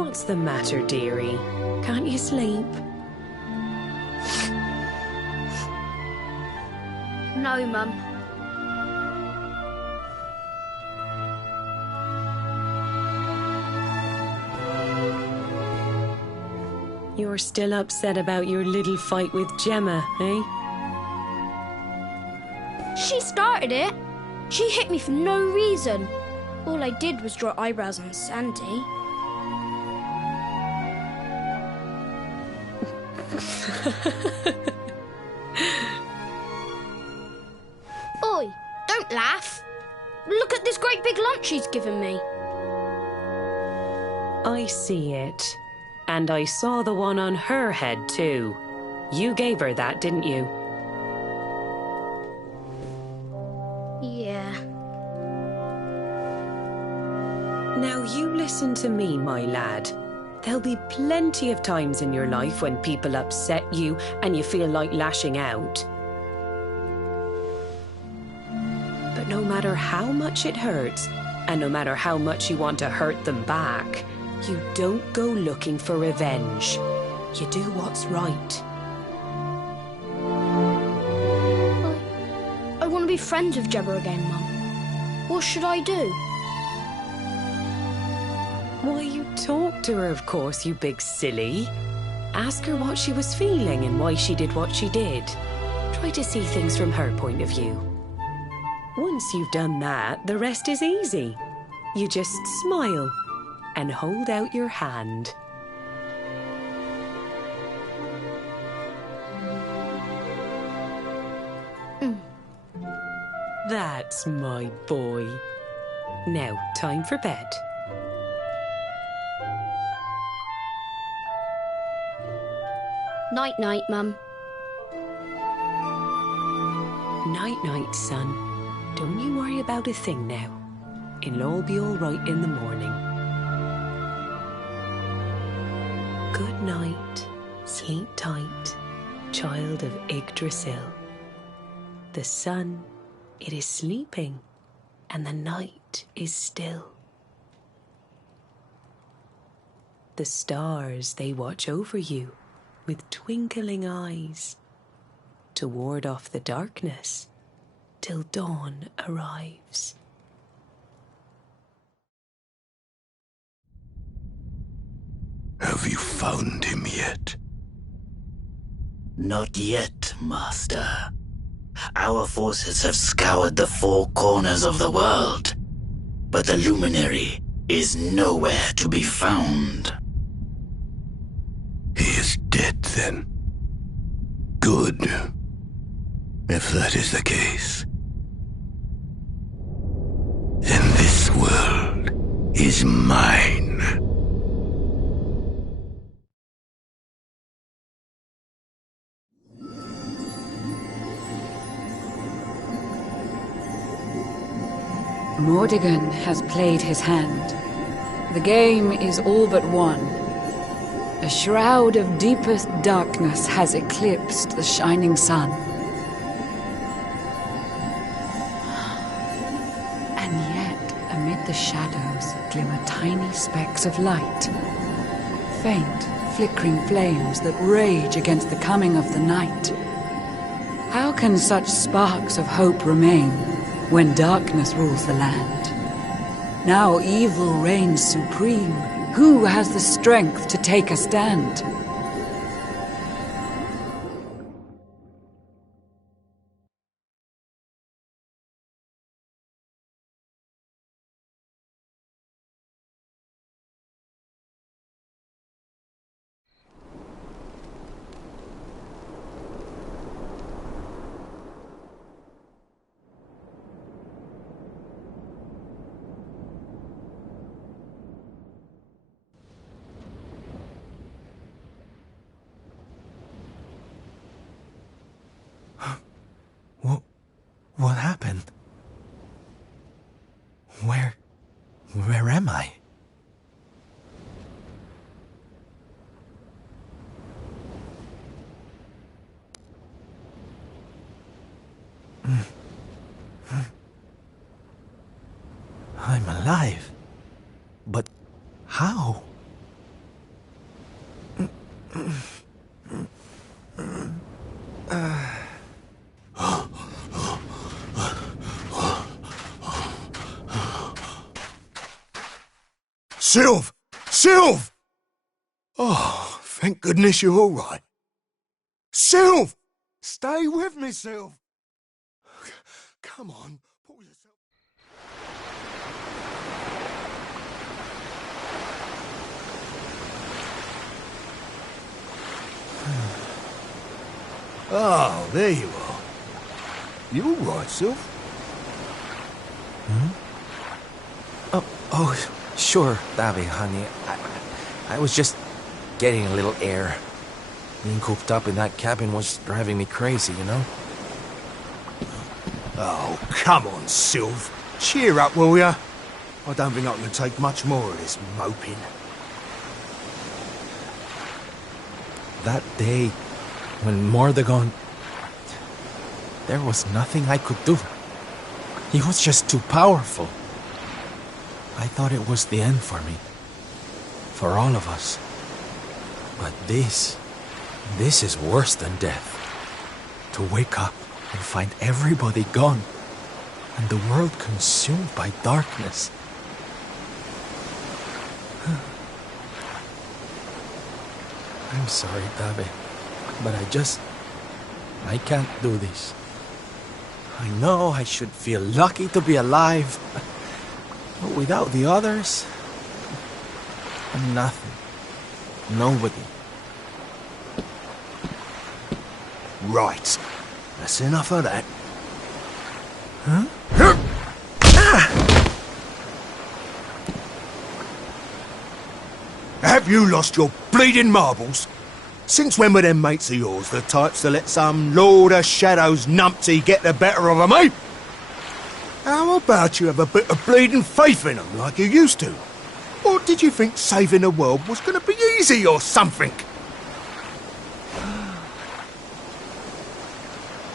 What's the matter, dearie? Can't you sleep? No, Mum. You're still upset about your little fight with Gemma, eh? She started it. She hit me for no reason. All I did was draw eyebrows on Sandy. Oi, don't laugh. Look at this great big lunch she's given me. I see it. And I saw the one on her head too. You gave her that, didn't you? Yeah. Now you listen to me, my lad. There'll be plenty of times in your life when people upset you and you feel like lashing out. But no matter how much it hurts, and no matter how much you want to hurt them back, you don't go looking for revenge. You do what's right. I want to be friends with Gemma again, Mum. What should I do? Why, you talk to her, of course, you big silly. Ask her what she was feeling and why she did what she did. Try to see things from her point of view. Once you've done that, the rest is easy. You just smile and hold out your hand. That's my boy. Now, time for bed. Night-night, Mum. Night-night, son. Don't you worry about a thing now. It'll all be all right in the morning. Good night. Sleep tight, child of Yggdrasil. The sun, it is sleeping, and the night is still. The stars, they watch over you with twinkling eyes to ward off the darkness till dawn arrives. Have you found him yet? Not yet, Master. Our forces have scoured the four corners of the world, but the luminary is nowhere to be found. He is dead, then. Good. If that is the case, then this world is mine. Mordegon has played his hand. The game is all but won. A shroud of deepest darkness has eclipsed the shining sun. And yet, amid the shadows, glimmer tiny specks of light. Faint, flickering flames that rage against the coming of the night. How can such sparks of hope remain when darkness rules the land? Now evil reigns supreme. Who has the strength to take a stand? What happened? Where am I? I'm alive. But how? Sylv! Sylv! Oh, thank goodness you're all right. Sylv! Stay with me, Sylv! Come on, pull yourself... Oh, there you are. You all right, Sylv? Oh, sure, Davy, honey. I was just getting a little air. Being cooped up in that cabin was driving me crazy, you know? Oh, come on, Sylv. Cheer up, will ya? I don't think I can take much more of this moping. That day, when Mordegon... There was nothing I could do. He was just too powerful. I thought it was the end for me. For all of us. But this is worse than death. To wake up and find everybody gone, and the world consumed by darkness. I'm sorry, Tabe, but I can't do this. I know I should feel lucky to be alive, but without the others, I'm nothing. Nobody. Right. That's enough of that. Huh? Have you lost your bleeding marbles? Since when were them mates of yours the types to let some Lord of Shadows numpty get the better of 'em, eh? How about you have a bit of bleeding faith in 'em like you used to? Or did you think saving the world was going to be easy or something?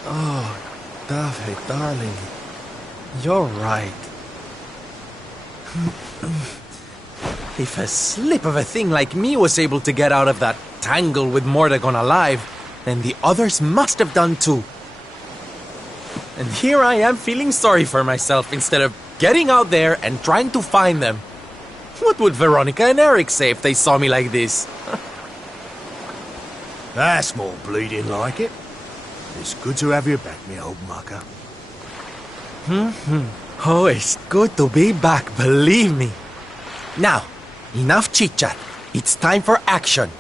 Oh, David, darling, you're right. If a slip of a thing like me was able to get out of that tangle with Mordegon alive, then the others must have done too. And here I am feeling sorry for myself instead of getting out there and trying to find them. What would Veronica and Eric say if they saw me like this? That's more bleeding like it. It's good to have you back, me old mucker. Oh, it's good to be back, believe me. Now, enough chit-chat. It's time for action.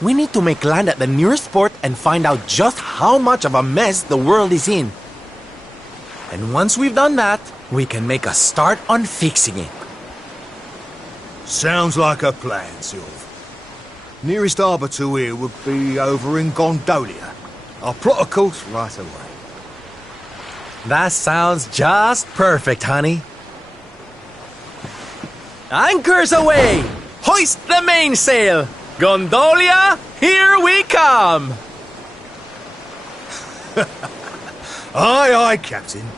We need to make land at the nearest port and find out just how much of a mess the world is in. And once we've done that, we can make a start on fixing it. Sounds like a plan, Sylv. Nearest harbour to here would be over in Gondolia. I'll plot a course right away. That sounds just perfect, honey. Anchors away! Hoist the mainsail! Gondolia, here we come! Aye, aye, Captain.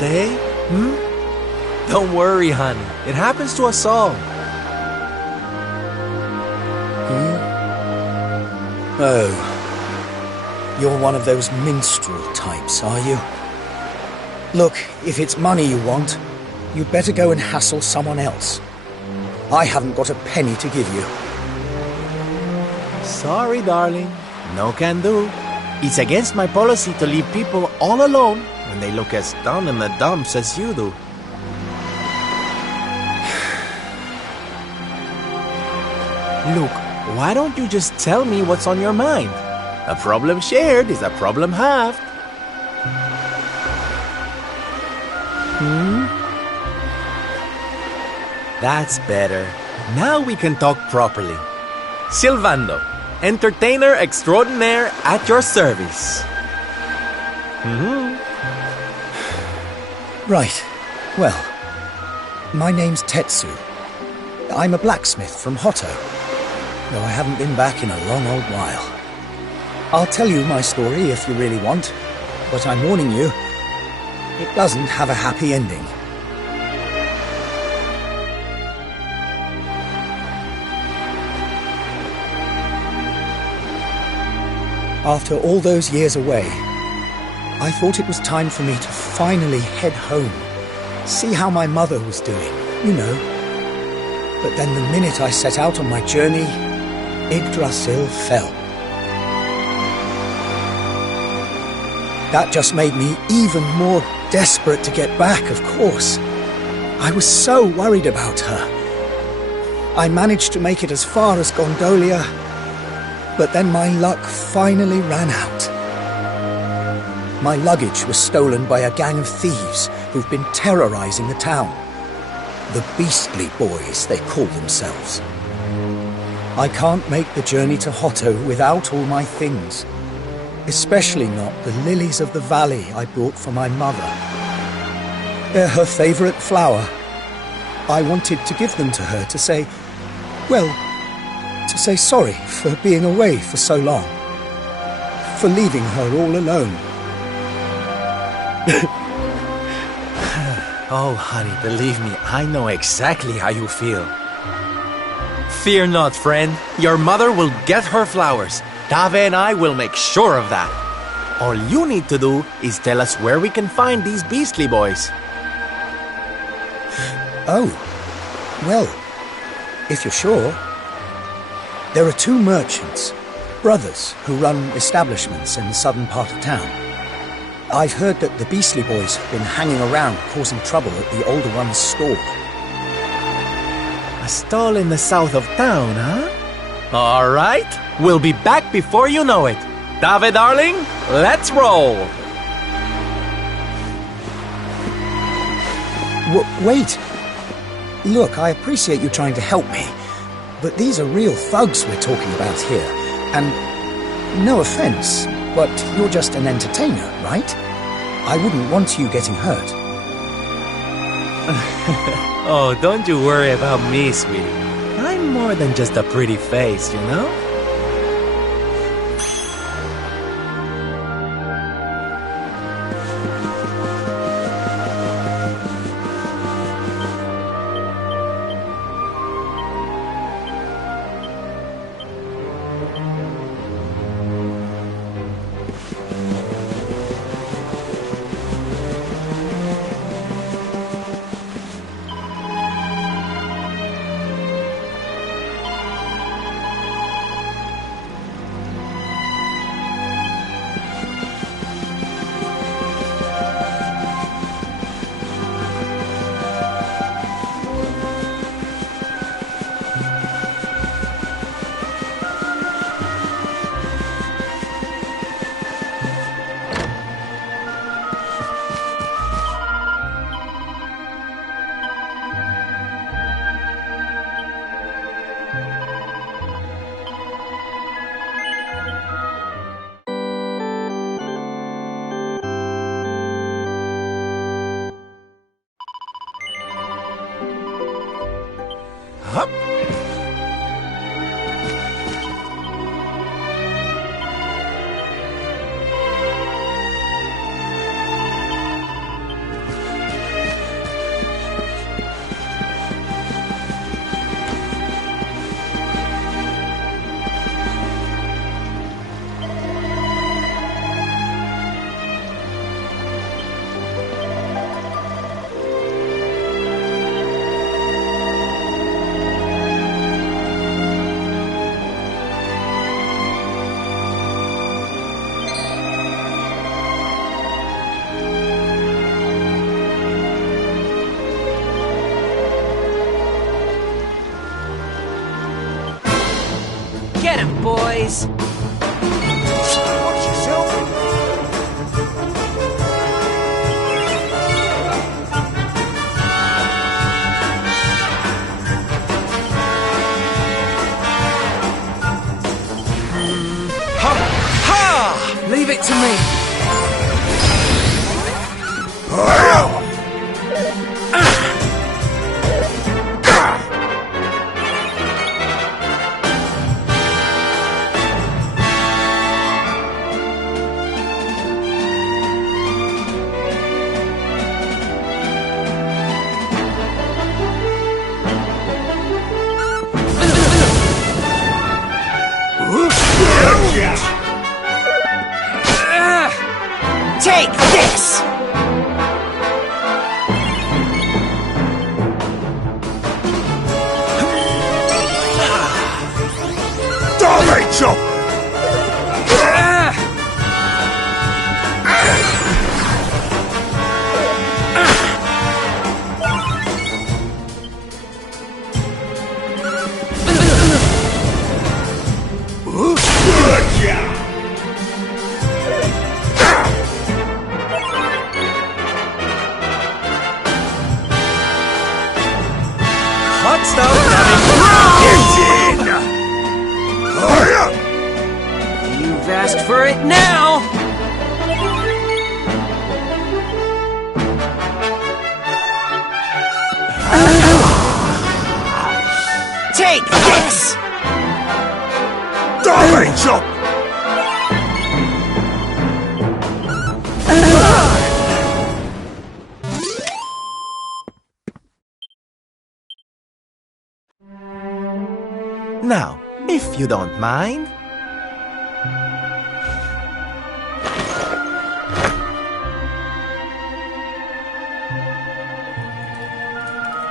day? Don't worry, honey. It happens to us all. Oh. You're one of those minstrel types, are you? Look, if it's money you want, you'd better go and hassle someone else. I haven't got a penny to give you. Sorry, darling. No can do. It's against my policy to leave people all alone when they look as down in the dumps as you do. Look, why don't you just tell me what's on your mind? A problem shared is a problem halved. That's better. Now we can talk properly. Silvando, entertainer extraordinaire at your service. Right. Well, my name's Tetsu. I'm a blacksmith from Hotto, though I haven't been back in a long old while. I'll tell you my story if you really want, but I'm warning you, it doesn't have a happy ending. After all those years away, I thought it was time for me to finally head home, see how my mother was doing, you know. But then the minute I set out on my journey, Yggdrasil fell. That just made me even more desperate to get back, of course. I was so worried about her. I managed to make it as far as Gondolia, but then my luck finally ran out. My luggage was stolen by a gang of thieves who've been terrorizing the town. The Beastly Boys, they call themselves. I can't make the journey to Hotto without all my things, especially not the lilies of the valley I brought for my mother. They're her favorite flower. I wanted to give them to her to say, well, to say sorry for being away for so long, for leaving her all alone. Oh, honey, believe me, I know exactly how you feel. Fear not, friend. Your mother will get her flowers. Dave and I will make sure of that. All you need to do is tell us where we can find these Beastly Boys. Oh, well, if you're sure. There are two merchants, brothers, who run establishments in the southern part of town. I've heard that the Beastly Boys have been hanging around causing trouble at the older one's store. A stall in the south of town, huh? All right, we'll be back before you know it. Dave, darling, let's roll. Wait. Look, I appreciate you trying to help me, but these are real thugs we're talking about here. And no offense, but you're just an entertainer, right? I wouldn't want you getting hurt. Oh, don't you worry about me, sweetie. I'm more than just a pretty face, you know? Hup. Get him, boys! Watch yourself. Ha! Leave it to me. Take this! Darling chop! Hot stuff coming. You've asked for it now! Take this! Darling chop! Now, if you don't mind.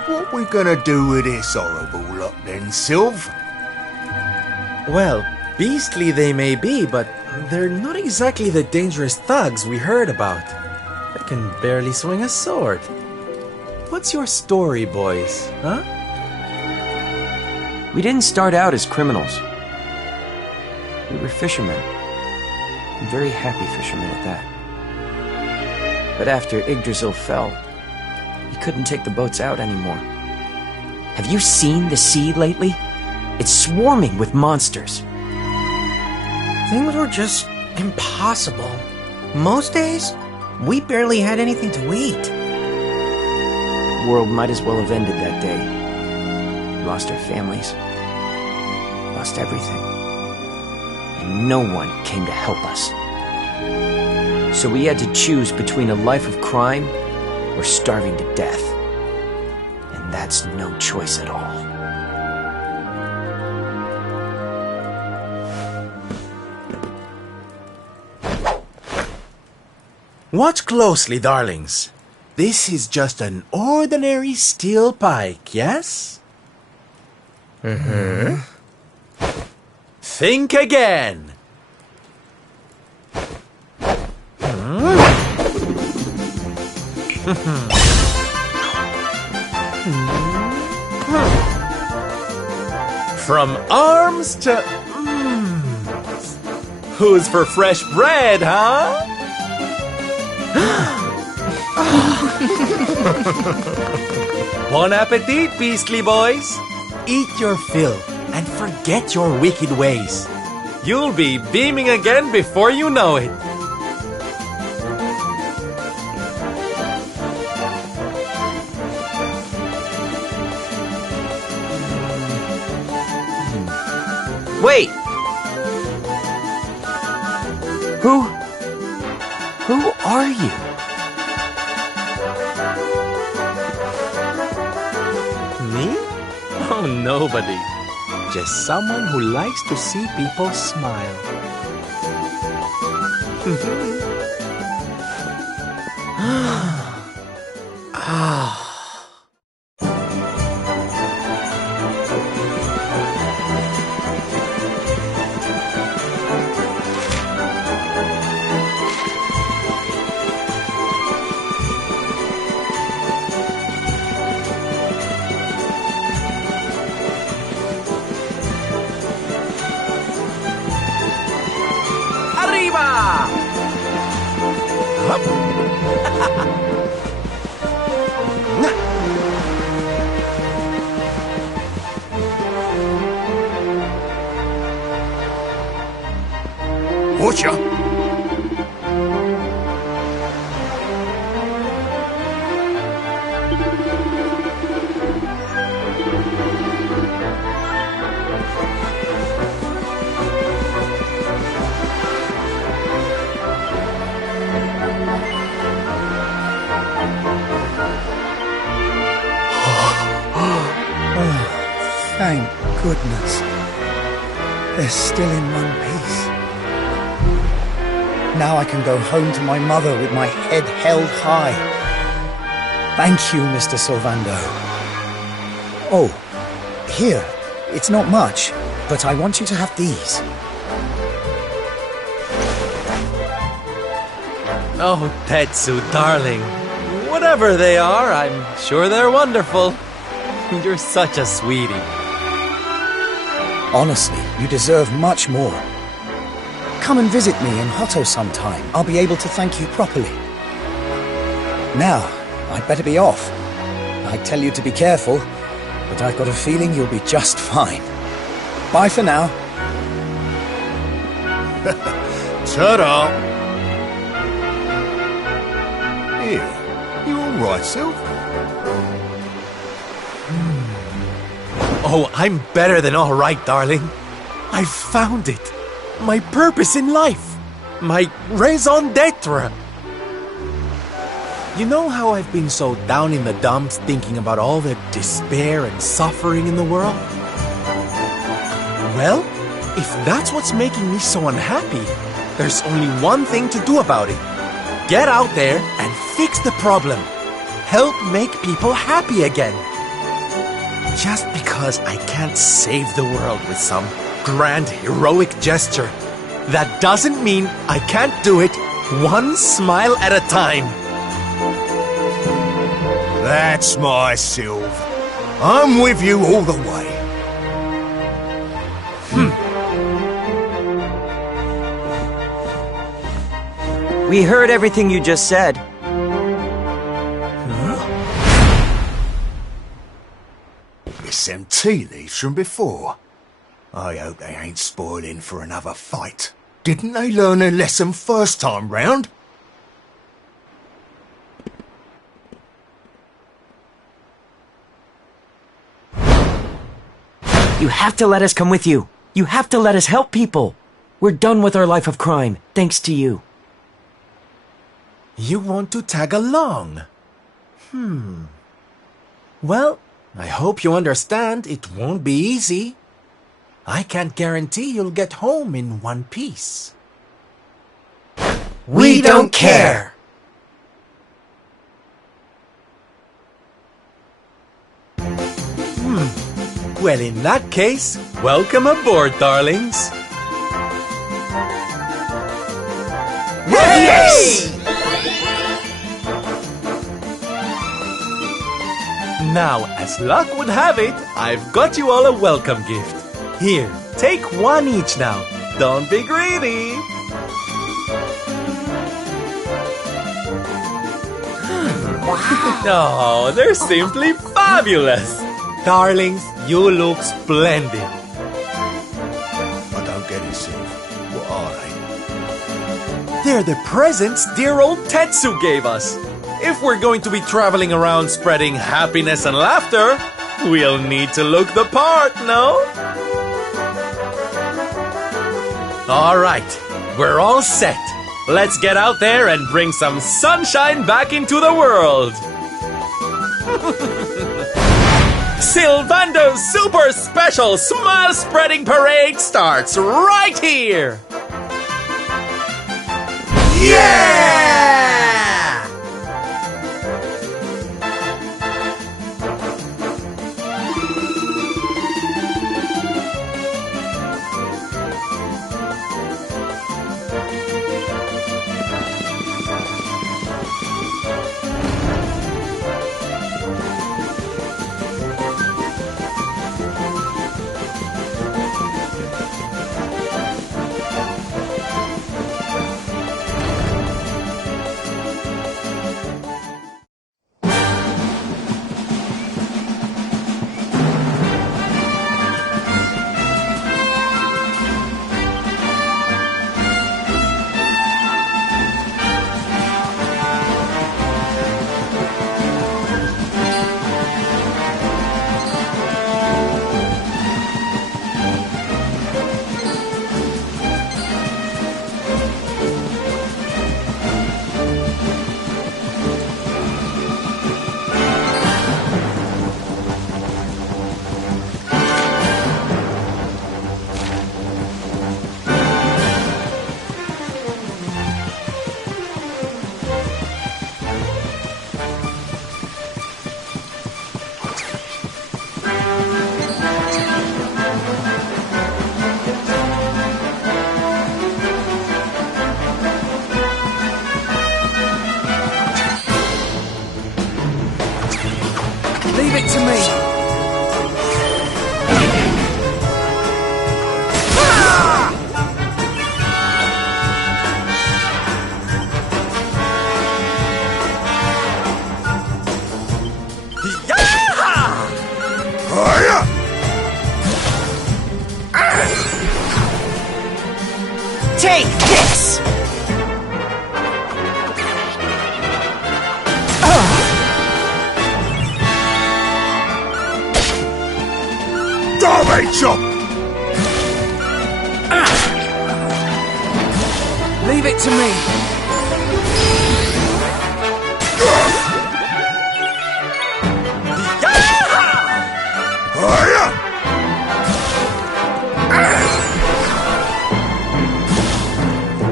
What we gonna do with this horrible lot then, Sylv? Well, beastly they may be, but they're not exactly the dangerous thugs we heard about. They can barely swing a sword. What's your story, boys, huh? We didn't start out as criminals. We were fishermen. And very happy fishermen at that. But after Yggdrasil fell, we couldn't take the boats out anymore. Have you seen the sea lately? It's swarming with monsters. Things were just impossible. Most days, we barely had anything to eat. The world might as well have ended that day. We lost our families. Lost everything. And no one came to help us. So we had to choose between a life of crime or starving to death. And that's no choice at all. Watch closely, darlings. This is just an ordinary steel pike, yes? Mm-hmm. Think again. From arms to... Who's for fresh bread, huh? Bon appetit, beastly boys. Eat your fill and forget your wicked ways. You'll be beaming again before you know it. Wait! Who are you? Me? Oh, nobody. Just someone who likes to see people smile. Watcher? Thank goodness. They're still in one piece. Now I can go home to my mother with my head held high. Thank you, Mr. Sylvando. Oh, here. It's not much, but I want you to have these. Oh, Tetsu, darling. Whatever they are, I'm sure they're wonderful. You're such a sweetie. Honestly, you deserve much more. Come and visit me in Hotto sometime. I'll be able to thank you properly. Now, I'd better be off. I tell you to be careful, but I've got a feeling you'll be just fine. Bye for now. Ta-da! Here, you all right, Sylv? Oh, I'm better than all right, darling. I found it. My purpose in life. My raison d'etre. You know how I've been so down in the dumps thinking about all the despair and suffering in the world? Well, if that's what's making me so unhappy, there's only one thing to do about it. Get out there and fix the problem. Help make people happy again. Just because I can't save the world with some grand heroic gesture, that doesn't mean I can't do it one smile at a time. That's my Sylv. I'm with you all the way. We heard everything you just said. It's them tea leaves from before. I hope they ain't spoiling for another fight. Didn't they learn their lesson first time round? You have to let us come with you. You have to let us help people. We're done with our life of crime, thanks to you. You want to tag along? Well, I hope you understand it won't be easy. I can't guarantee you'll get home in one piece. We don't care! Well, in that case, welcome aboard, darlings. Yes! Now, as luck would have it, I've got you all a welcome gift. Here, take one each now. Don't be greedy. Oh, they're simply fabulous. Darlings, you look splendid. I don't get it, Sylv. What are they? They're the presents dear old Tetsu gave us. If we're going to be traveling around spreading happiness and laughter, we'll need to look the part, no? All right, we're all set. Let's get out there and bring some sunshine back into the world. Sylvando's super special smile spreading parade starts right here. Yeah! Take this! Dominate chop! Leave it to me.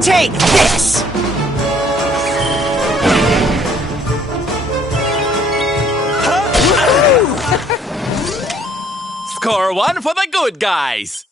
Take this! Score one for the good guys!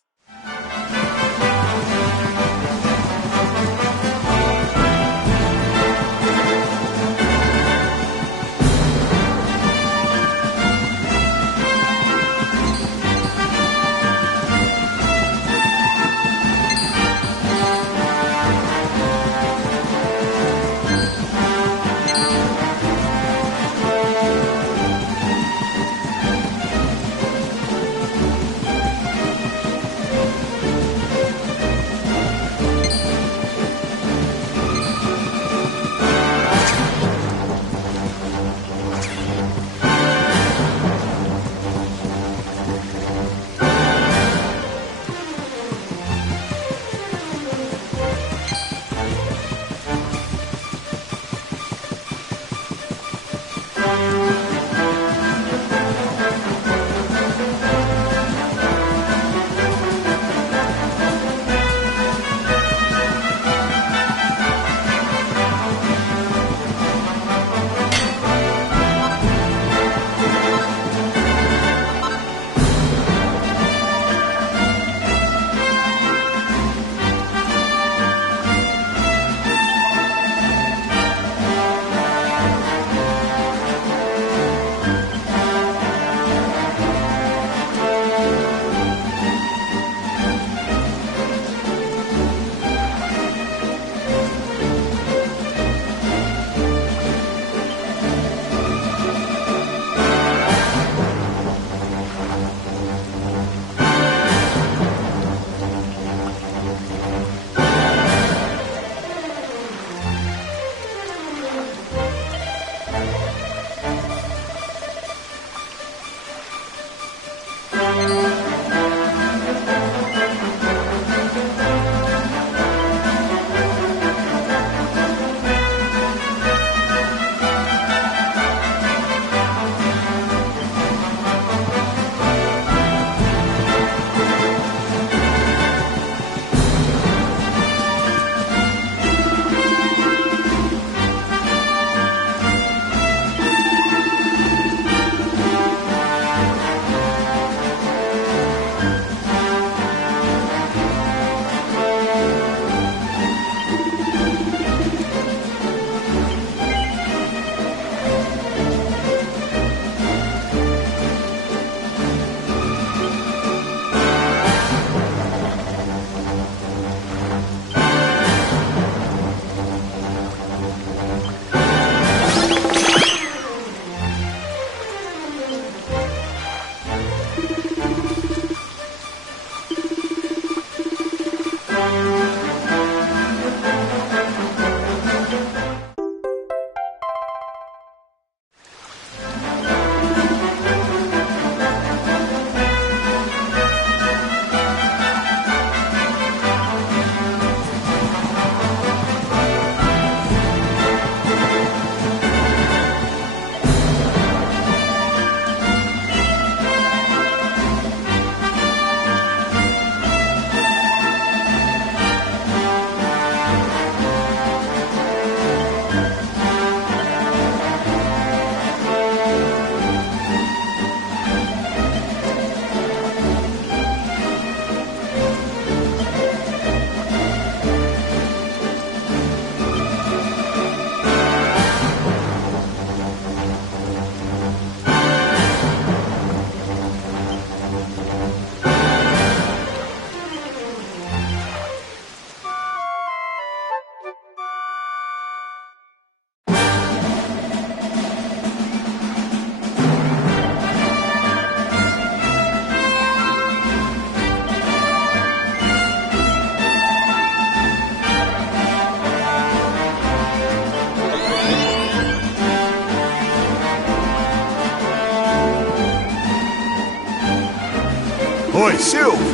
myself.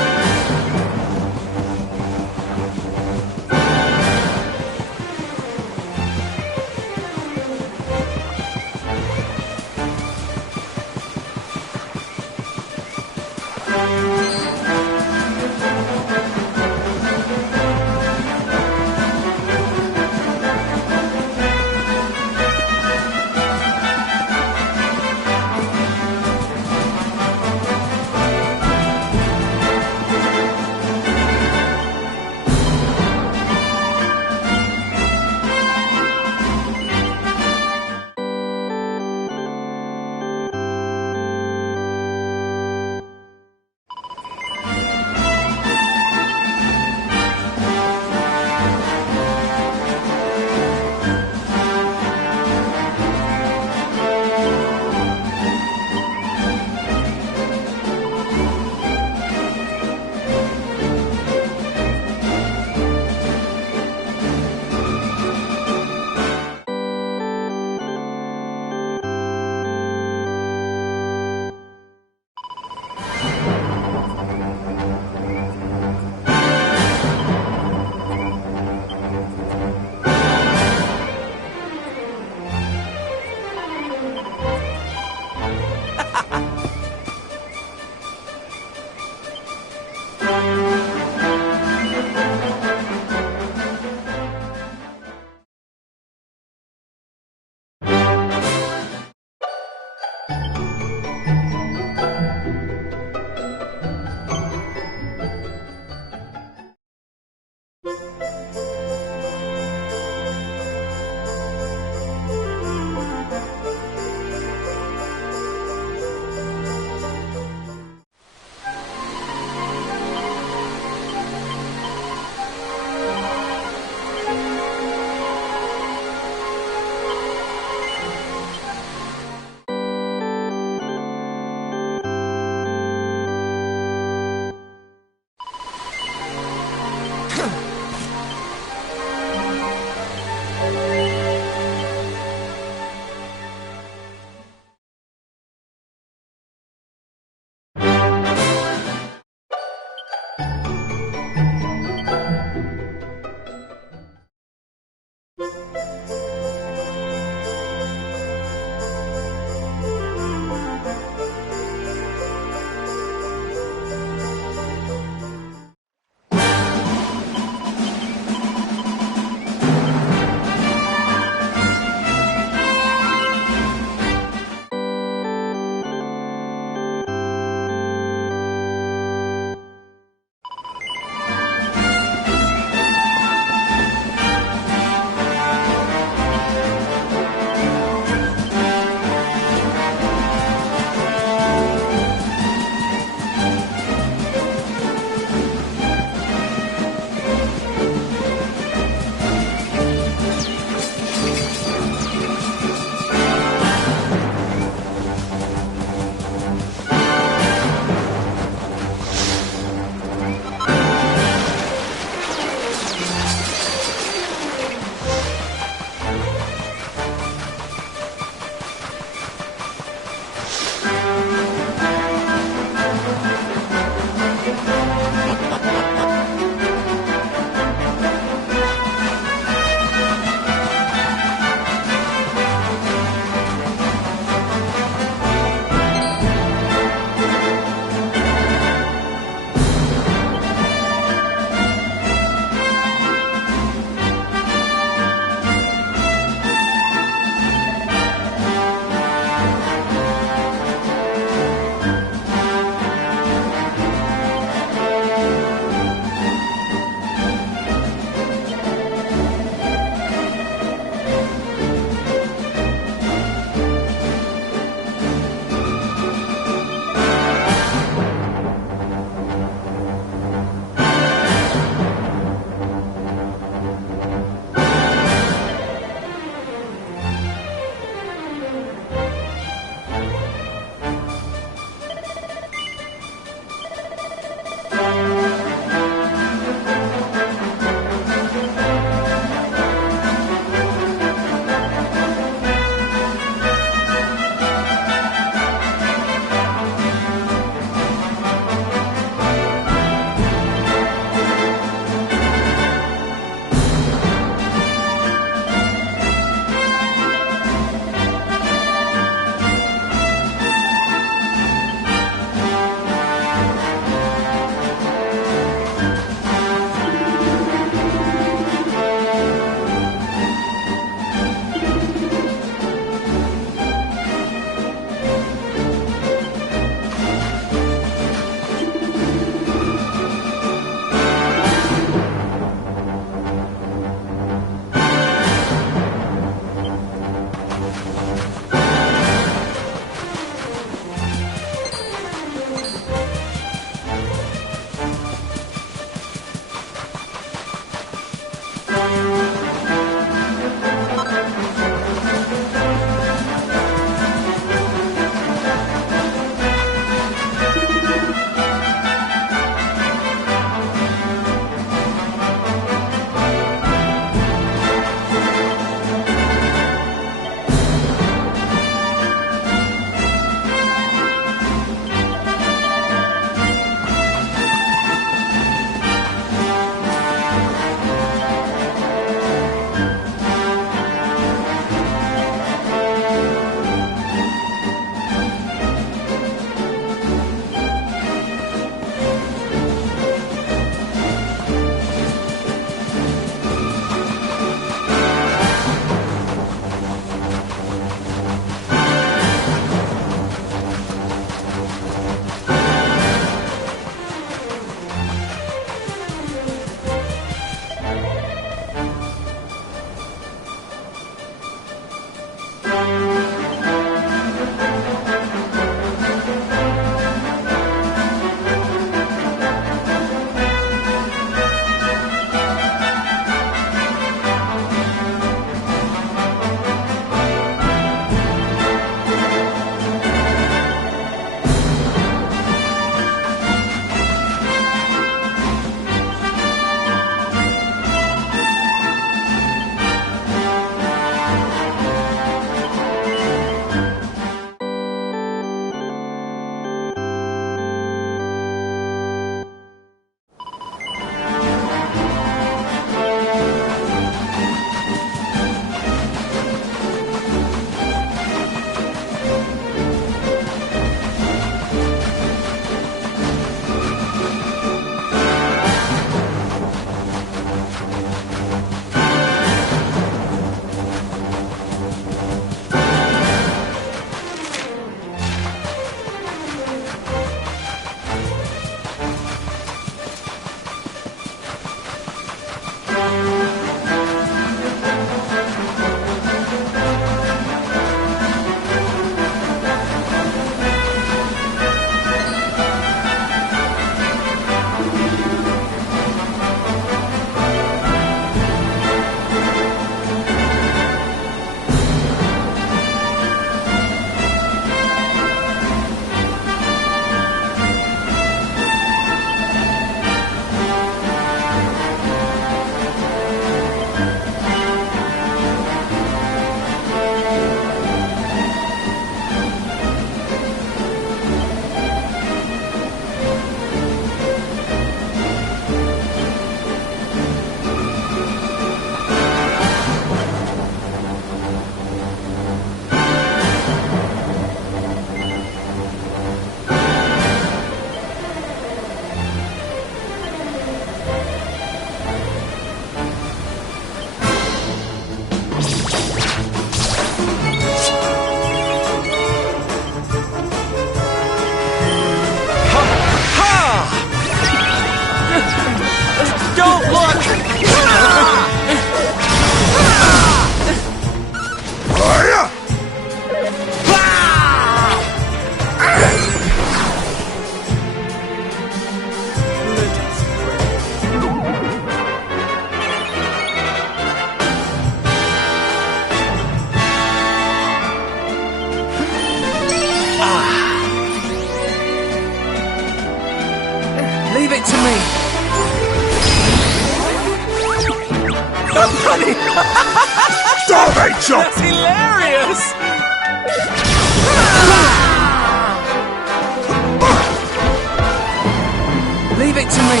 Leave it to me.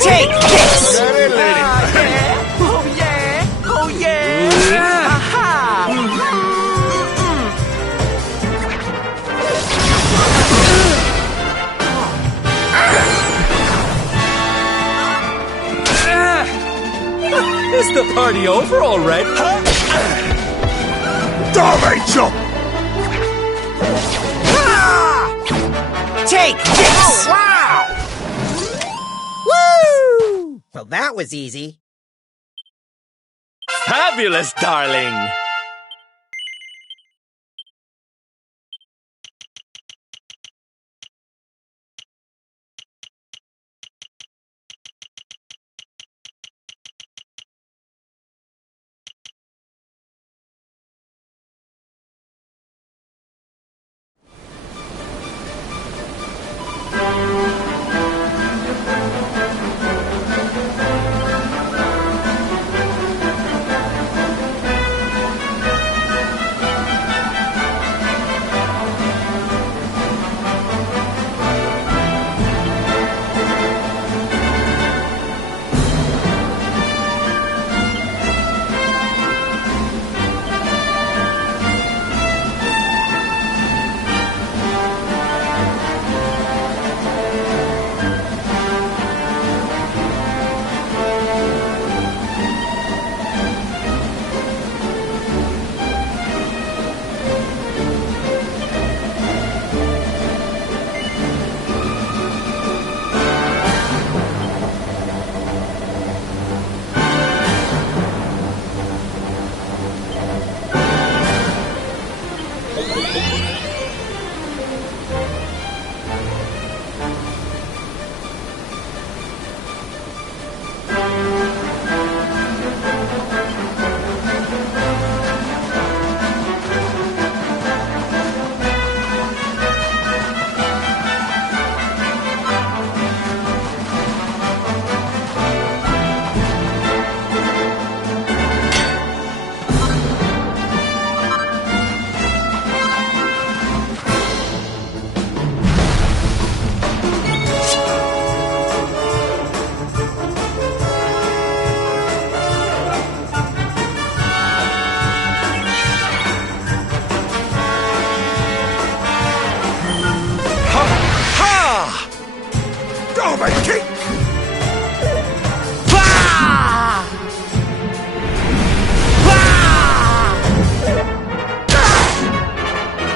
Take this! Oh yeah! Oh yeah! Aha! Is the party over already? Darling chop! Take this! Wow! Woo! Well, that was easy. Fabulous, darling!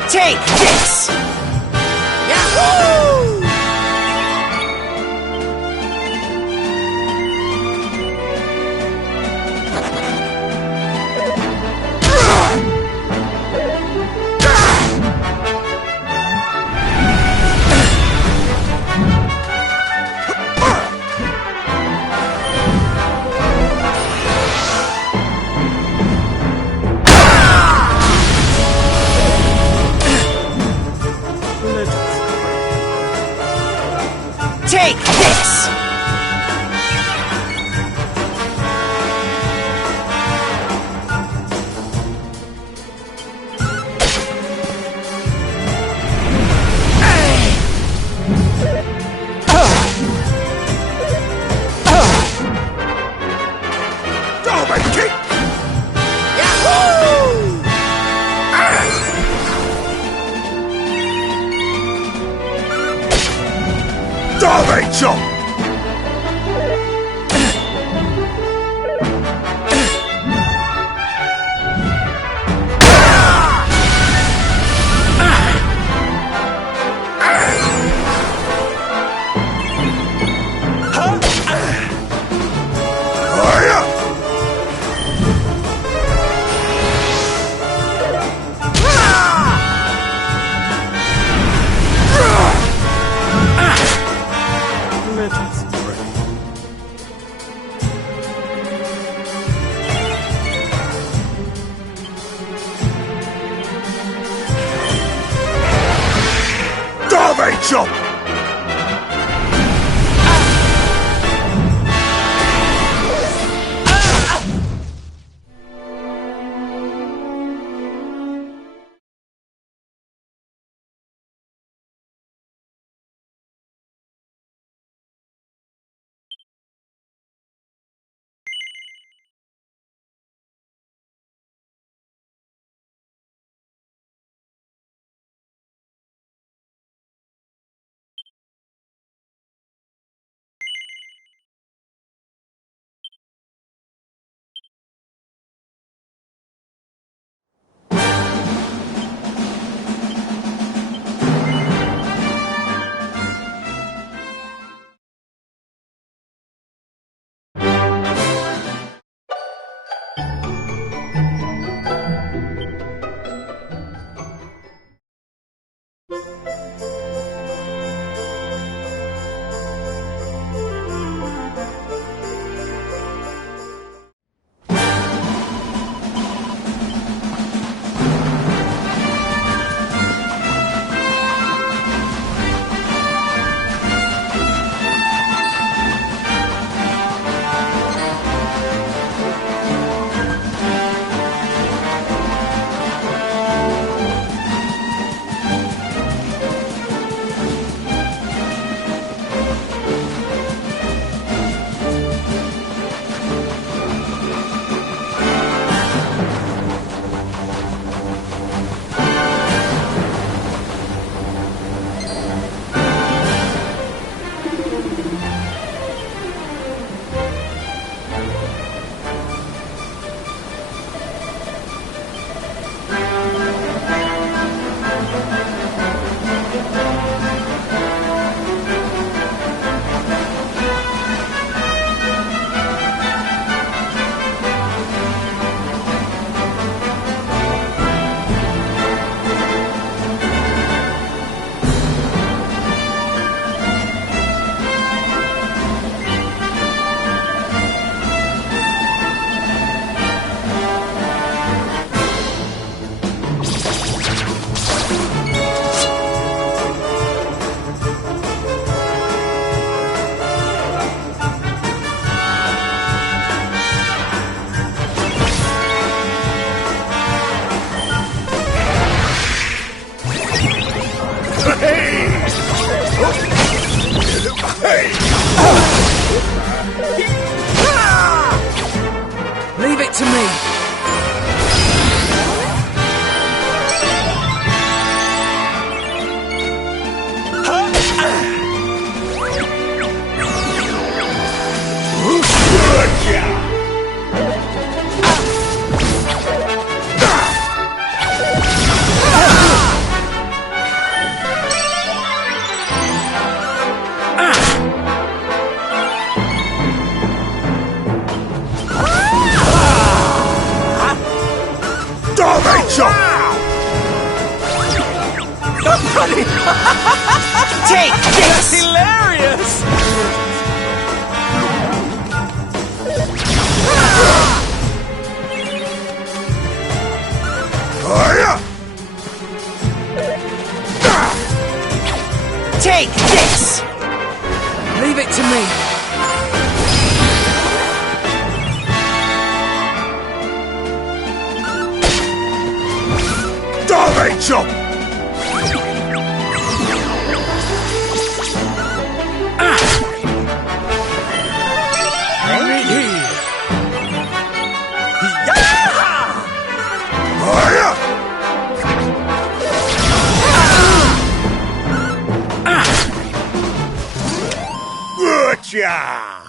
Take this! Yahoo! Take this! Chop! Chop! Leave it to me. Take That's this! hilarious! Take this! Leave it to me. Chop! Gotcha!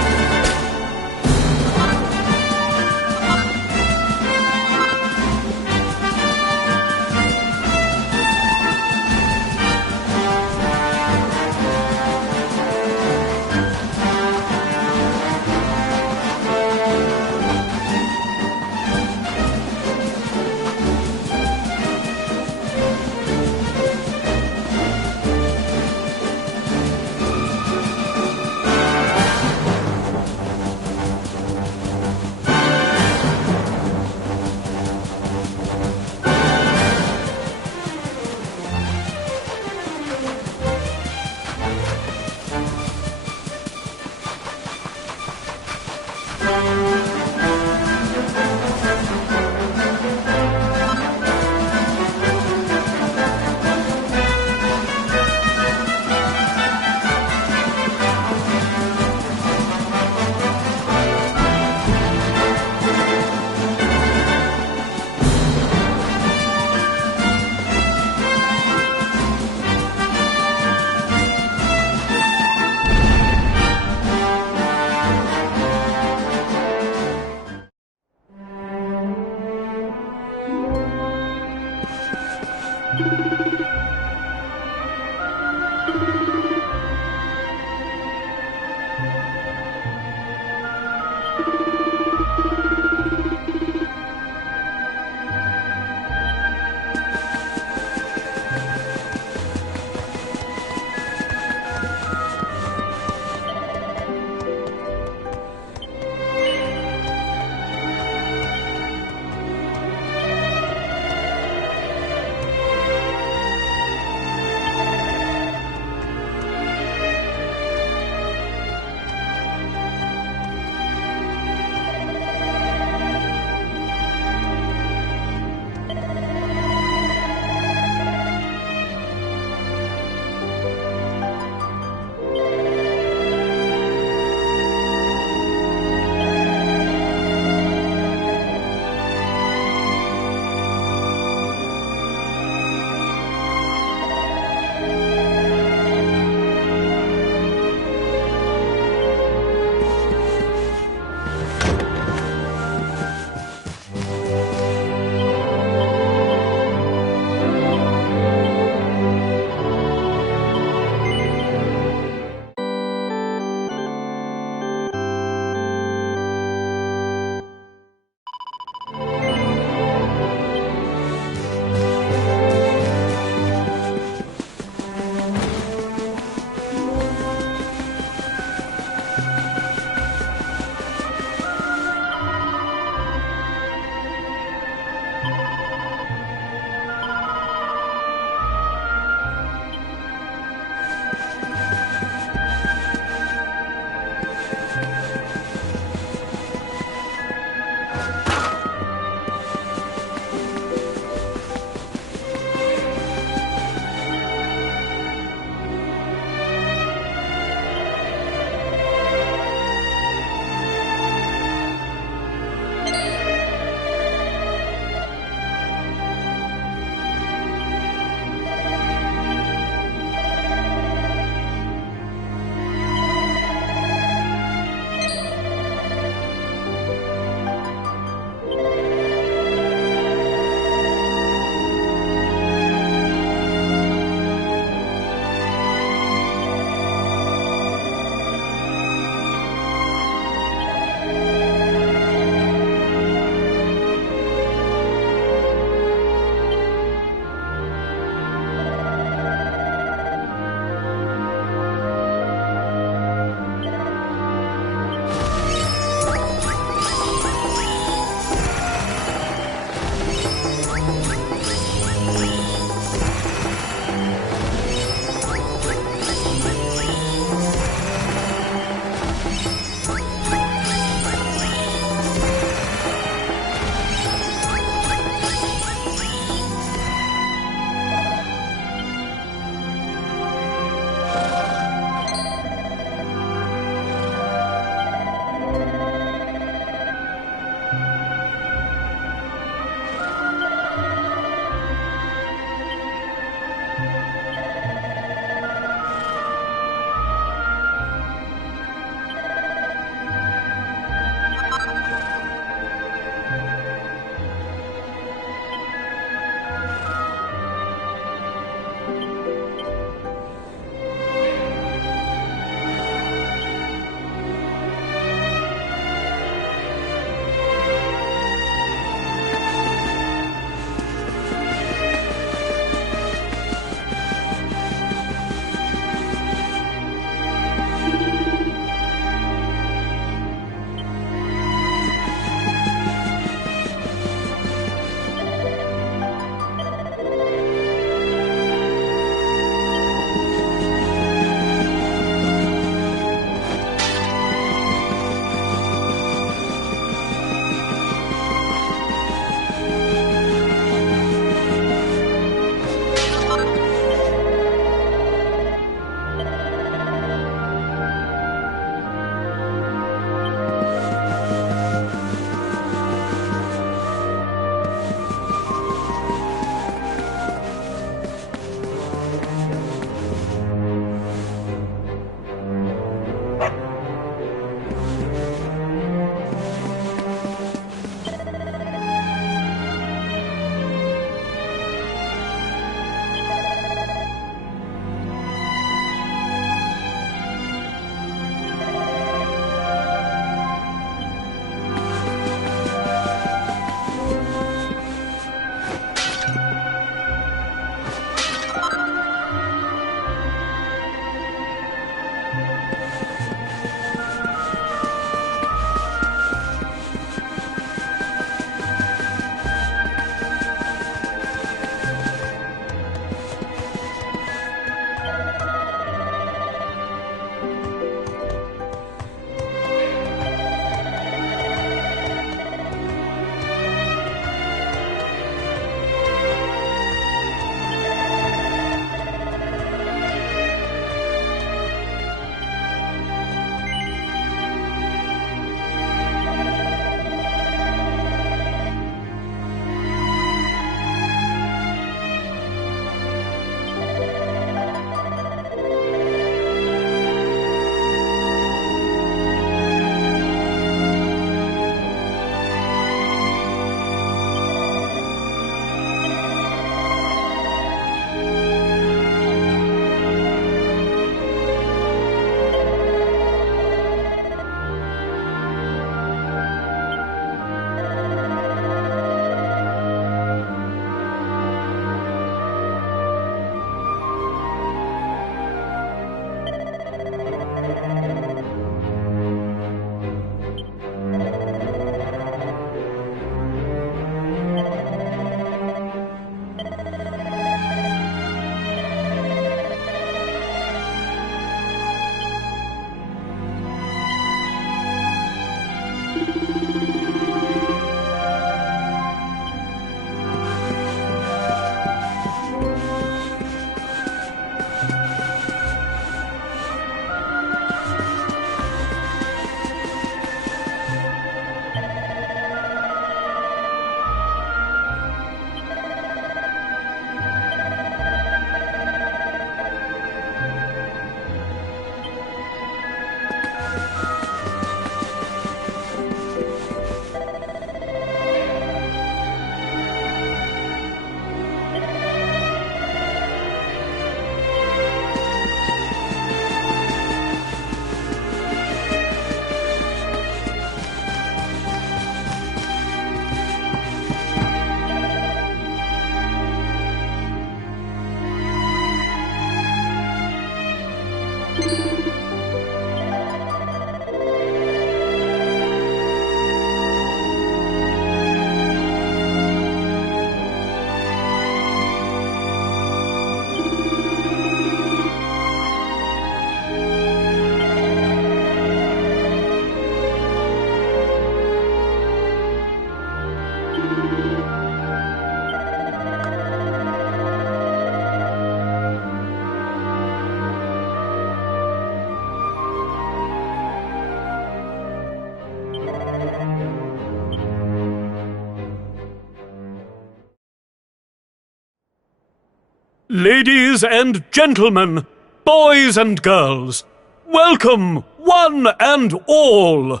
Ladies and gentlemen, boys and girls, welcome, one and all.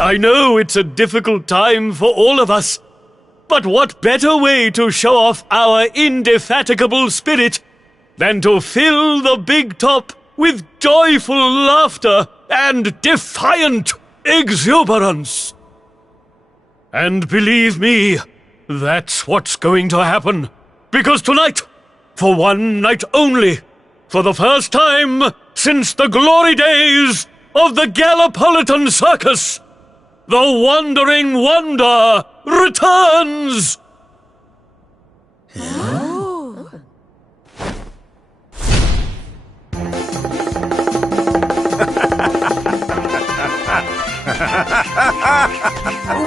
I know it's a difficult time for all of us, but what better way to show off our indefatigable spirit than to fill the big top with joyful laughter and defiant exuberance? And believe me, that's what's going to happen. Because tonight, for one night only, for the first time since the glory days of the Gallipolitan Circus, the Wandering Wonder returns!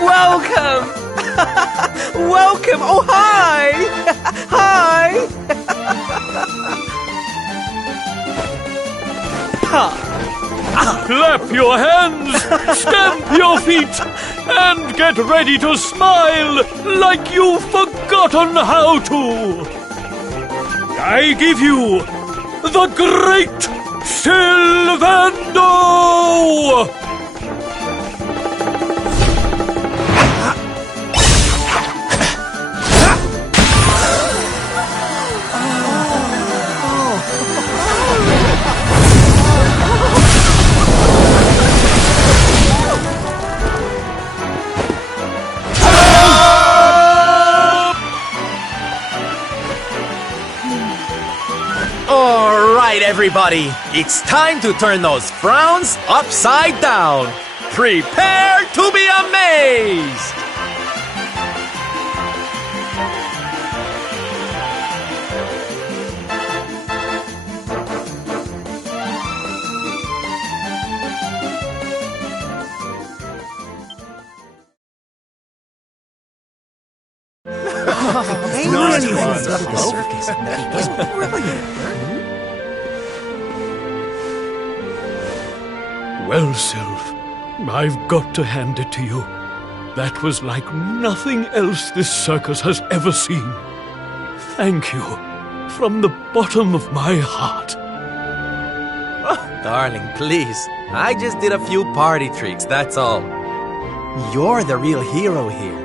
Welcome! Welcome! Oh, hi! Hi! Clap your hands, stamp your feet, and get ready to smile like you've forgotten how to. I give you the Great Sylvando! Alright, everybody, it's time to turn those frowns upside down. Prepare to be amazed! Well, Sylph, I've got to hand it to you. That was like nothing else this circus has ever seen. Thank you, from the bottom of my heart. Oh, darling, please. I just did a few party tricks, that's all. You're the real hero here,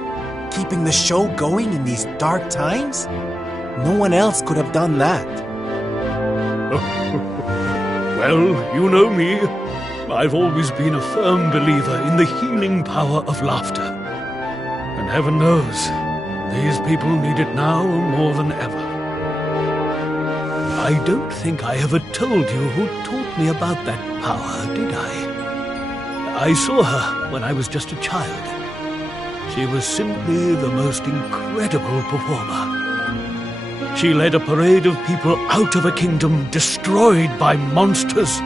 keeping the show going in these dark times. No one else could have done that. Well, you know me. I've always been a firm believer in the healing power of laughter. And heaven knows, these people need it now more than ever. I don't think I ever told you who taught me about that power, did I? I saw her when I was just a child. She was simply the most incredible performer. She led a parade of people out of a kingdom destroyed by monsters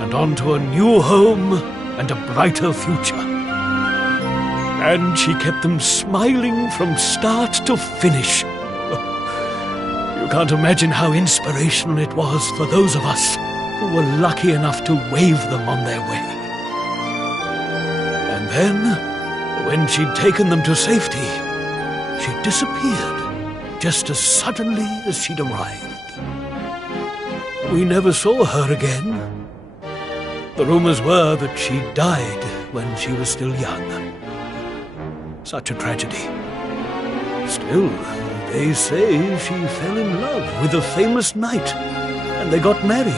and onto a new home and a brighter future. And she kept them smiling from start to finish. You can't imagine how inspirational it was for those of us who were lucky enough to wave them on their way. And then, when she'd taken them to safety, she disappeared just as suddenly as she'd arrived. We never saw her again. The rumors were that she died when she was still young. Such a tragedy. Still, they say she fell in love with a famous knight, and they got married.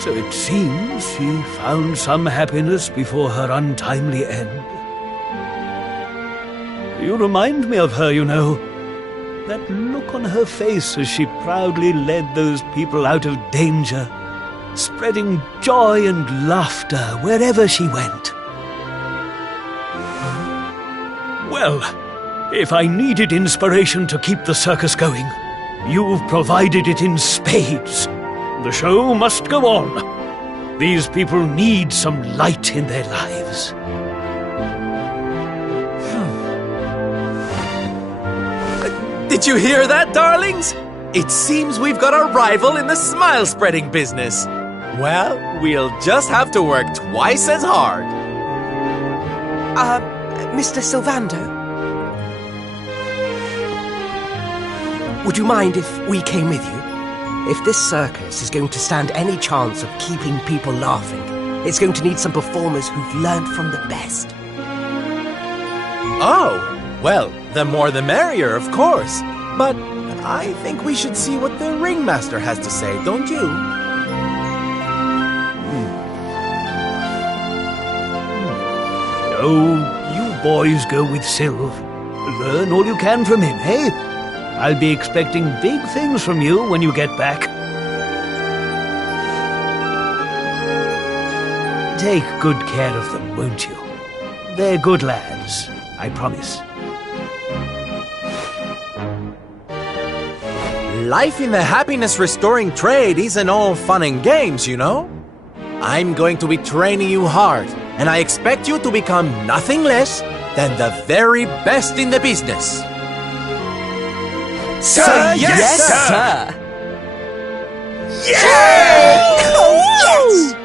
So it seems she found some happiness before her untimely end. You remind me of her, you know. That look on her face as she proudly led those people out of danger, spreading joy and laughter wherever she went. Well, if I needed inspiration to keep the circus going, you've provided it in spades. The show must go on. These people need some light in their lives. Did you hear that, darlings? It seems we've got a rival in the smile-spreading business. Well, we'll just have to work twice as hard. Mr. Sylvando? Would you mind if we came with you? If this circus is going to stand any chance of keeping people laughing, it's going to need some performers who've learned from the best. Oh, well, the more the merrier, of course. But I think we should see what the ringmaster has to say, don't you? Oh, you boys go with Sylv. Learn all you can from him, eh? I'll be expecting big things from you when you get back. Take good care of them, won't you? They're good lads, I promise. Life in the happiness-restoring trade isn't all fun and games, you know? I'm going to be training you hard, and I expect you to become nothing less than the very best in the business. Sir, yes, sir! Yeah! Oh, yes!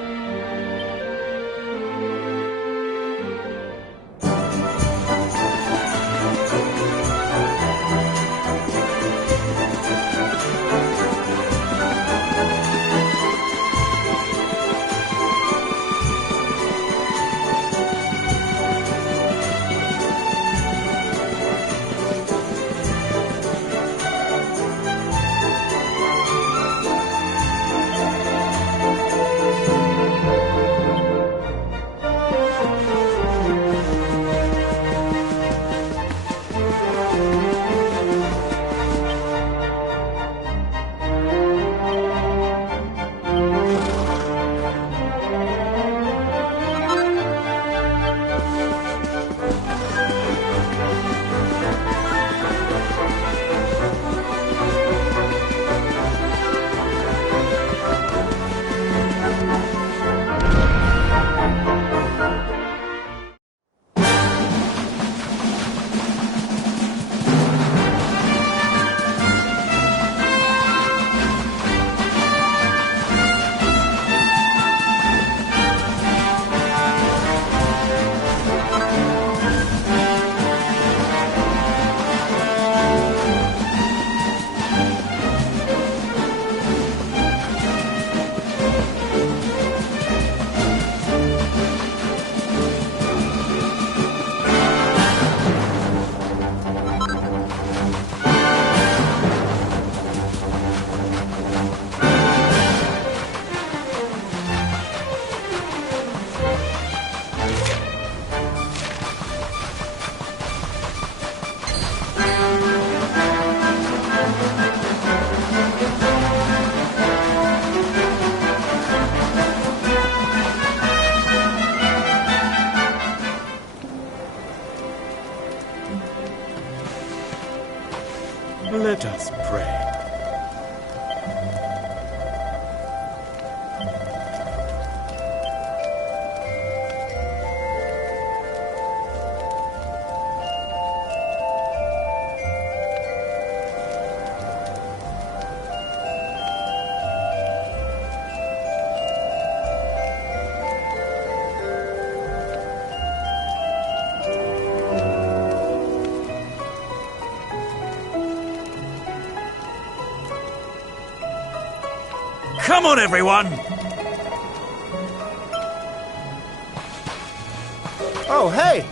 Let us pray. Come on, everyone! Oh, hey!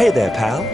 Hey there, pal.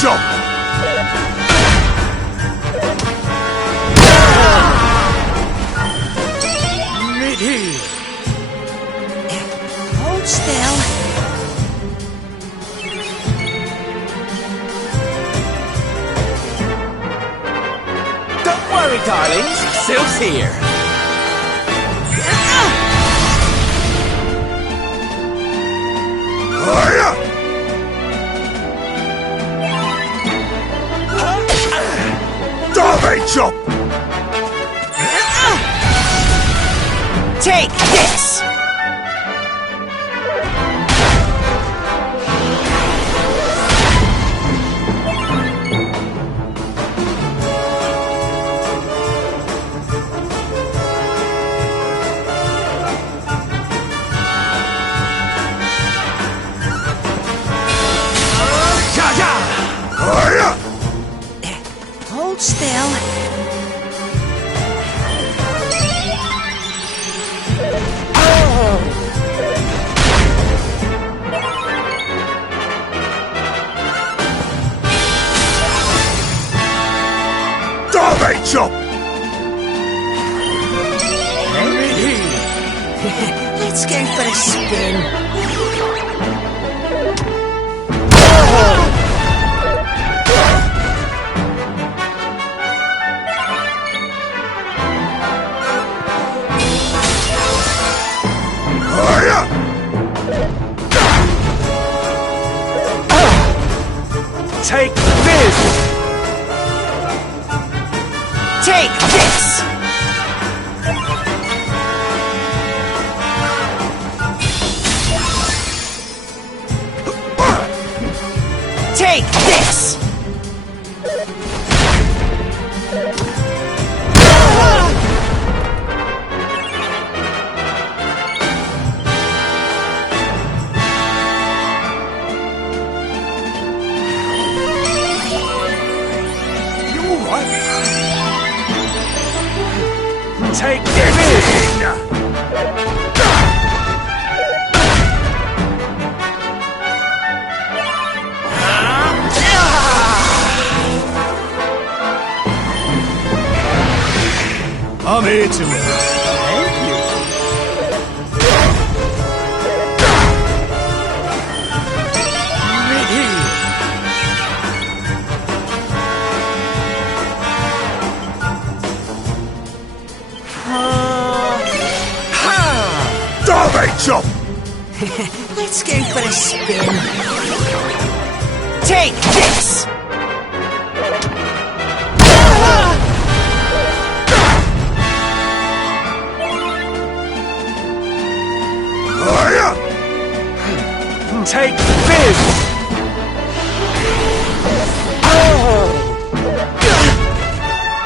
Jump! Ready. Hold still. Don't worry, darlings. Sylph's here. Chop! Take this! Hold still. Chop! Let's go for a spin. Take this! Take this! Take this! I'm here to help. Chop! Let's go for a spin. Take this! Take this!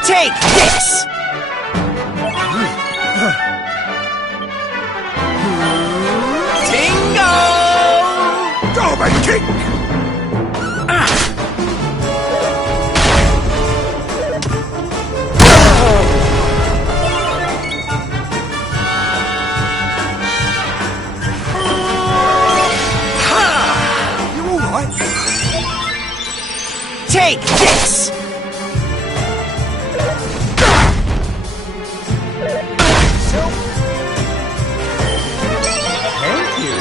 Take this! Kick! You all right? Take this! Thank you.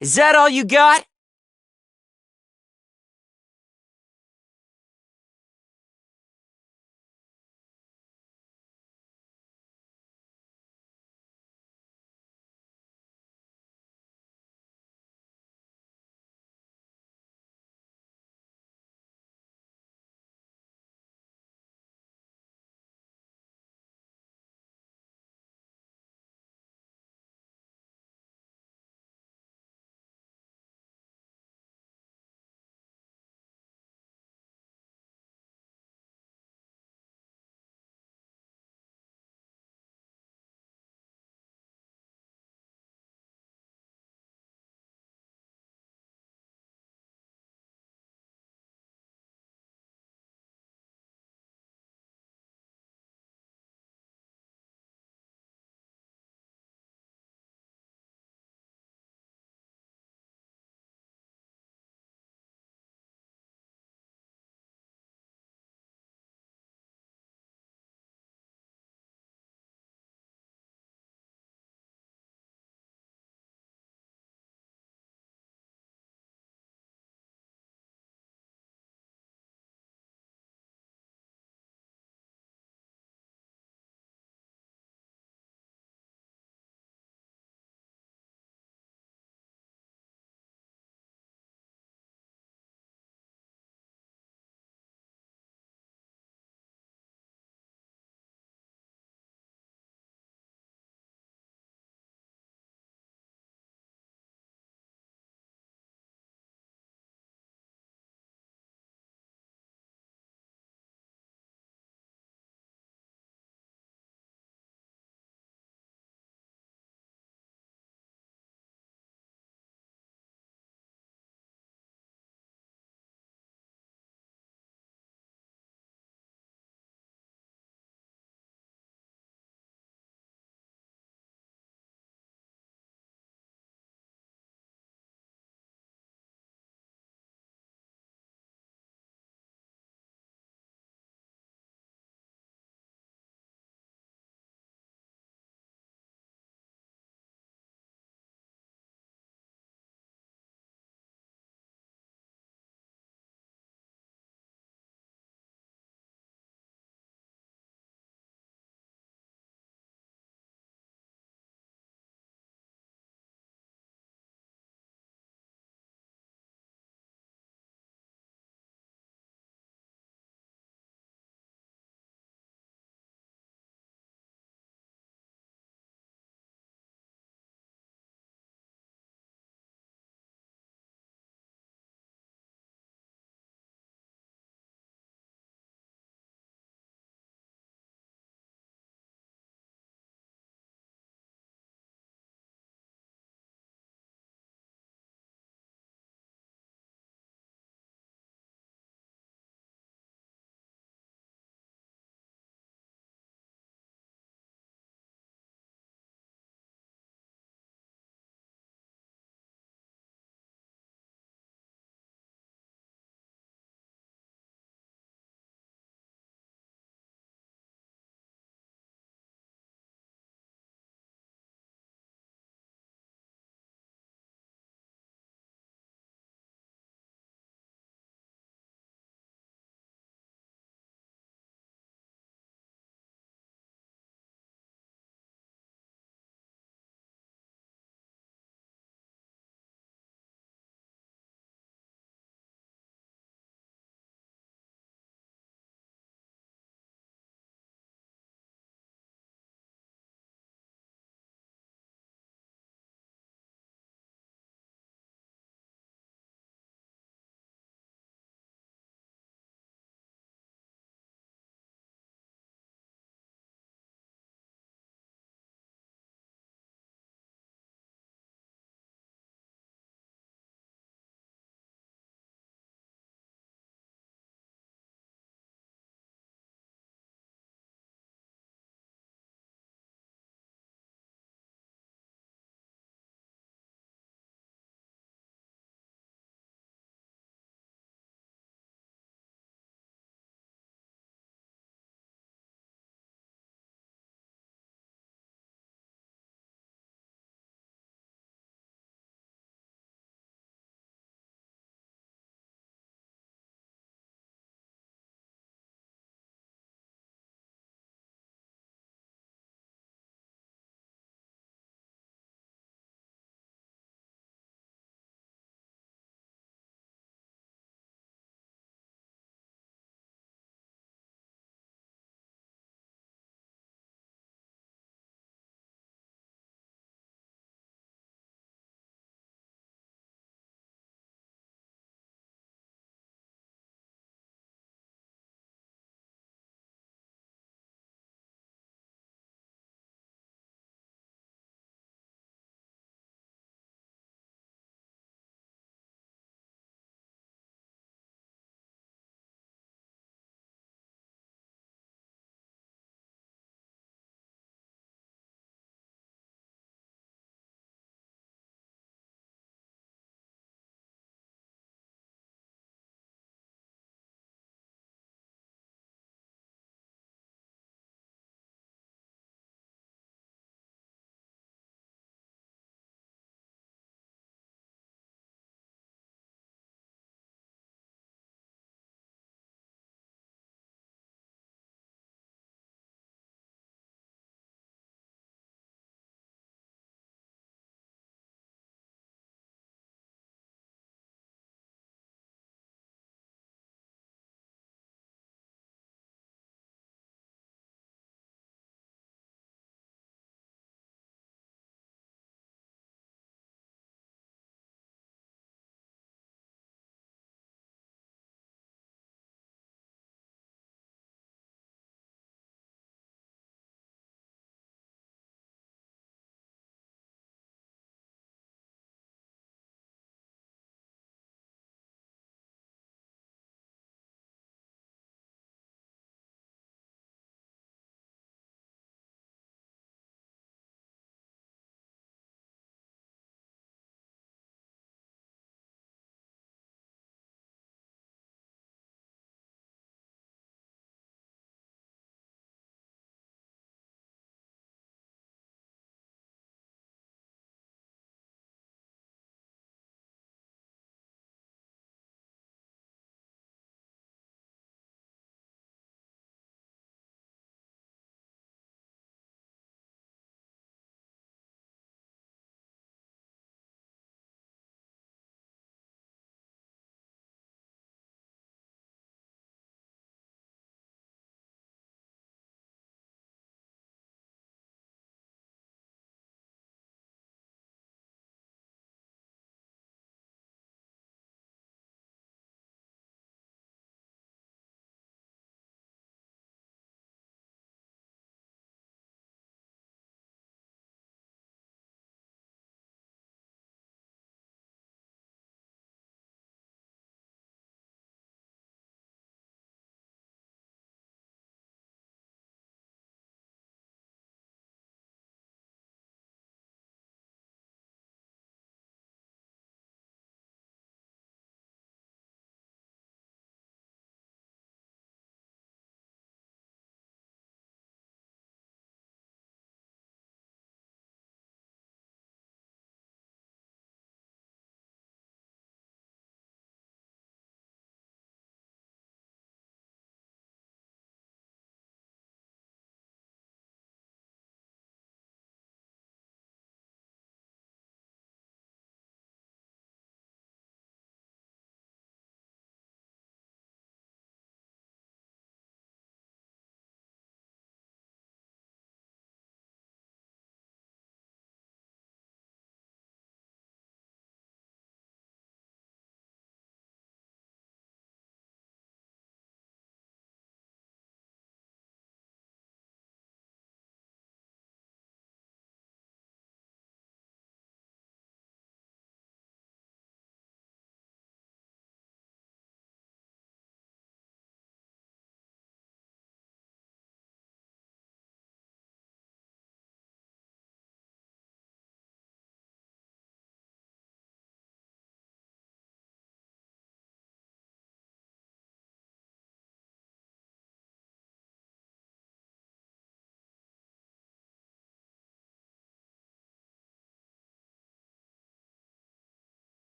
Is that all you got?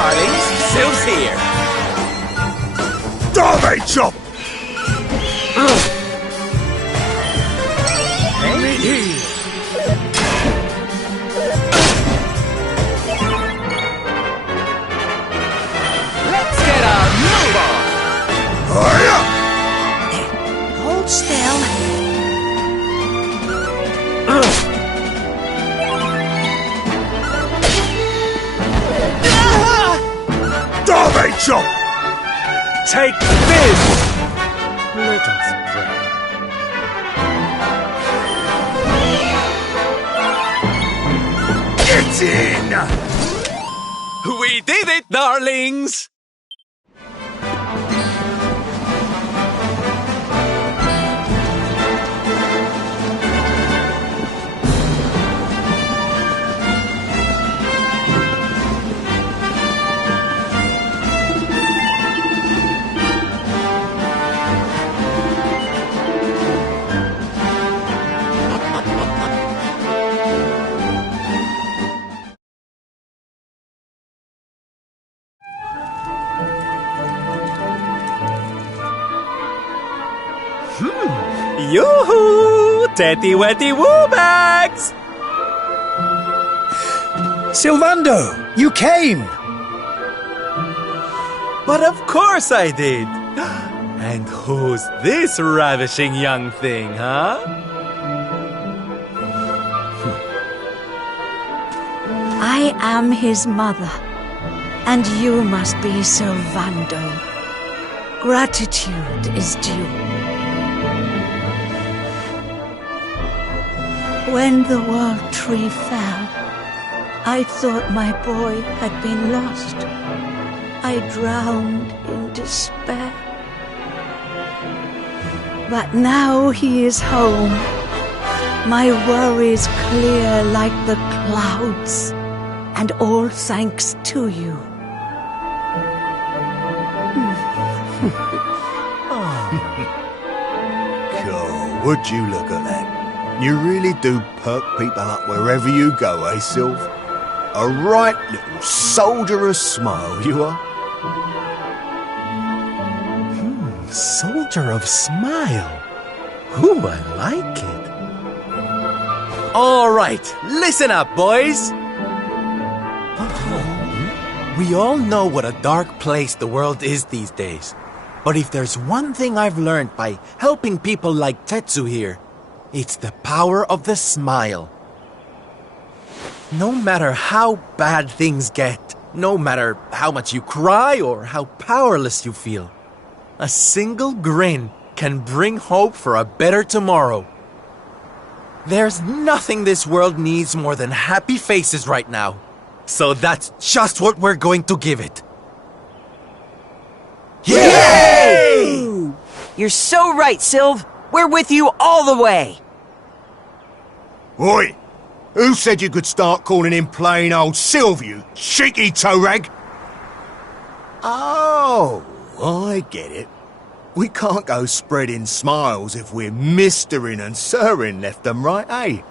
darlings. Sylph's here. Darby chop! Let's get our move on. Hold still. Darby chop! Take this! Let us pray. Get in! We did it, darlings! Yoo-hoo! Tetty-wetty woo-bags! Sylvando, you came! But of course I did! And who's this ravishing young thing, huh? I am his mother, and you must be Sylvando. Gratitude is due. When the world tree fell, I thought my boy had been lost. I drowned in despair. But now he is home. My worries clear like the clouds, and all thanks to you. God, would you look at that? You really do perk people up wherever you go, eh, Sylv? A right little soldier smile, you are. Soldier of smile. Ooh, I like it. All right, listen up, boys. We all know what a dark place the world is these days. But if there's one thing I've learned by helping people like Tetsu here, it's the power of the smile. No matter how bad things get, no matter how much you cry or how powerless you feel, a single grin can bring hope for a better tomorrow. There's nothing this world needs more than happy faces right now. So that's just what we're going to give it. Yay! You're so right, Sylv. We're with you all the way. Oi! Who said you could start calling him plain old Sylv, you cheeky toe rag? Oh, I get it. We can't go spreading smiles if we're mistering and sirring left and right, eh?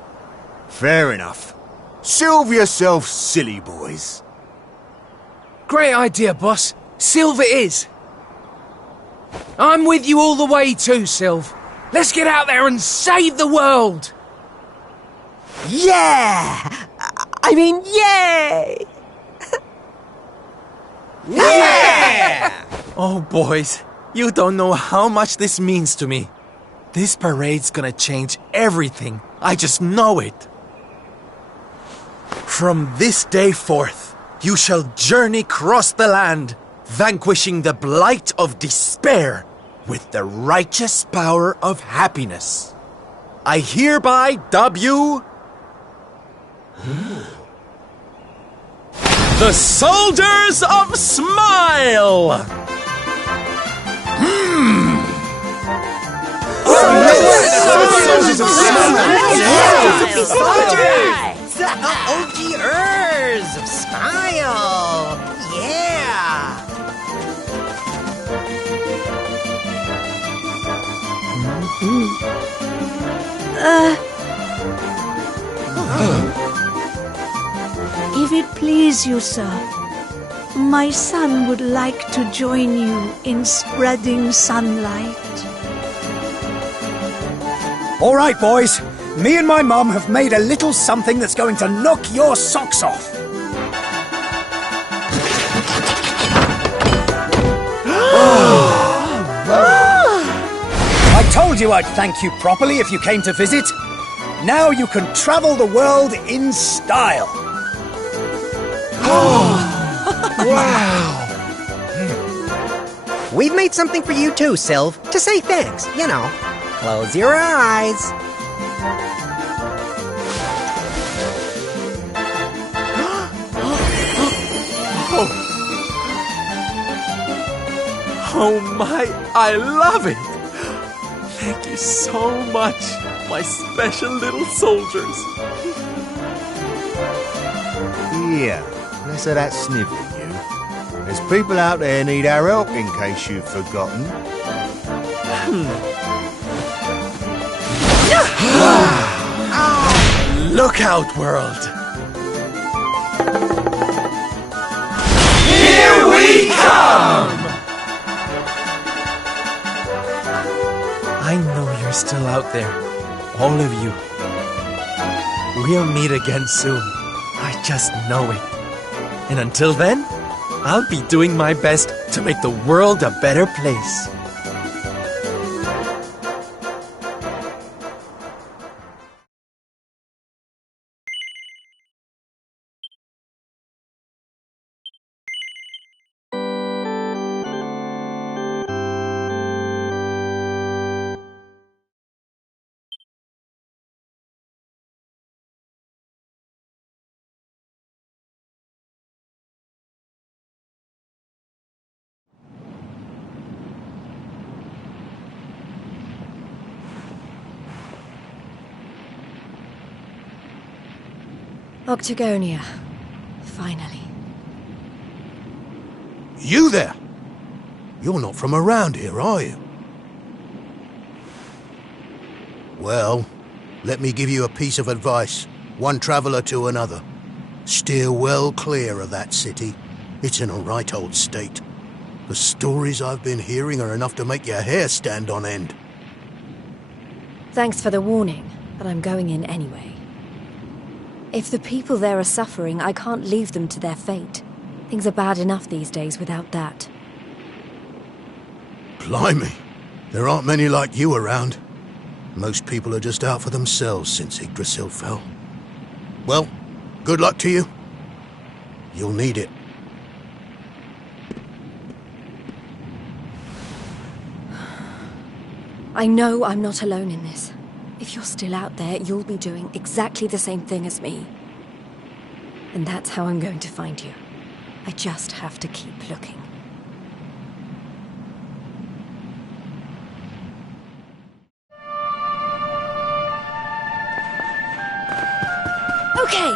Fair enough. Sylv yourself, silly boys. Great idea, boss. Sylv it is. I'm with you all the way too, Sylv. Let's get out there and save the world! Yeah! I mean, yay! Yeah! Oh, boys, you don't know how much this means to me. This parade's gonna change everything. I just know it. From this day forth, you shall journey across the land, vanquishing the blight of despair with the righteous power of happiness. I hereby dub you the Soldiers of Smile! Soldiers of Smile! The OGers of Smile! Yeah! If it please you, sir, My son would like to join you in spreading sunlight. All right, boys. Me and my mum have made a little something that's going to knock your socks off. I told you I'd thank you properly if you came to visit. Now you can travel the world in style. Wow! We've made something for you too, Sylv, to say thanks, you know. Close your eyes. Oh my, I love it! Thank you so much, my special little soldiers. Yeah, less of that snivelling, you. There's people out there need our help, in case you've forgotten. Look out, world! Here we come! I know you're still out there, all of you. We'll meet again soon. I just know it. And until then, I'll be doing my best to make the world a better place. Octagonia. Finally. You there? You're not from around here, are you? Well, let me give you a piece of advice, one traveller to another. Steer well clear of that city. It's in a right old state. The stories I've been hearing are enough to make your hair stand on end. Thanks for the warning, but I'm going in anyway. If the people there are suffering, I can't leave them to their fate. Things are bad enough these days without that. Blimey, there aren't many like you around. Most people are just out for themselves since Yggdrasil fell. Well, good luck to you. You'll need it. I know I'm not alone in this. If you're still out there, you'll be doing exactly the same thing as me. And that's how I'm going to find you. I just have to keep looking. Okay!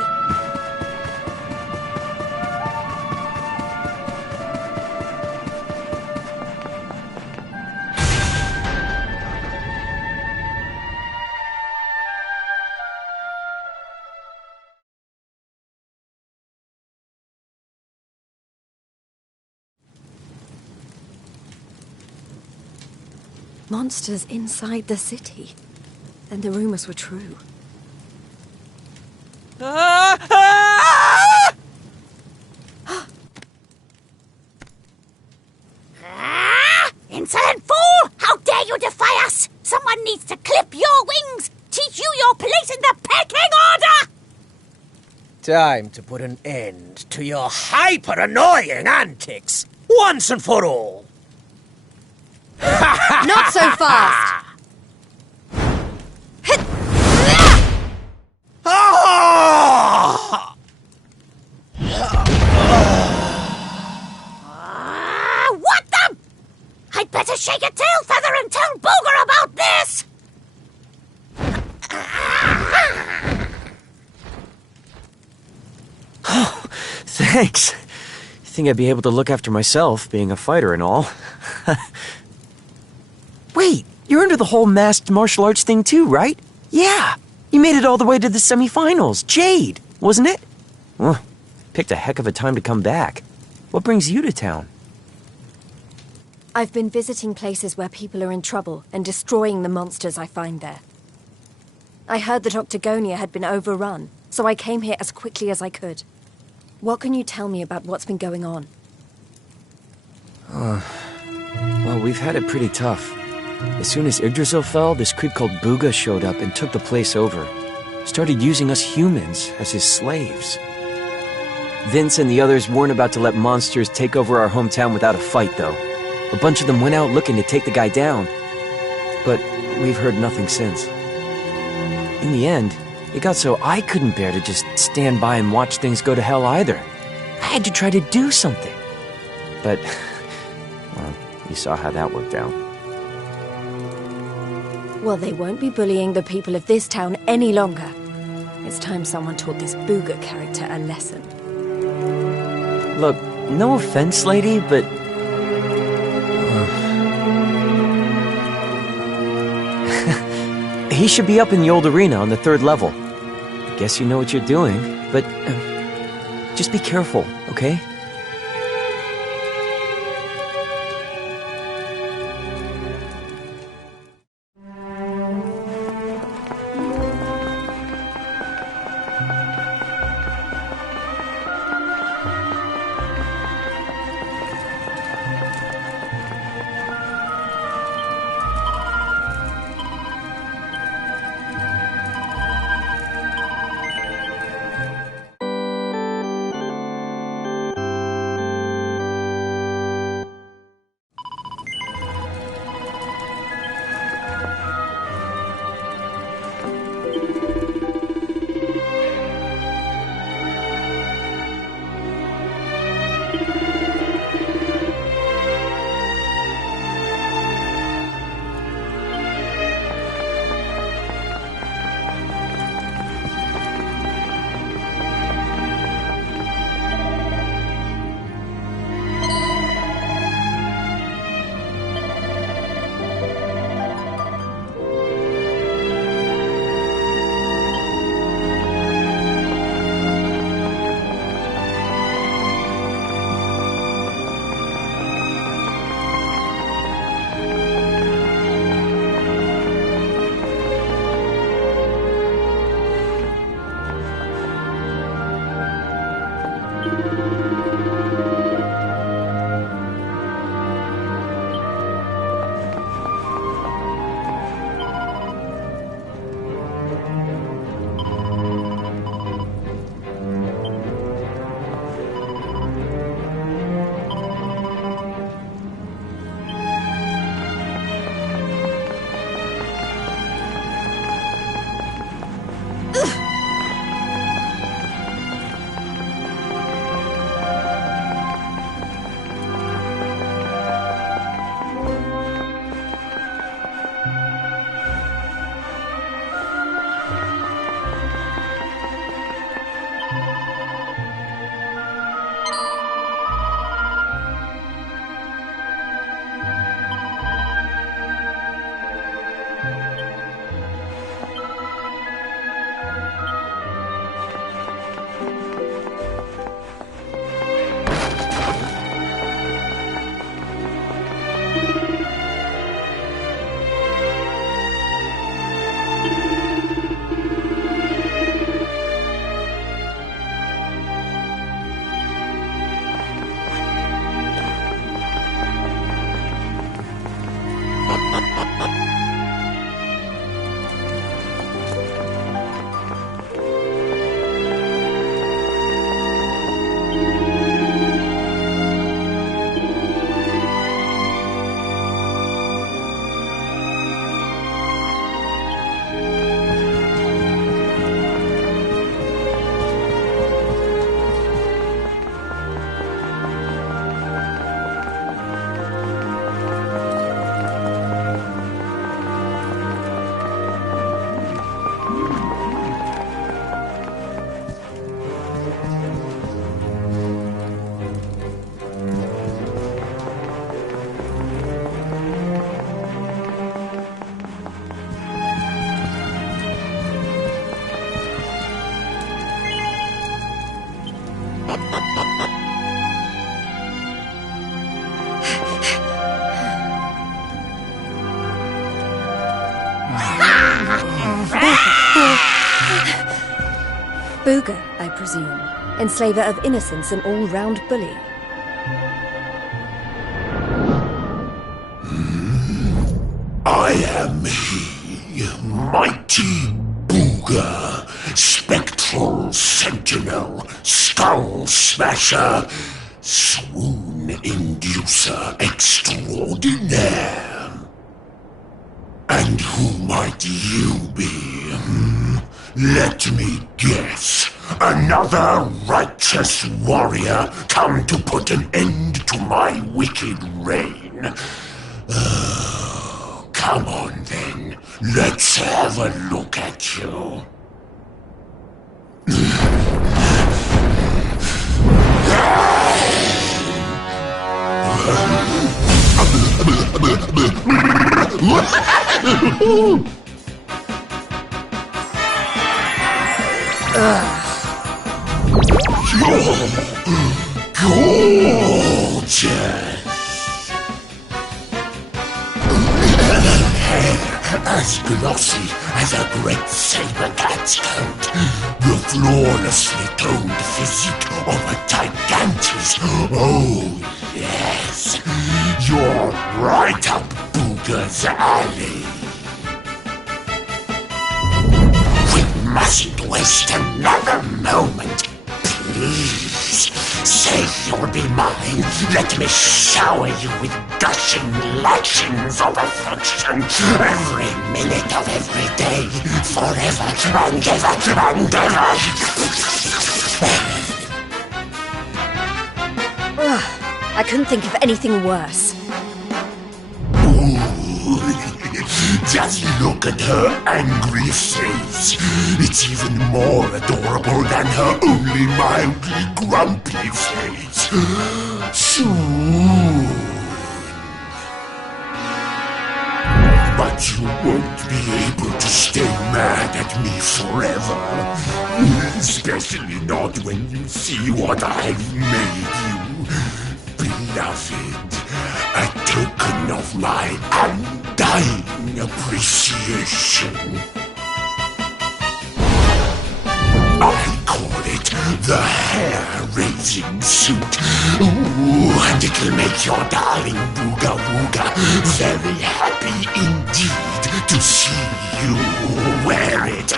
Monsters inside the city. Then the rumors were true. Insolent fool! How dare you defy us! Someone needs to clip your wings! Teach you your place in the pecking order! Time to put an end to your hyper-annoying antics, once and for all. Not so fast! What the? I'd better shake a tail feather and tell Booger about this! Oh, thanks. Think I'd be able to look after myself, being a fighter and all. Wait, you're into the whole masked martial arts thing too, right? Yeah, you made it all the way to the semifinals. Jade, wasn't it? Well, picked a heck of a time to come back. What brings you to town? I've been visiting places where people are in trouble and destroying the monsters I find there. I heard that Octagonia had been overrun, so I came here as quickly as I could. What can you tell me about what's been going on? Well, we've had it pretty tough. As soon as Yggdrasil fell, this kid called Booga showed up and took the place over. Started using us humans as his slaves. Vince and the others weren't about to let monsters take over our hometown without a fight, though. A bunch of them went out looking to take the guy down. But we've heard nothing since. In the end, it got so I couldn't bear to just stand by and watch things go to hell either. I had to try to do something. But, well, you saw how that worked out. Well, they won't be bullying the people of this town any longer. It's time someone taught this Booga character a lesson. Look, no offense, lady, but... he should be up in the old arena on the 3rd level. I guess you know what you're doing, but... just be careful, okay? Booga, I presume. Enslaver of innocence and all-round bully. I am he, mighty Booga, spectral sentinel, skull smasher, swoon inducer extraordinaire. And who might you be? Let me guess. Another righteous warrior come to put an end to my wicked reign. Come on then, let's have a look at you. Gorgeous! As glossy as a great saber cat's coat, the flawlessly toned physique of a gigantus. Oh, yes, you're right up Booga's alley. We mustn't waste another moment. Please, say you'll be mine. Let me shower you with gushing lashings of affection every minute of every day, forever and ever and ever. I couldn't think of anything worse. Just look at her angry face. It's even more adorable than her only mildly grumpy face. Soon. But you won't be able to stay mad at me forever. Especially not when you see what I've made you. Beloved, a token of my undying appreciation. I call it the hair-raising suit. Ooh, and it'll make your darling Booga Wooga very happy indeed to see you wear it.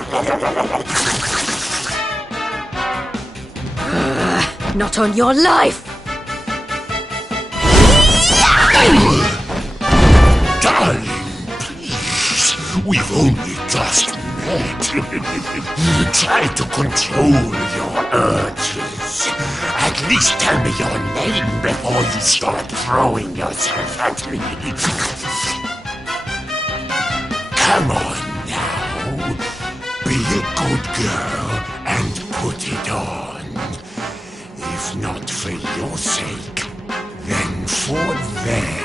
Not on your life! Darling, please, we've only just met. Try to control your urges. At least tell me your name before you start throwing yourself at me. Come on now. Be a good girl and put it on. If not for your sake, then for theirs.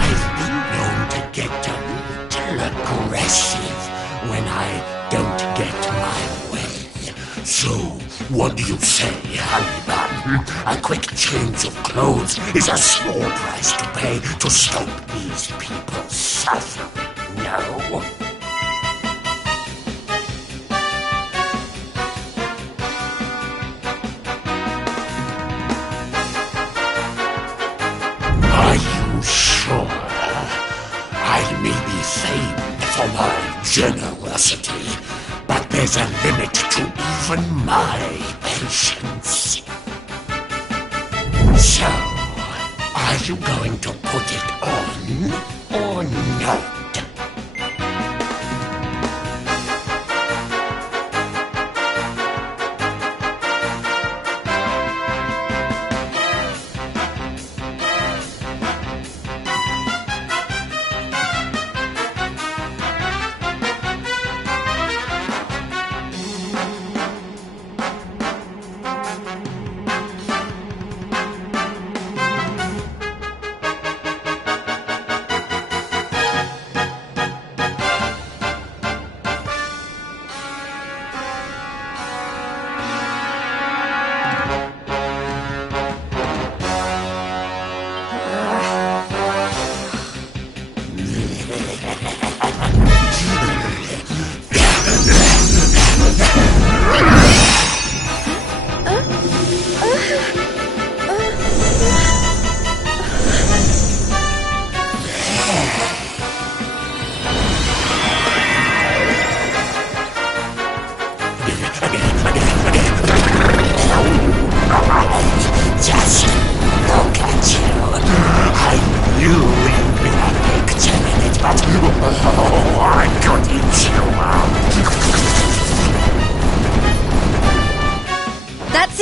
I've been known to get a little aggressive when I don't get my way. So, what do you say, honey bun? A quick change of clothes is a small price to pay to stop these people suffering, no? I may be famed for my generosity, but there's a limit to even my patience. So, are you going to put it on or not?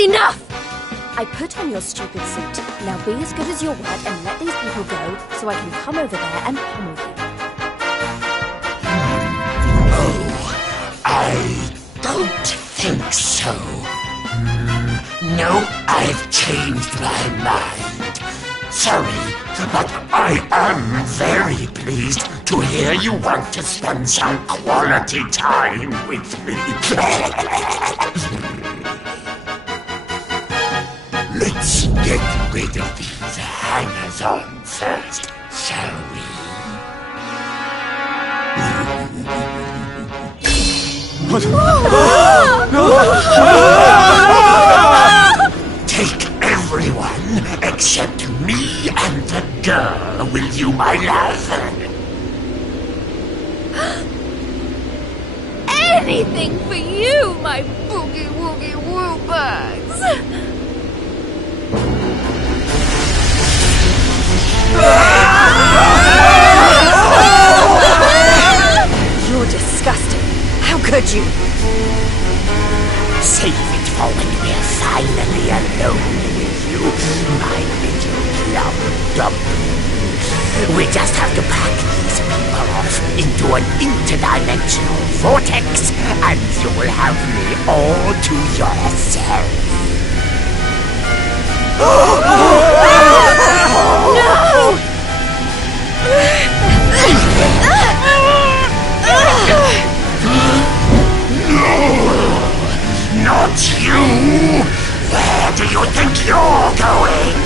Enough! I put on your stupid suit. Now be as good as your word and let these people go so I can come over there and pommel you. Oh, I don't think so. No, I've changed my mind. Sorry, but I am very pleased to hear you want to spend some quality time with me. Let's get rid of these hangers-on first, shall we? Take everyone except me and the girl, will you, my love? Anything for you, my boogie-woogie-woo bugs! You're disgusting. How could you? Save it for when we're finally alone with you, my little plum dumpling. We just have to pack these people off into an interdimensional vortex, and you'll have me all to yourself. No! Not you! Where do you think you're going?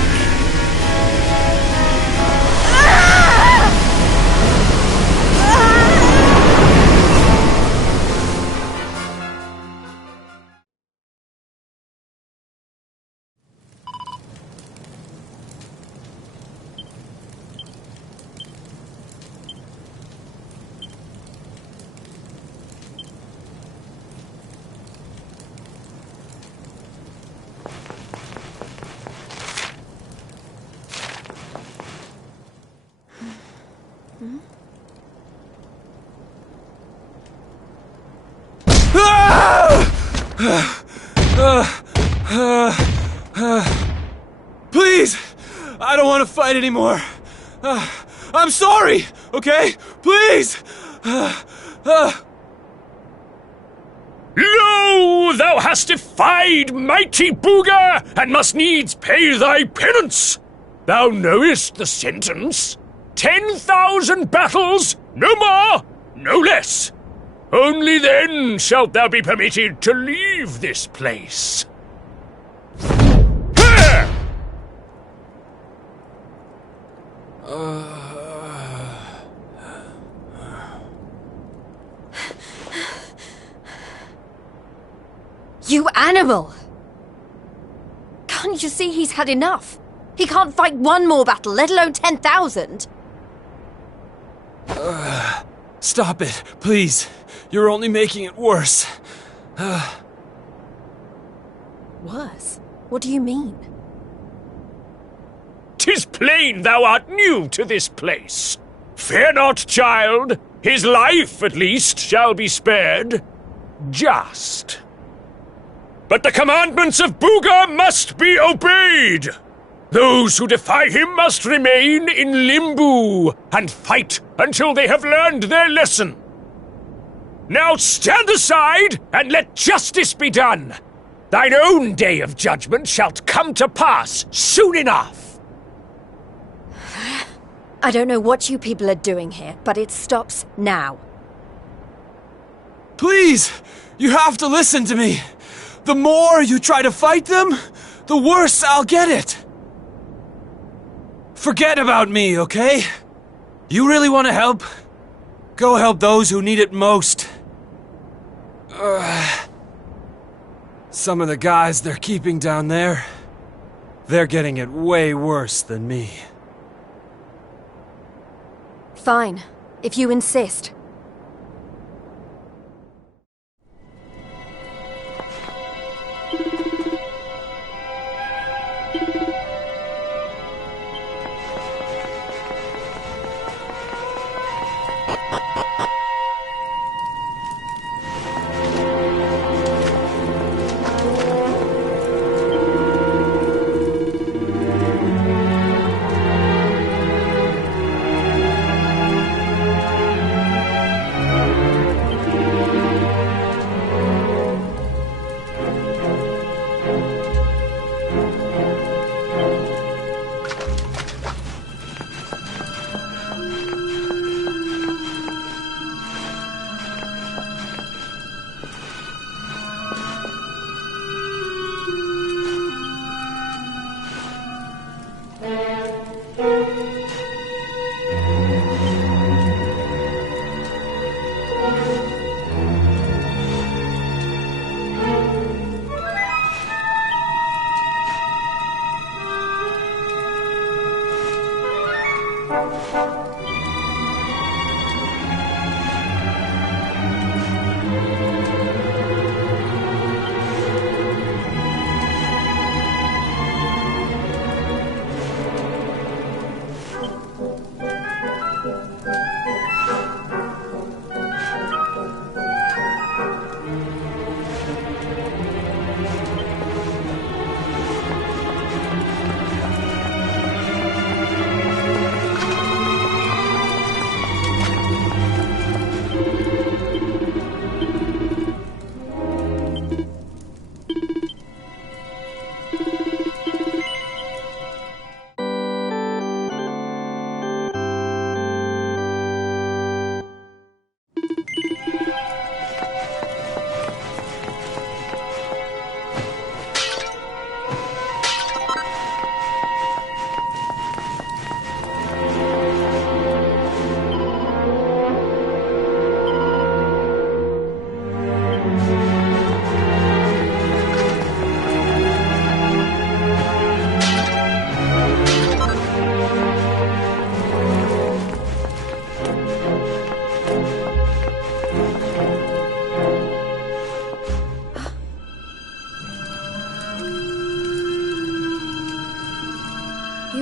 Please! I don't want to fight anymore. I'm sorry, okay? Please! Lo, thou hast defied mighty Booga, and must needs pay thy penance. Thou knowest the sentence. 10,000 battles, no more, no less. Only then shalt thou be permitted to leave this place. You animal! Can't you see he's had enough? He can't fight one more battle, let alone 10,000. Stop it, please. You're only making it worse. Worse? What do you mean? 'Tis plain thou art new to this place. Fear not, child. His life, at least, shall be spared. Just. But the commandments of Booga must be obeyed. Those who defy him must remain in limbo and fight until they have learned their lesson. Now stand aside and let justice be done. Thine own day of judgment shalt come to pass soon enough. I don't know what you people are doing here, but it stops now. Please! You have to listen to me. The more you try to fight them, the worse I'll get it. Forget about me, okay? You really want to help? Go help those who need it most. Some of the guys they're keeping down there, they're getting it way worse than me. Fine, if you insist.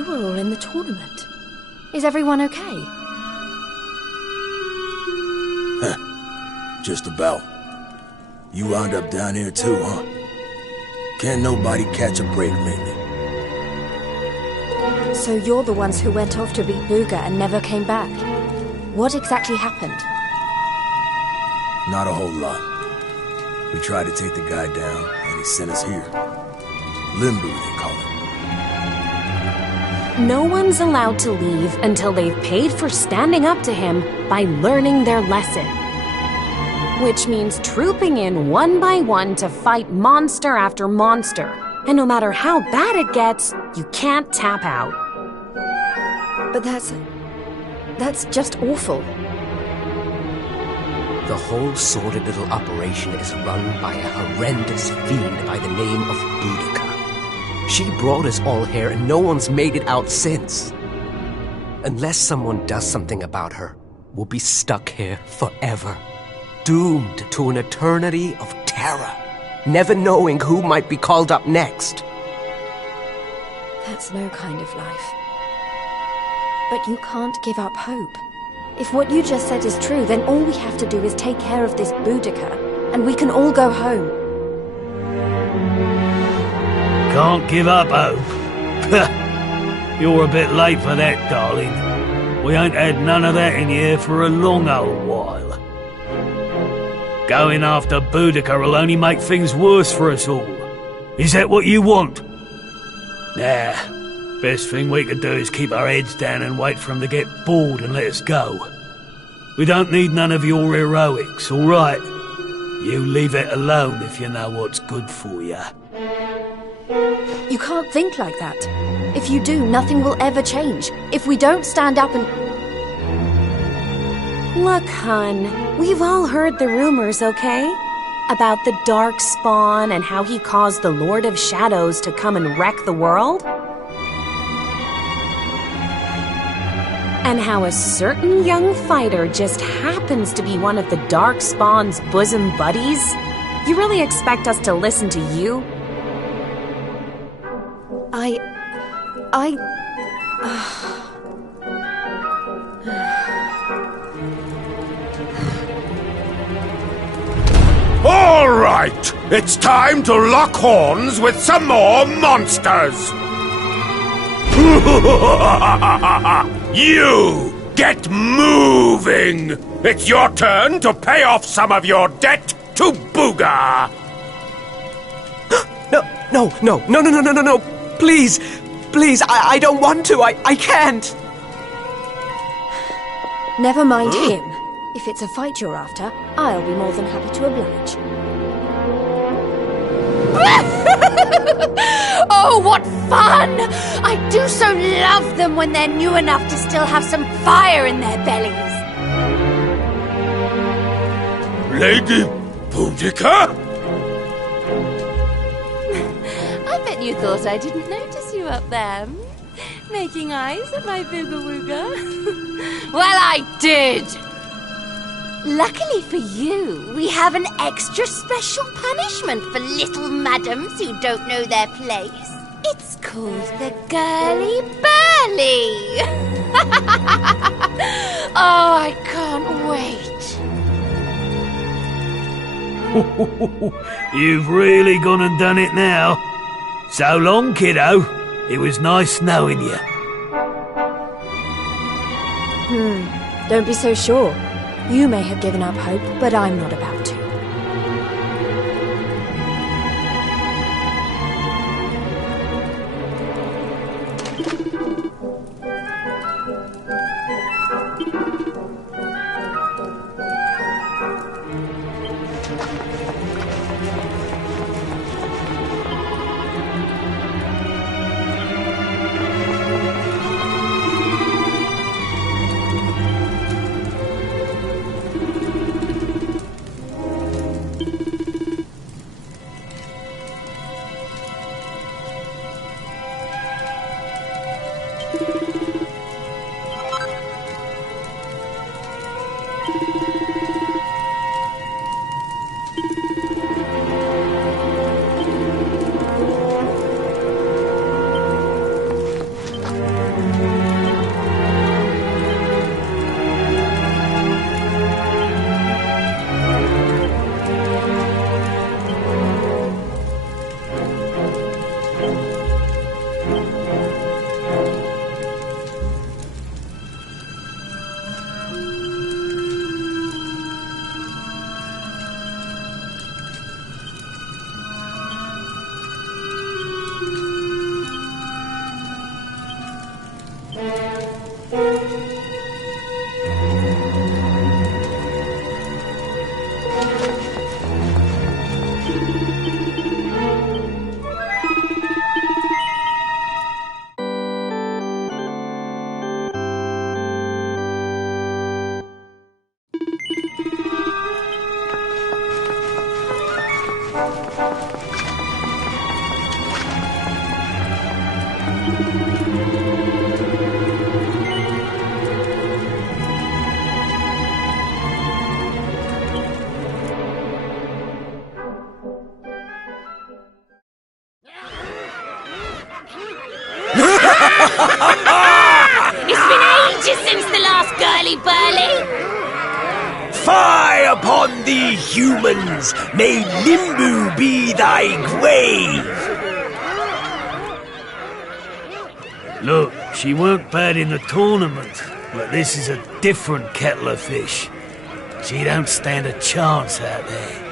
we're all in the tournament. Is everyone okay? Just about. You wound up down here too, huh? Can't nobody catch a break lately. So you're the ones who went off to beat Booga and never came back. What exactly happened? Not a whole lot. We tried to take the guy down, and he sent us here. Limbo, they call it. No one's allowed to leave until they've paid for standing up to him by learning their lesson. Which means trooping in one by one to fight monster after monster. And no matter how bad it gets, you can't tap out. But that's just awful. The whole sordid little operation is run by a horrendous fiend by the name of Boudica. She brought us all here and no one's made it out since. Unless someone does something about her, we'll be stuck here forever. Doomed to an eternity of terror, never knowing who might be called up next. That's no kind of life. But you can't give up hope. If what you just said is true, then all we have to do is take care of this Boudica, and we can all go home. Can't give up hope. You're a bit late for that, darling. We ain't had none of that in here for a long old while. Going after Boudica will only make things worse for us all. Is that what you want? Nah, best thing we could do is keep our heads down and wait for him to get bored and let us go. We don't need none of your heroics, all right? You leave it alone if you know what's good for you. You can't think like that. If you do, nothing will ever change. If we don't stand up and... Look, hun, we've all heard the rumors, okay? About the Dark Spawn and how he caused the Lord of Shadows to come and wreck the world? And how a certain young fighter just happens to be one of the Dark Spawn's bosom buddies? You really expect us to listen to you? All right, it's time to lock horns with some more monsters. You get moving. It's your turn to pay off some of your debt to Booga. No. Please, I don't want to. I can't. Never mind him. If it's a fight you're after, I'll be more than happy to oblige. Oh, what fun! I do so love them when they're new enough to still have some fire in their bellies. Lady Boudica? I bet you thought I didn't notice you up there. Making eyes at my booga wooga. Well, I did! Luckily for you, we have an extra special punishment for little madams who don't know their place. It's called the Girly Burly. Oh, I can't wait. You've really gone and done it now. So long, kiddo. It was nice knowing you. Don't be so sure. You may have given up hope, but I'm not about to. It's been ages since the last girly burly. Fie upon thee, humans! May Limbu be thy grave! Look, she weren't bad in the tournament, but this is a different kettle of fish. She don't stand a chance out there.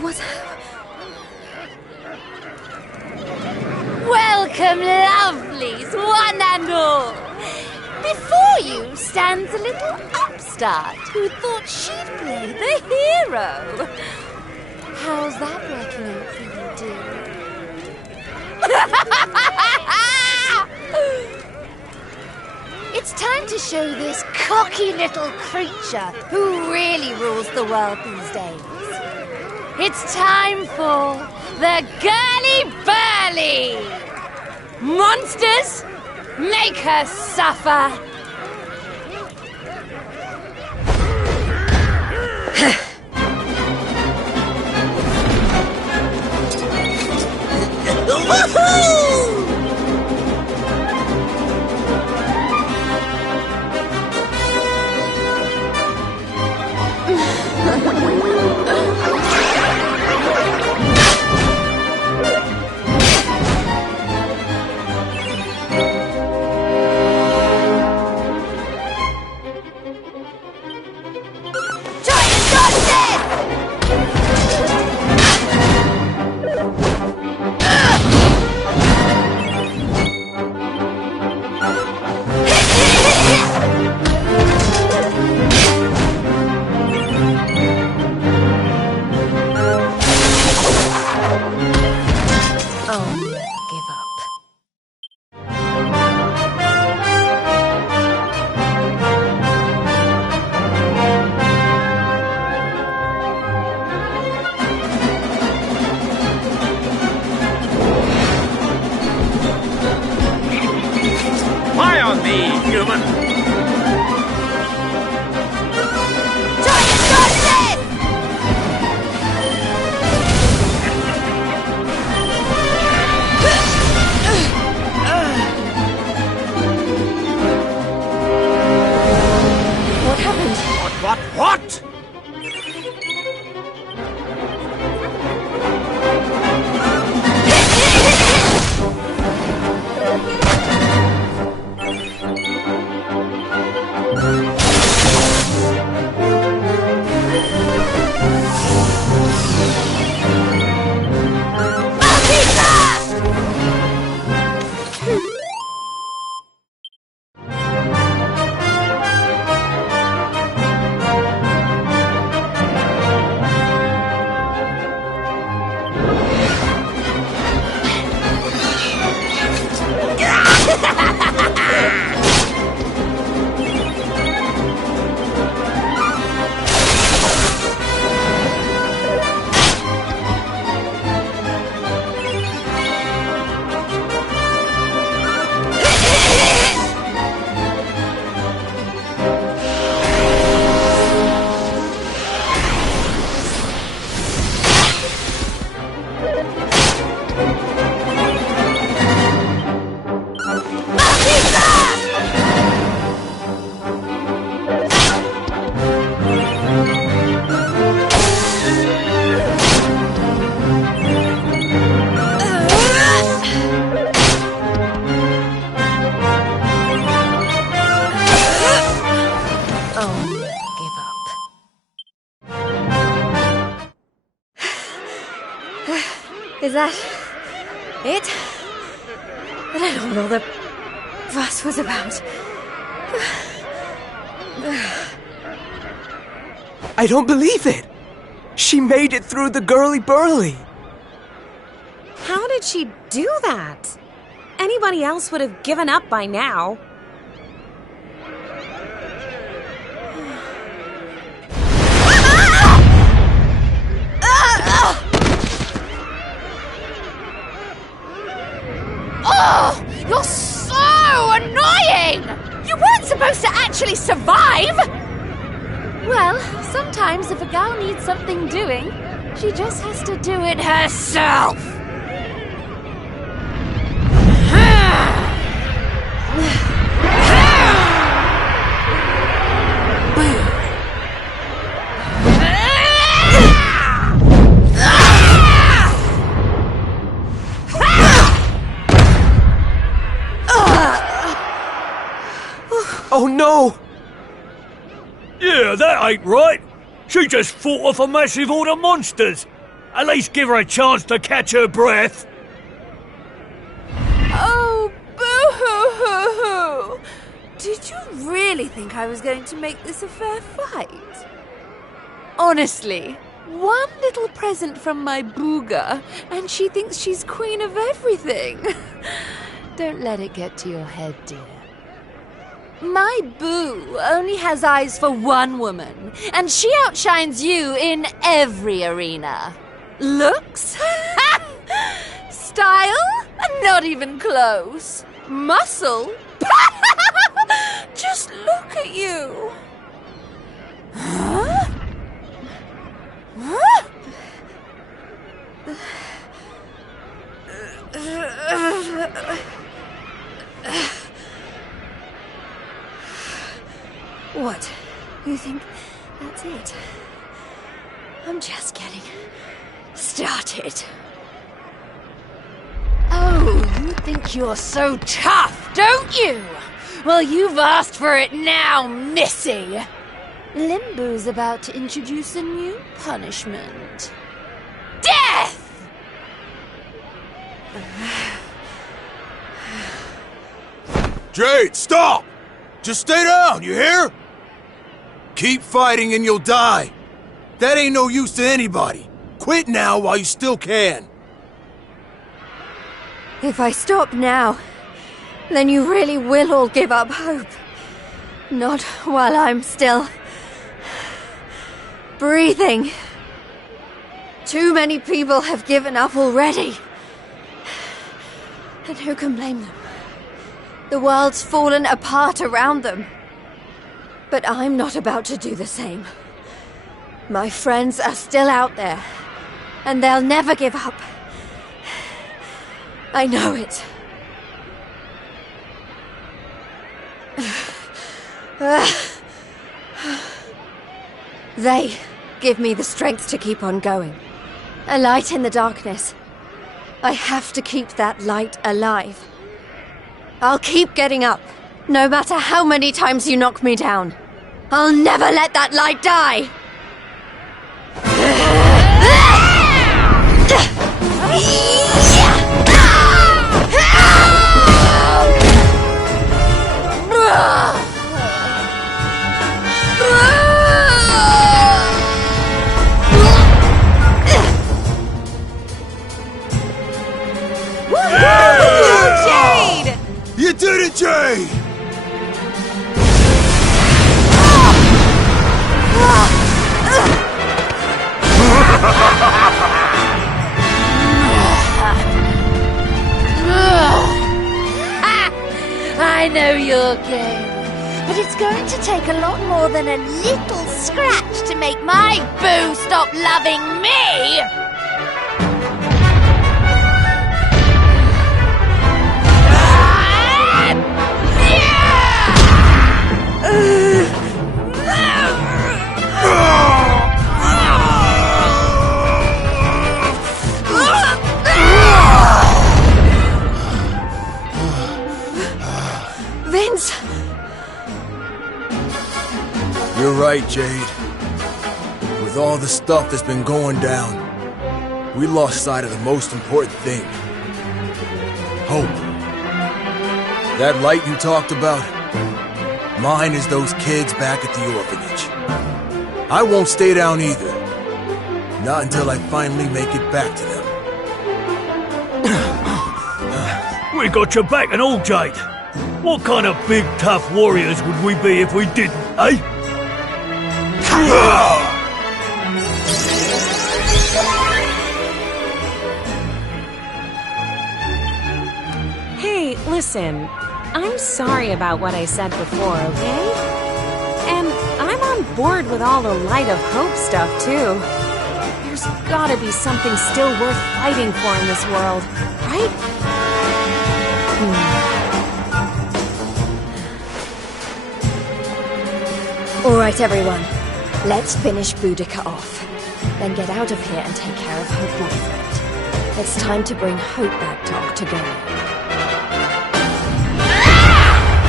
What? Welcome, lovelies, one and all. Before you stands a little upstart who thought she'd play the hero. How's that working out for you, dear? It's time to show this cocky little creature who really rules the world these days. It's time for the Girly Burly! Monsters, make her suffer! What? Is that it? I don't know what all the fuss was about. I don't believe it! She made it through the Girly Burly! How did she do that? Anybody else would have given up by now. Oh, you're so annoying! You weren't supposed to actually survive! Well, sometimes if a gal needs something doing, she just has to do it herself. Oh no! Yeah, that ain't right. She just fought off a massive horde of monsters. At least give her a chance to catch her breath. Oh, boo-hoo-hoo-hoo! Did you really think I was going to make this a fair fight? Honestly, one little present from my booga, and she thinks she's queen of everything. Don't let it get to your head, dear. My boo only has eyes for one woman, and she outshines you in every arena. Looks? Style? Not even close. Muscle? Just look at you. Huh? Huh? What? You think that's it? I'm just getting started. Oh, you think you're so tough, don't you? Well, you've asked for it now, Missy. Limbo's about to introduce a new punishment. Death! Jade, stop! Just stay down, you hear? Keep fighting and you'll die. That ain't no use to anybody. Quit now while you still can. If I stop now, then you really will all give up hope. Not while I'm still breathing. Too many people have given up already. And who can blame them? The world's fallen apart around them. But I'm not about to do the same. My friends are still out there, and they'll never give up. I know it. They give me the strength to keep on going. A light in the darkness. I have to keep that light alive. I'll keep getting up, no matter how many times you knock me down. I'll never let that light die! Jade! You did it, Jade! I know your game, but it's going to take a lot more than a little scratch to make my boo stop loving me! Vince! You're right, Jade. With all the stuff that's been going down, we lost sight of the most important thing. Hope. That light you talked about, mine is those kids back at the orphanage. I won't stay down either. Not until I finally make it back to them. We got your back and all, Jade. What kind of big, tough warriors would we be if we didn't, eh? Hey, listen. I'm sorry about what I said before, okay? And I'm on board with all the Light of Hope stuff, too. There's gotta be something still worth fighting for in this world, right? All right, everyone. Let's finish Boudica off. Then get out of here and take care of her boyfriend. It's time to bring Hope back to Octagonia.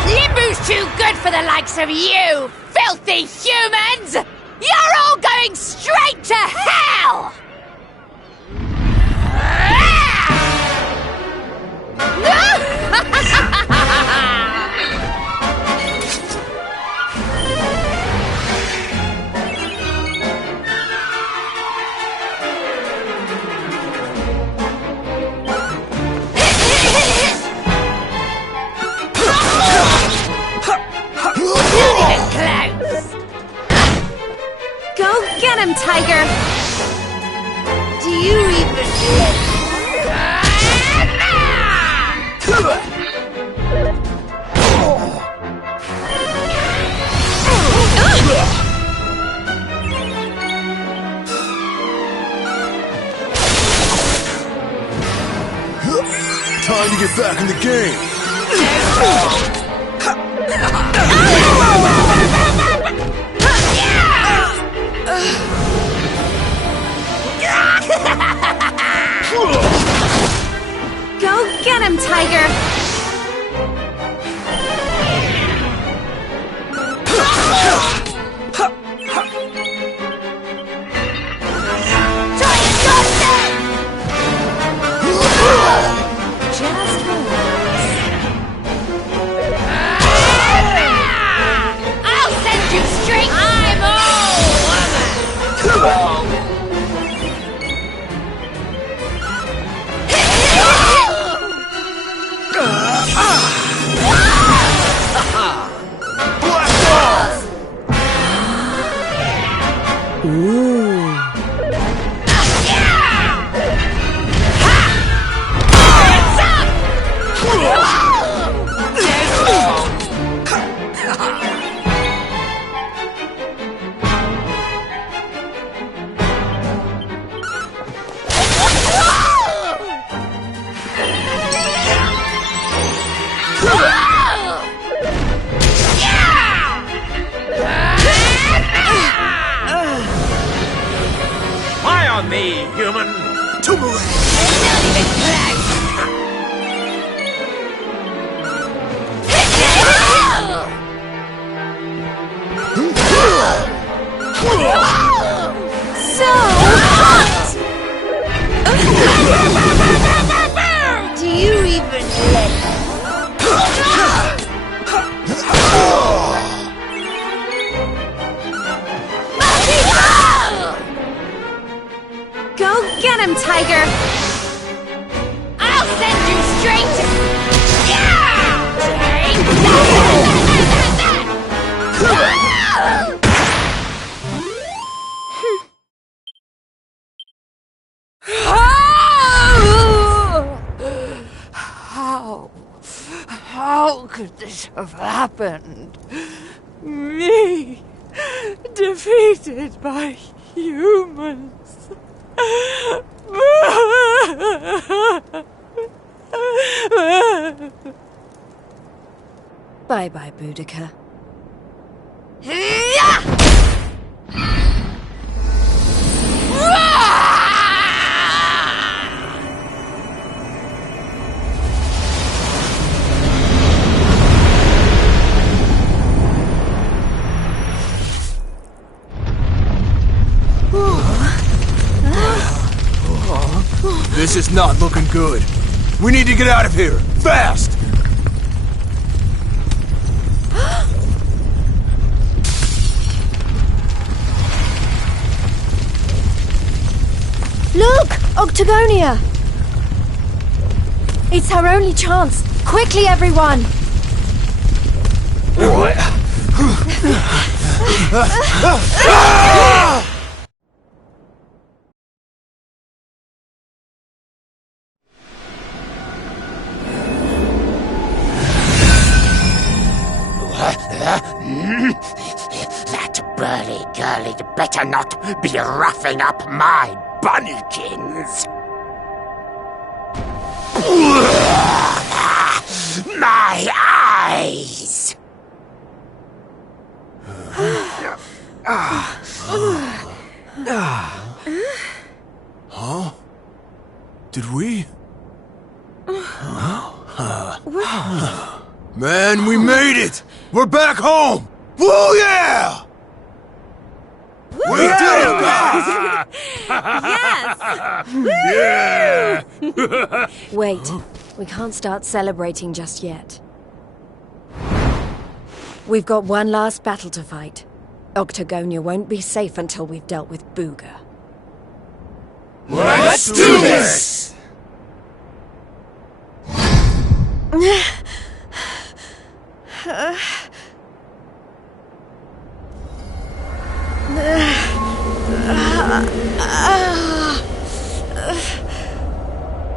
Limbu's too good for the likes of you, filthy humans! You're all going straight to hell! Go get him, Tiger! Do you even... Time to get back in the game. Go get him, Tiger! Just relax. I'll send you straight... I'm all woman! Fire on me, human! So hot! Do you even let... Go get him, Tiger! I'll send you straight to... How could this have happened? Me, defeated by humans. Bye-bye, Boudica. This is not looking good. We need to get out of here, fast! Look! Octagonia! It's our only chance. Quickly, everyone! girly'd better not be roughing up my bunnykins. My eyes! Huh? Did we? Man, we made it! We're back home! Woo, yeah! We did it, guys! Yes! Yeah! Wait, we can't start celebrating just yet. We've got one last battle to fight. Octagonia won't be safe until we've dealt with Booga. Let's do this!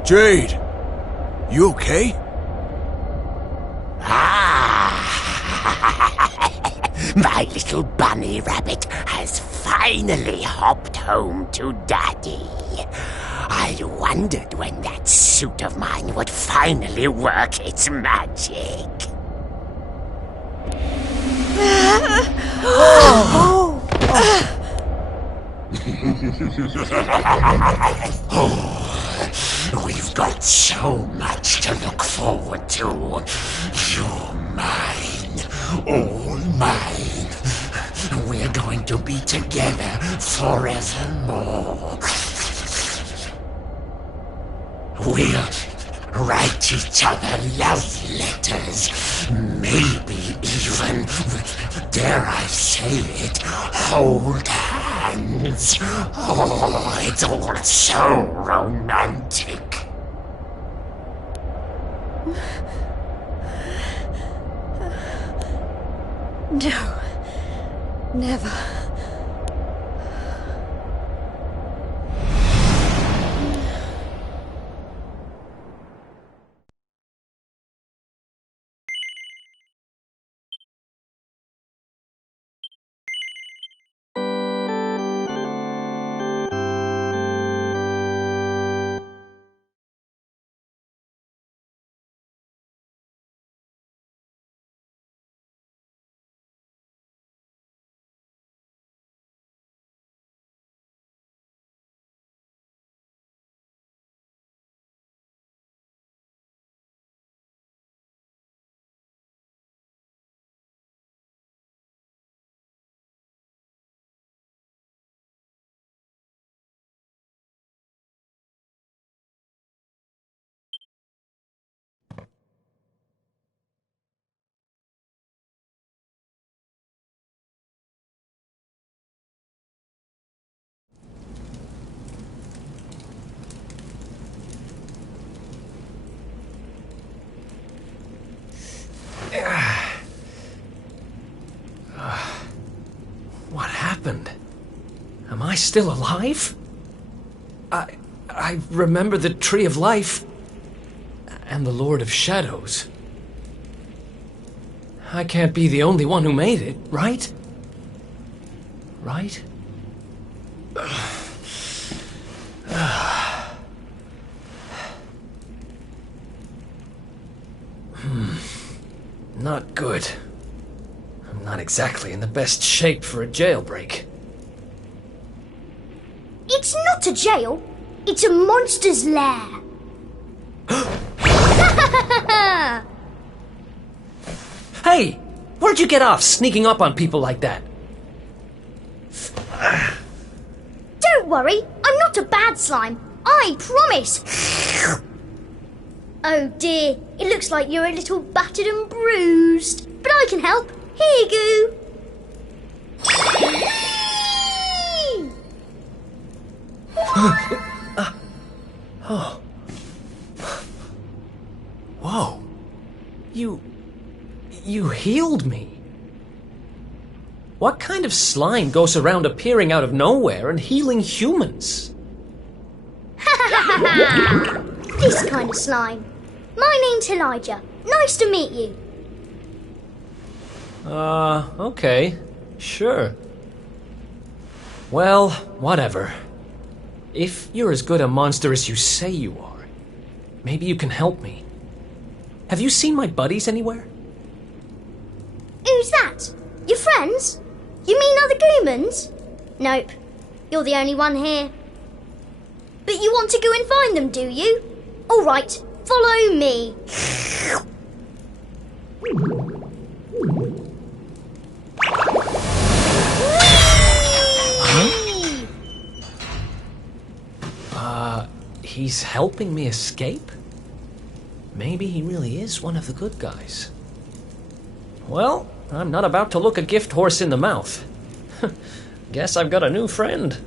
Jade, you okay? My little bunny rabbit has finally hopped home to Daddy. I wondered when that suit of mine would finally work its magic. We've got so much to look forward to. You're mine, all mine. We're going to be together forevermore. We'll write each other love letters, maybe even, dare I say it, hold hands. Oh, it's all so romantic. No. Never. What happened? Am I still alive? I remember the Tree of Life and the Lord of Shadows. I can't be the only one who made it, right? Right? Not good. I'm not exactly in the best shape for a jailbreak. It's not a jail. It's a monster's lair. Hey! Where'd you get off sneaking up on people like that? Don't worry, I'm not a bad slime. I promise. Oh dear, it looks like you're a little battered and bruised. But I can help. Here you go. Oh. Whoa. You healed me. What kind of slime goes around appearing out of nowhere and healing humans? This kind of slime. My name's Elijah. Nice to meet you. Okay. Sure. Well, whatever. If you're as good a monster as you say you are, maybe you can help me. Have you seen my buddies anywhere? Who's that? Your friends? You mean other humans? Nope. You're the only one here. But you want to go and find them, do you? All right, follow me. He's helping me escape? Maybe he really is one of the good guys. Well, I'm not about to look a gift horse in the mouth. Guess I've got a new friend.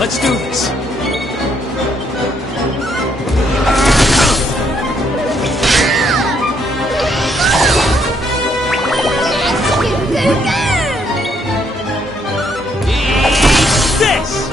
Let's do this. Eat this!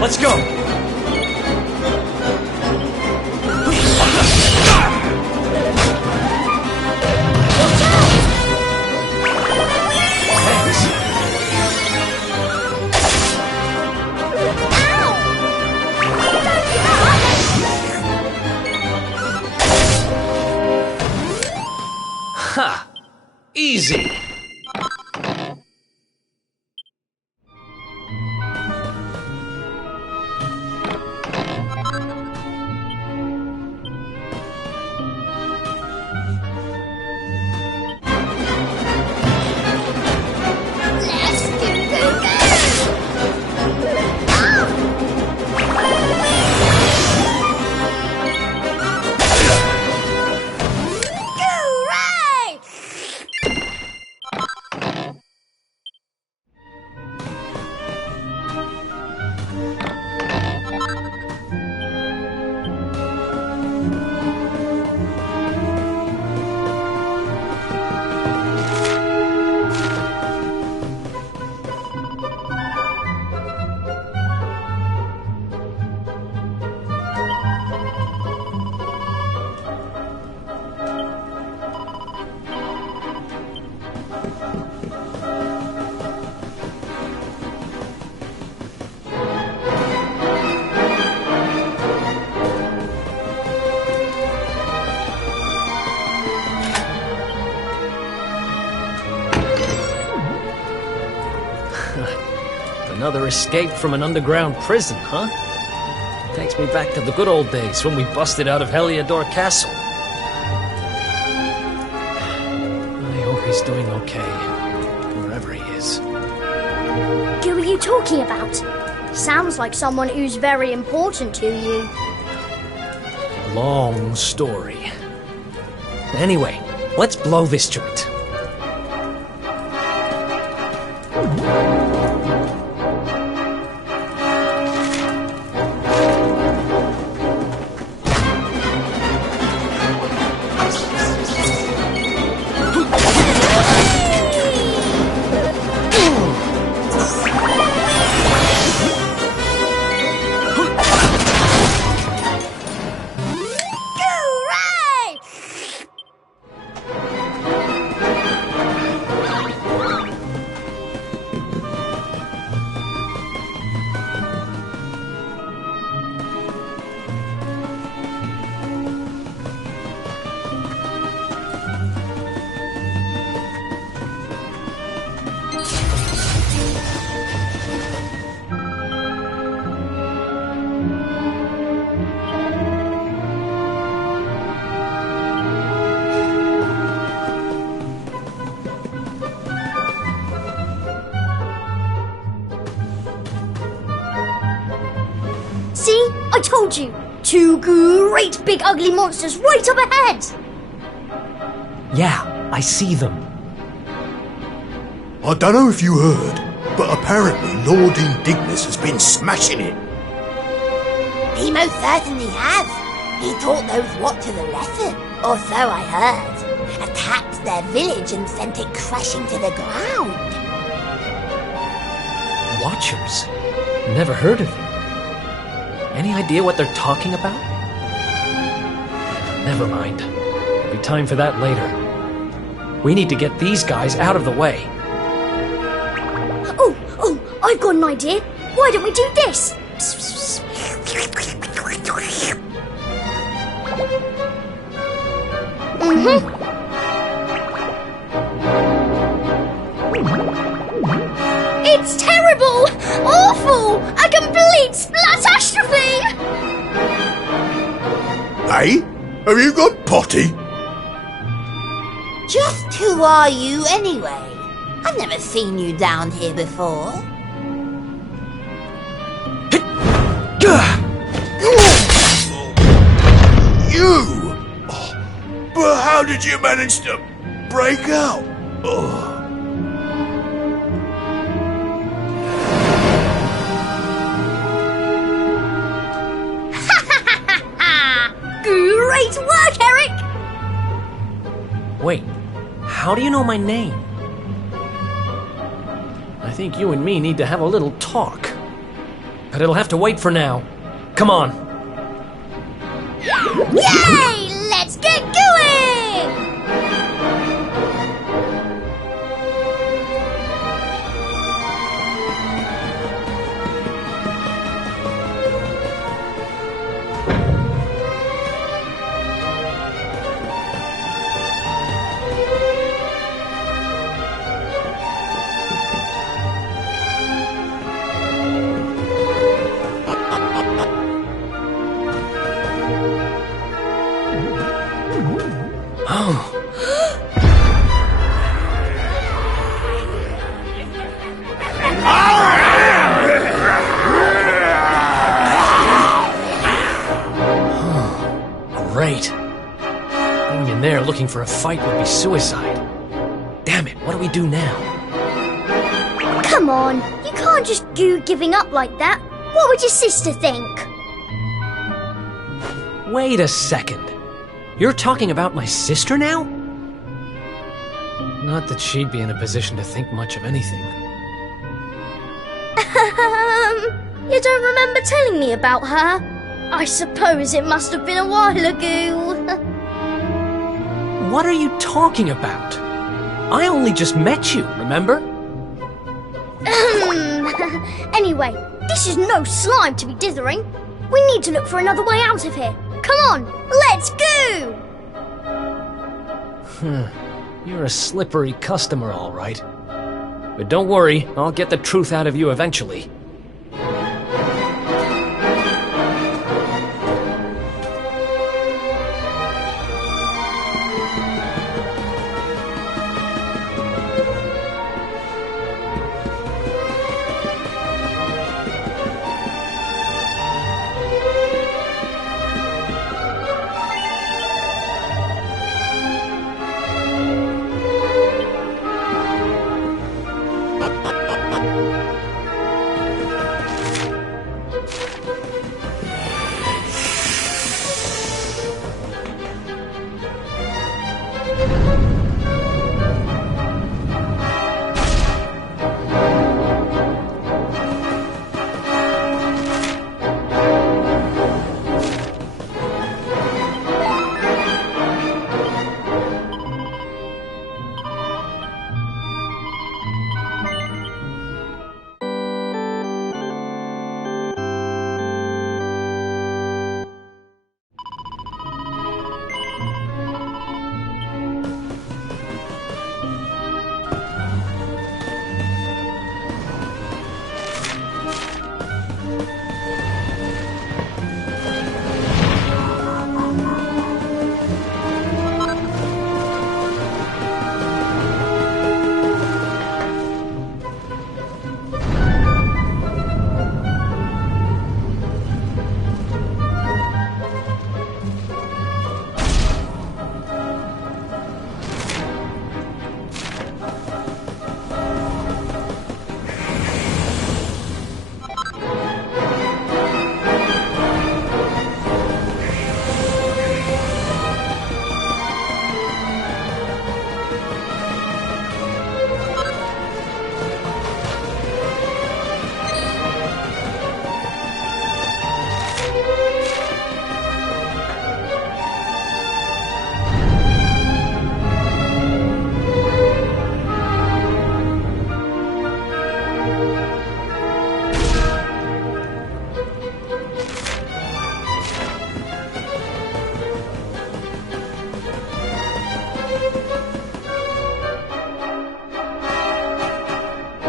Let's go! Ha! Easy! Another escape from an underground prison, huh? Takes me back to the good old days when we busted out of Heliodor Castle. I hope he's doing okay, wherever he is. Who are you talking about? Sounds like someone who's very important to you. Long story. Anyway, let's blow this joint. See? I told you! Two great big ugly monsters right up ahead! Yeah, I see them. I don't know if you heard, but apparently Lord Indignus has been smashing it. He most certainly has. He taught those what to the lesson, or so I heard. Attacked their village and sent it crashing to the ground. Watchers? Never heard of them. Any idea what they're talking about? Never mind. There'll be time for that later. We need to get these guys out of the way. Oh, I've got an idea. Why don't we do this? It's terrible! Awful! A complete splatastrophe! Hey? Have you got potty? Just who are you anyway? I've never seen you down here before. You! But how did you manage to break out? Great work, Eric! Wait, how do you know my name? I think you and me need to have a little talk. But it'll have to wait for now. Come on. Yay! Let's get going! Great. Going in there looking for a fight would be suicide. Damn it, what do we do now? Come on, you can't just go giving up like that. What would your sister think? Wait a second. You're talking about my sister now? Not that she'd be in a position to think much of anything. You don't remember telling me about her? I suppose it must have been a while ago. What are you talking about? I only just met you, remember? Anyway, this is no slime to be dithering. We need to look for another way out of here. Come on, let's go! You're a slippery customer, all right. But don't worry, I'll get the truth out of you eventually.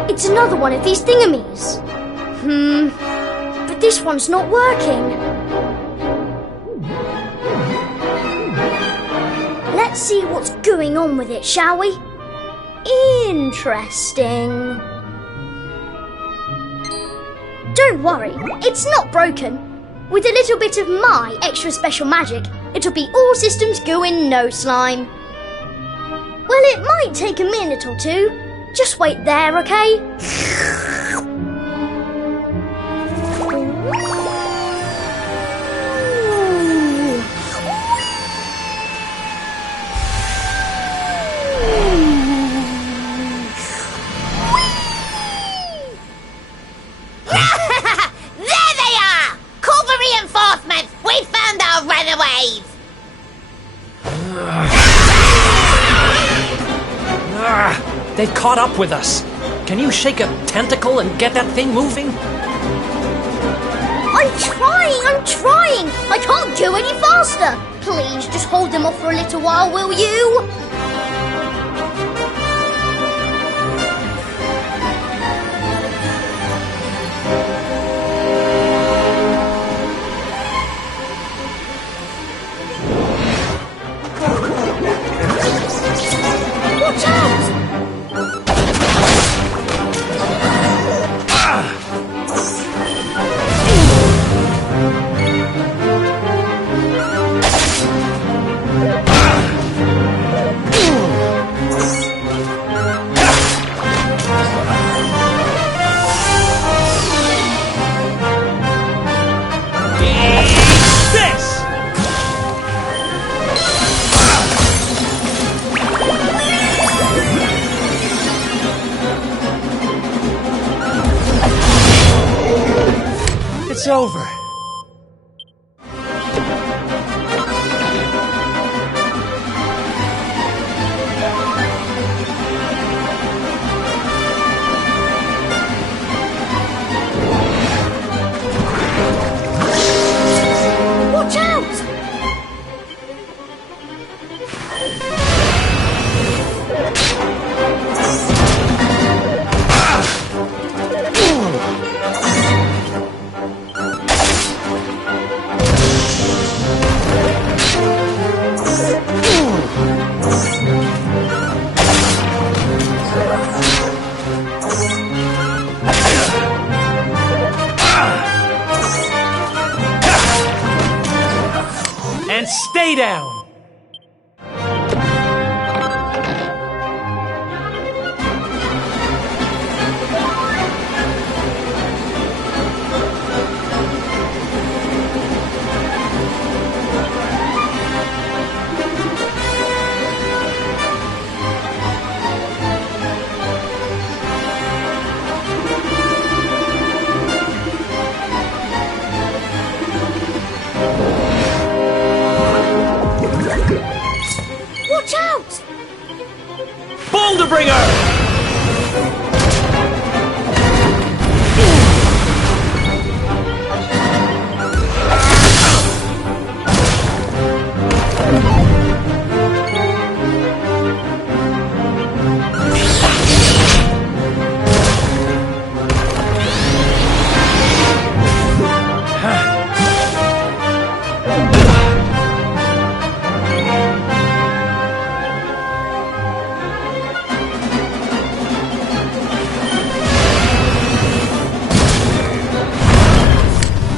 It's another one of these thingamies. But this one's not working. Let's see what's going on with it, shall we? Interesting. Don't worry, it's not broken. With a little bit of my extra special magic, it'll be all systems go in no slime. Well, it might take a minute or two. Just wait there, okay? There they are! Call for reinforcements! We found our runaways! They've caught up with us. Can you shake a tentacle and get that thing moving? I'm trying! I can't go any faster! Please, just hold them off for a little while, will you? Watch out! It's over. Watch out! And stay down! Watch out! Boulder Bringer!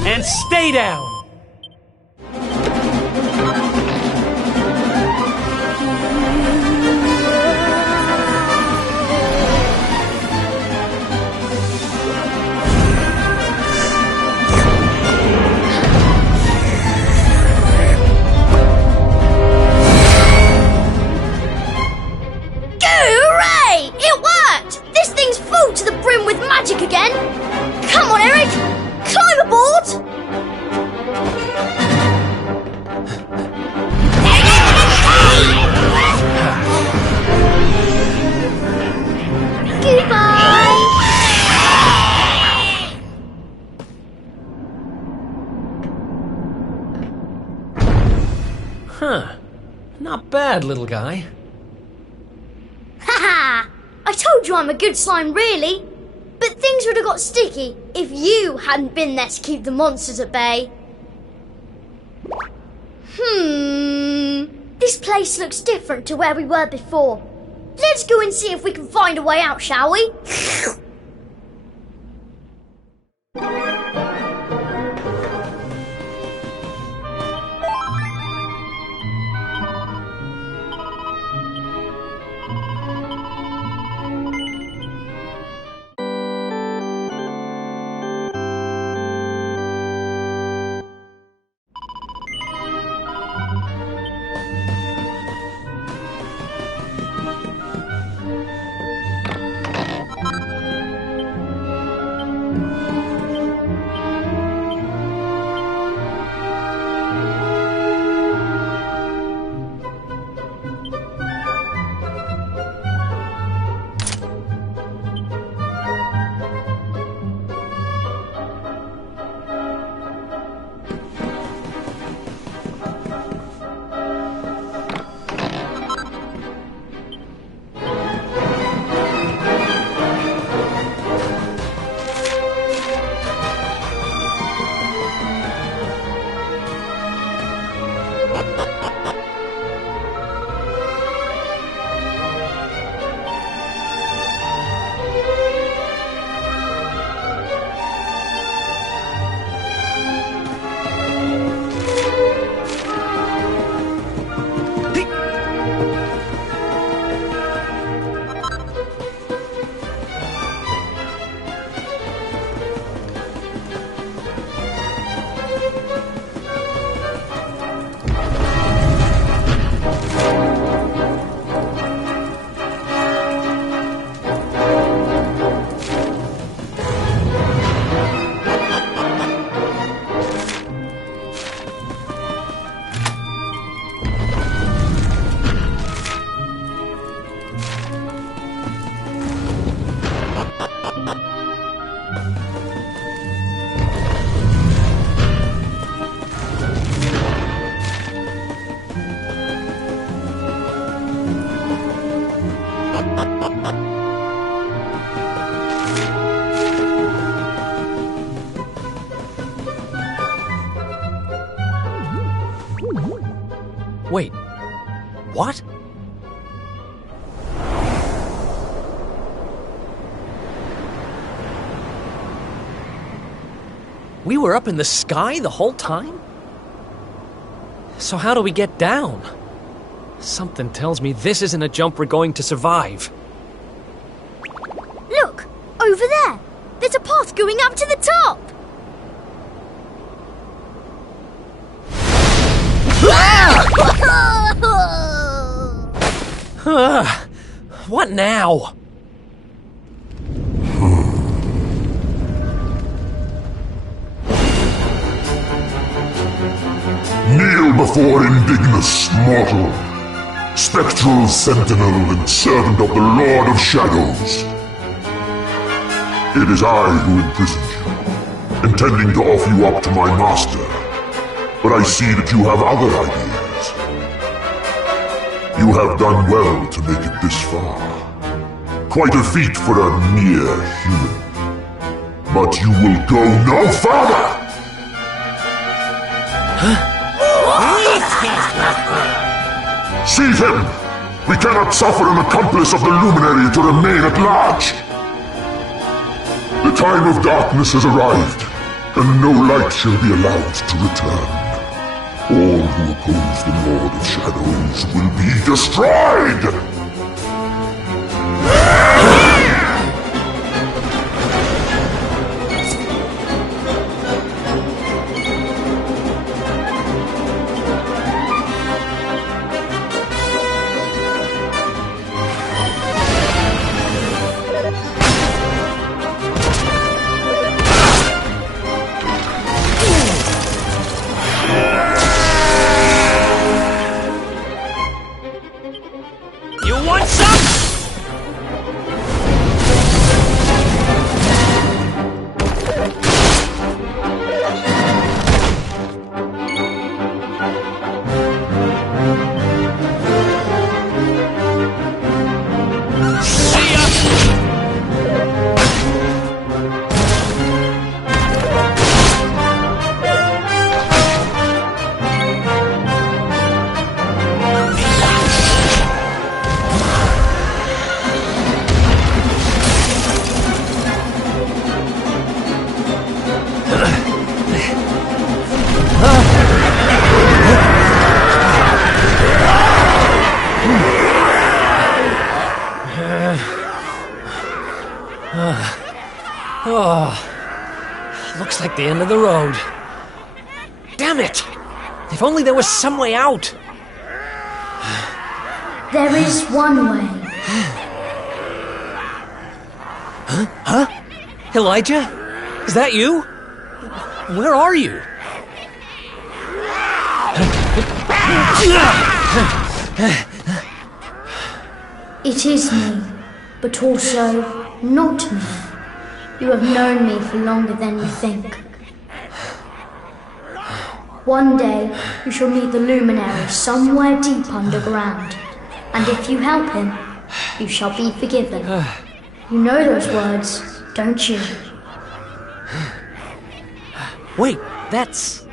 And stay down! Hooray! It worked! This thing's full to the brim with magic again! Come on, Eric! Climb aboard! Huh. Not bad, little guy. Haha! I told you I'm a good slime, really. But things would have got sticky if you hadn't been there to keep the monsters at bay. This place looks different to where we were before. Let's go and see if we can find a way out, shall we? Wait, what? We were up in the sky the whole time? So how do we get down? Something tells me this isn't a jump we're going to survive. Look! Over there! There's a path going up to the top! What now? Kneel before indignous mortal, spectral sentinel and servant of the Lord of Shadows. It is I who imprisoned you, intending to offer you up to my master. But I see that you have other ideas. You have done well to make it this far. Quite a feat for a mere human. But you will go no farther! Seize him! We cannot suffer an accomplice of the Luminary to remain at large! The time of darkness has arrived, and no light shall be allowed to return. All who oppose the Lord of Shadows will be destroyed! You want some? Looks like the end of the road. Damn it! If only there was some way out. There is one way. Huh? Elijah? Is that you? Where are you? It is me, but also not me. You have known me for longer than you think. One day, you shall meet the Luminary somewhere deep underground, and if you help him, you shall be forgiven. You know those words, don't you? Wait, that's...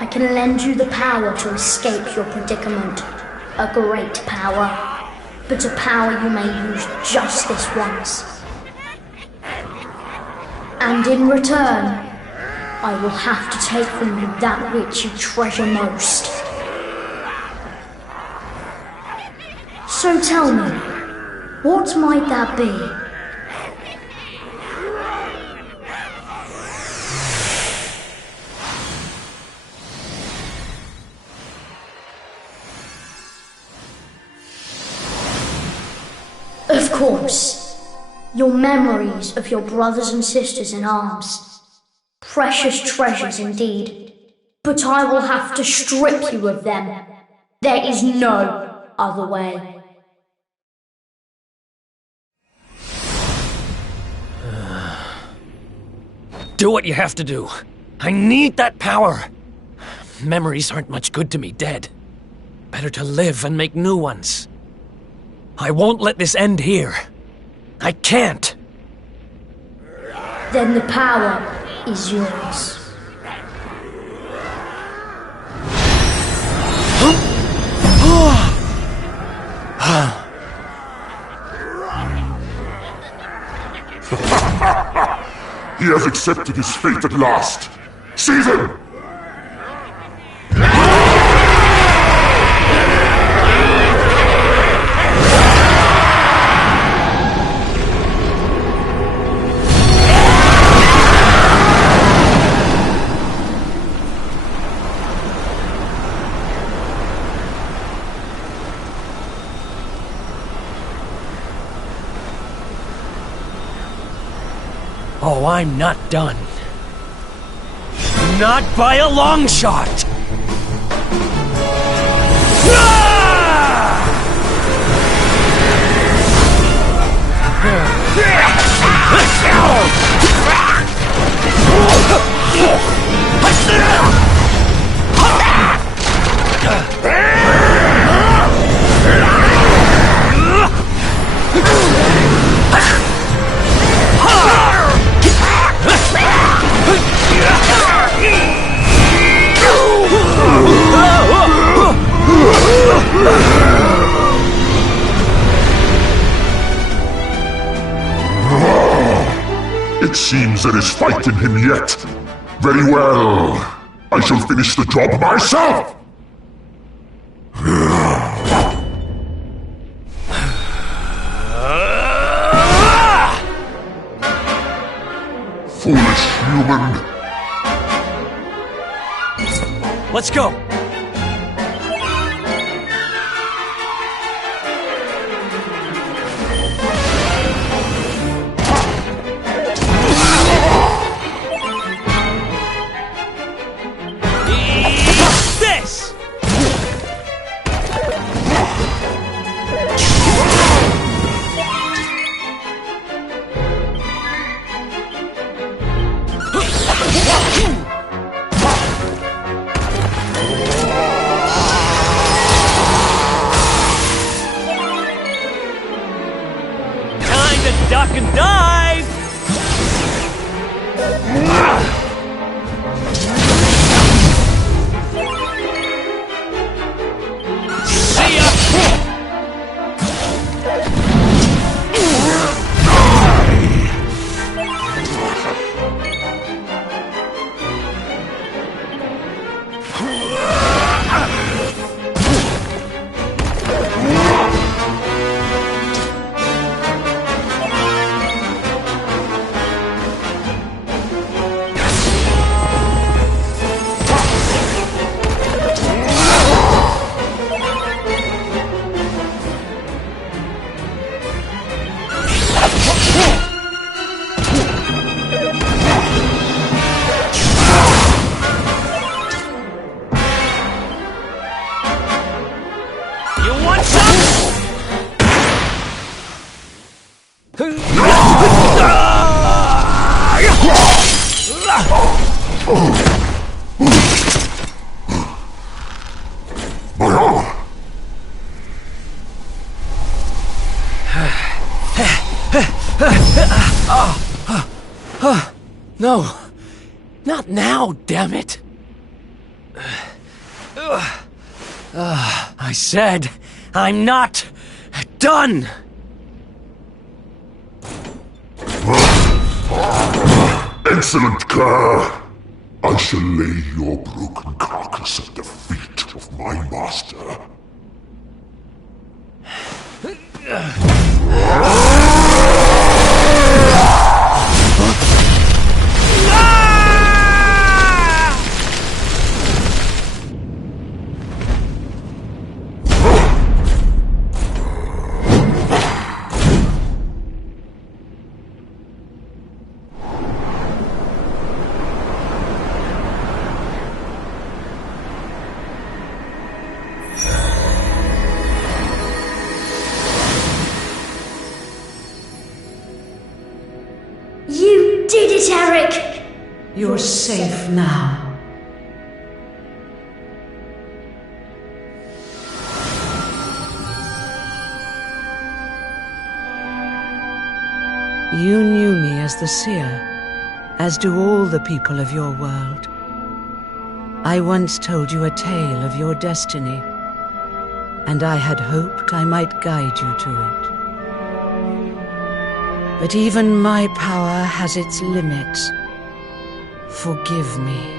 I can lend you the power to escape your predicament. A great power, but a power you may use just this once. And in return, I will have to take from you that which you treasure most. So tell me, what might that be? Of course. Your memories of your brothers and sisters in arms. Precious treasures indeed. But I will have to strip you of them. There is no other way. Do what you have to do. I need that power. Memories aren't much good to me dead. Better to live and make new ones. I won't let this end here. I can't. Then the power is yours. He has accepted his fate at last. Seize him! Oh, I'm not done. Not by a long shot! It seems there is fight in him yet. Very well. I shall finish the job myself! Foolish human. Let's go! This! Time to duck and dive! See ya! You want some? No, not now, damn it. I said, I'm not done. Excellent, Kerr. I shall lay your broken carcass at the feet of my master. You did it, Eric! You're safe now. You knew me as the seer, as do all the people of your world. I once told you a tale of your destiny, and I had hoped I might guide you to it. But even my power has its limits. Forgive me.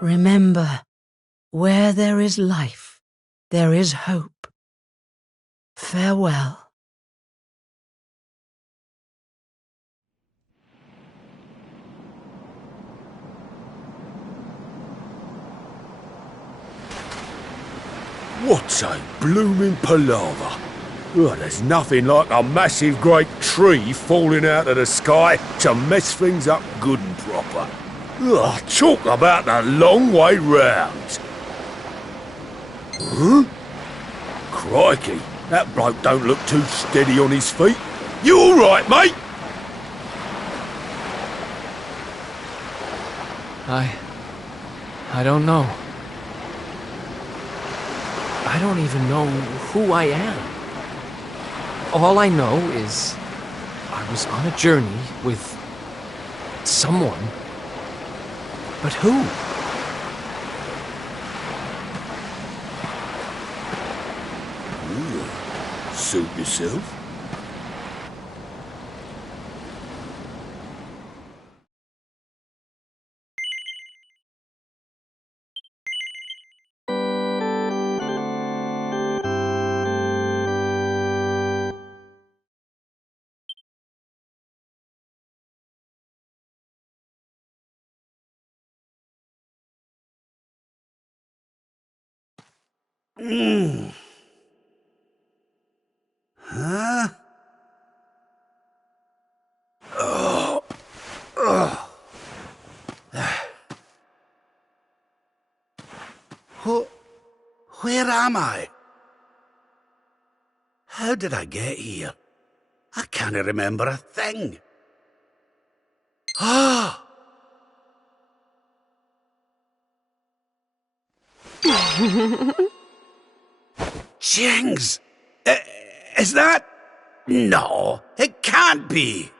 Remember, where there is life, there is hope. Farewell. What a blooming palaver. Oh, there's nothing like a massive great tree falling out of the sky to mess things up good and proper. Oh, talk about the long way round. Huh? Crikey, that bloke don't look too steady on his feet. You all right, mate? I don't know. I don't even know who I am. All I know is I was on a journey with someone. But who? Ooh, suit yourself. Huh? Oh. Oh. Where am I? How did I get here? I can't remember a thing. Ah! Jings! Is that... No, it can't be.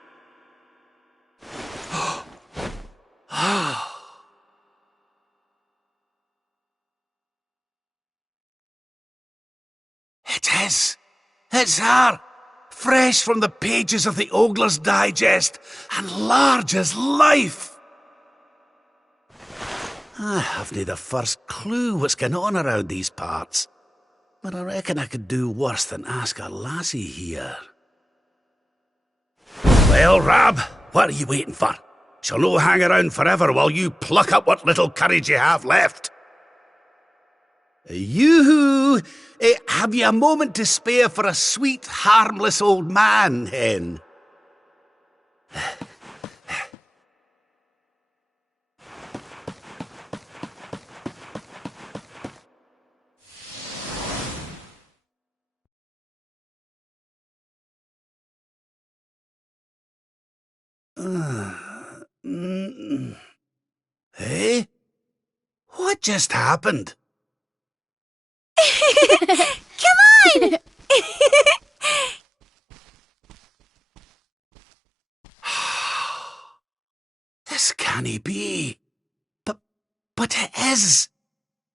It is. It's her. Fresh from the pages of the Ogler's Digest, and large as life. I haven't the first clue what's going on around these parts, but I reckon I could do worse than ask a lassie here. Well, Rab, what are you waiting for? She'll no hang around forever while you pluck up what little courage you have left. Yoo-hoo! Have you a moment to spare for a sweet, harmless old man, Hen? Hey? What just happened? Come on! This can't be. But it is.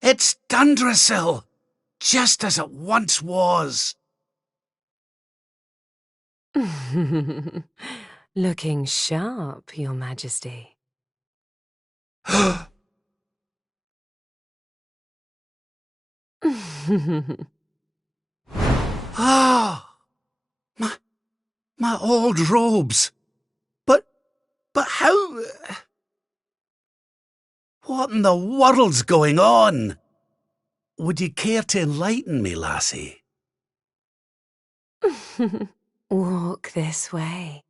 It's Dundrasil, just as it once was. Looking sharp, Your Majesty. Ah! My old robes. But how... What in the world's going on? Would you care to enlighten me, lassie? Walk this way.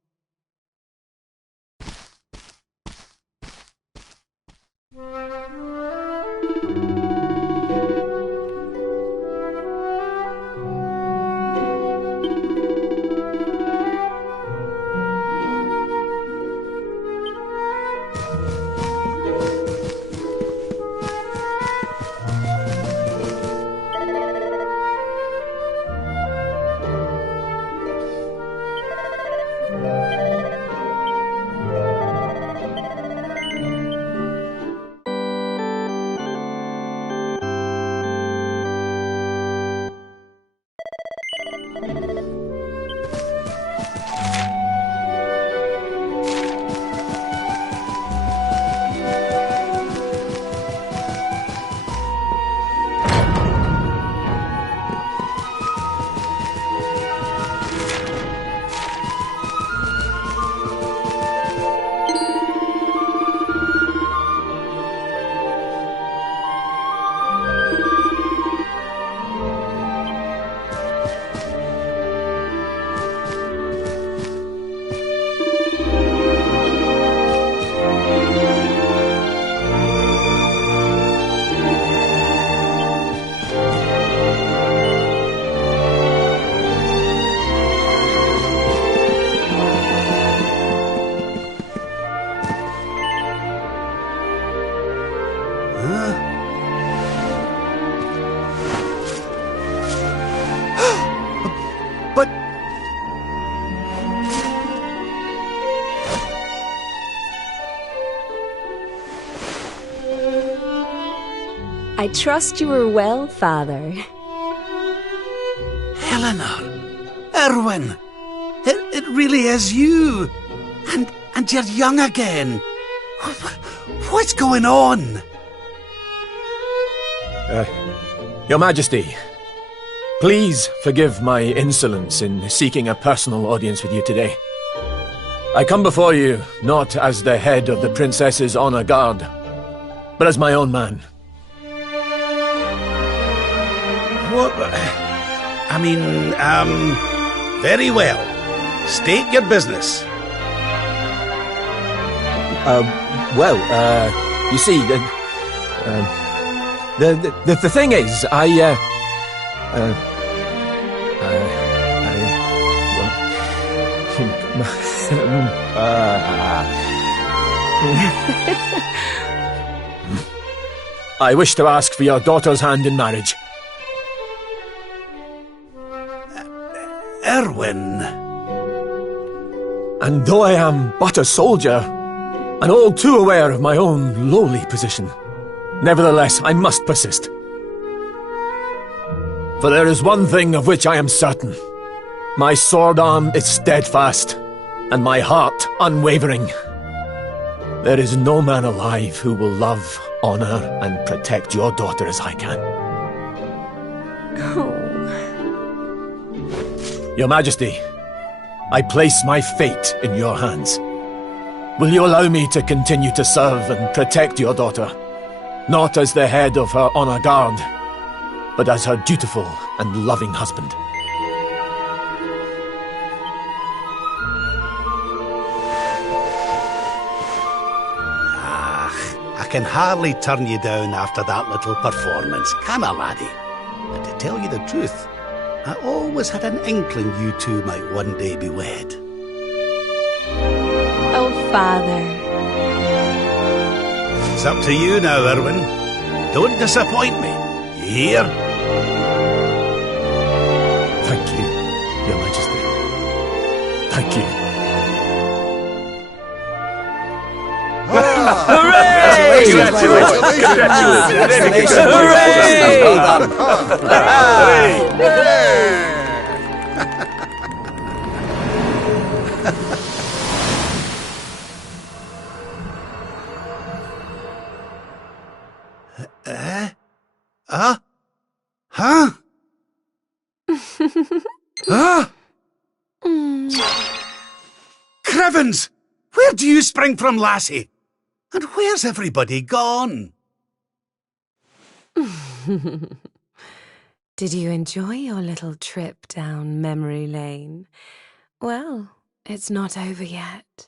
I trust you are well, Father. Eleanor! Erwin! It really is you! And you're young again! What's going on? Your Majesty, please forgive my insolence in seeking a personal audience with you today. I come before you not as the head of the Princess's honor guard, but as my own man. What? I mean, very well. State your business. You see, the thing is, I wish to ask for your daughter's hand in marriage. Erwin. And though I am but a soldier, and all too aware of my own lowly position, nevertheless I must persist. For there is one thing of which I am certain. My sword arm is steadfast, and my heart unwavering. There is no man alive who will love, honor, and protect your daughter as I can. Oh. Your Majesty, I place my fate in your hands. Will you allow me to continue to serve and protect your daughter, not as the head of her honor guard, but as her dutiful and loving husband? I can hardly turn you down after that little performance, can I, laddie? And to tell you the truth, I always had an inkling you two might one day be wed. Oh, Father. It's up to you now, Erwin. Don't disappoint me. You hear? Thank you, Your Majesty. Thank you. Hooray! Congratulations! Hooray! Huh? Huh? Crivens! Where do you spring from, lassie? And where's everybody gone? Did you enjoy your little trip down memory lane? Well, it's not over yet.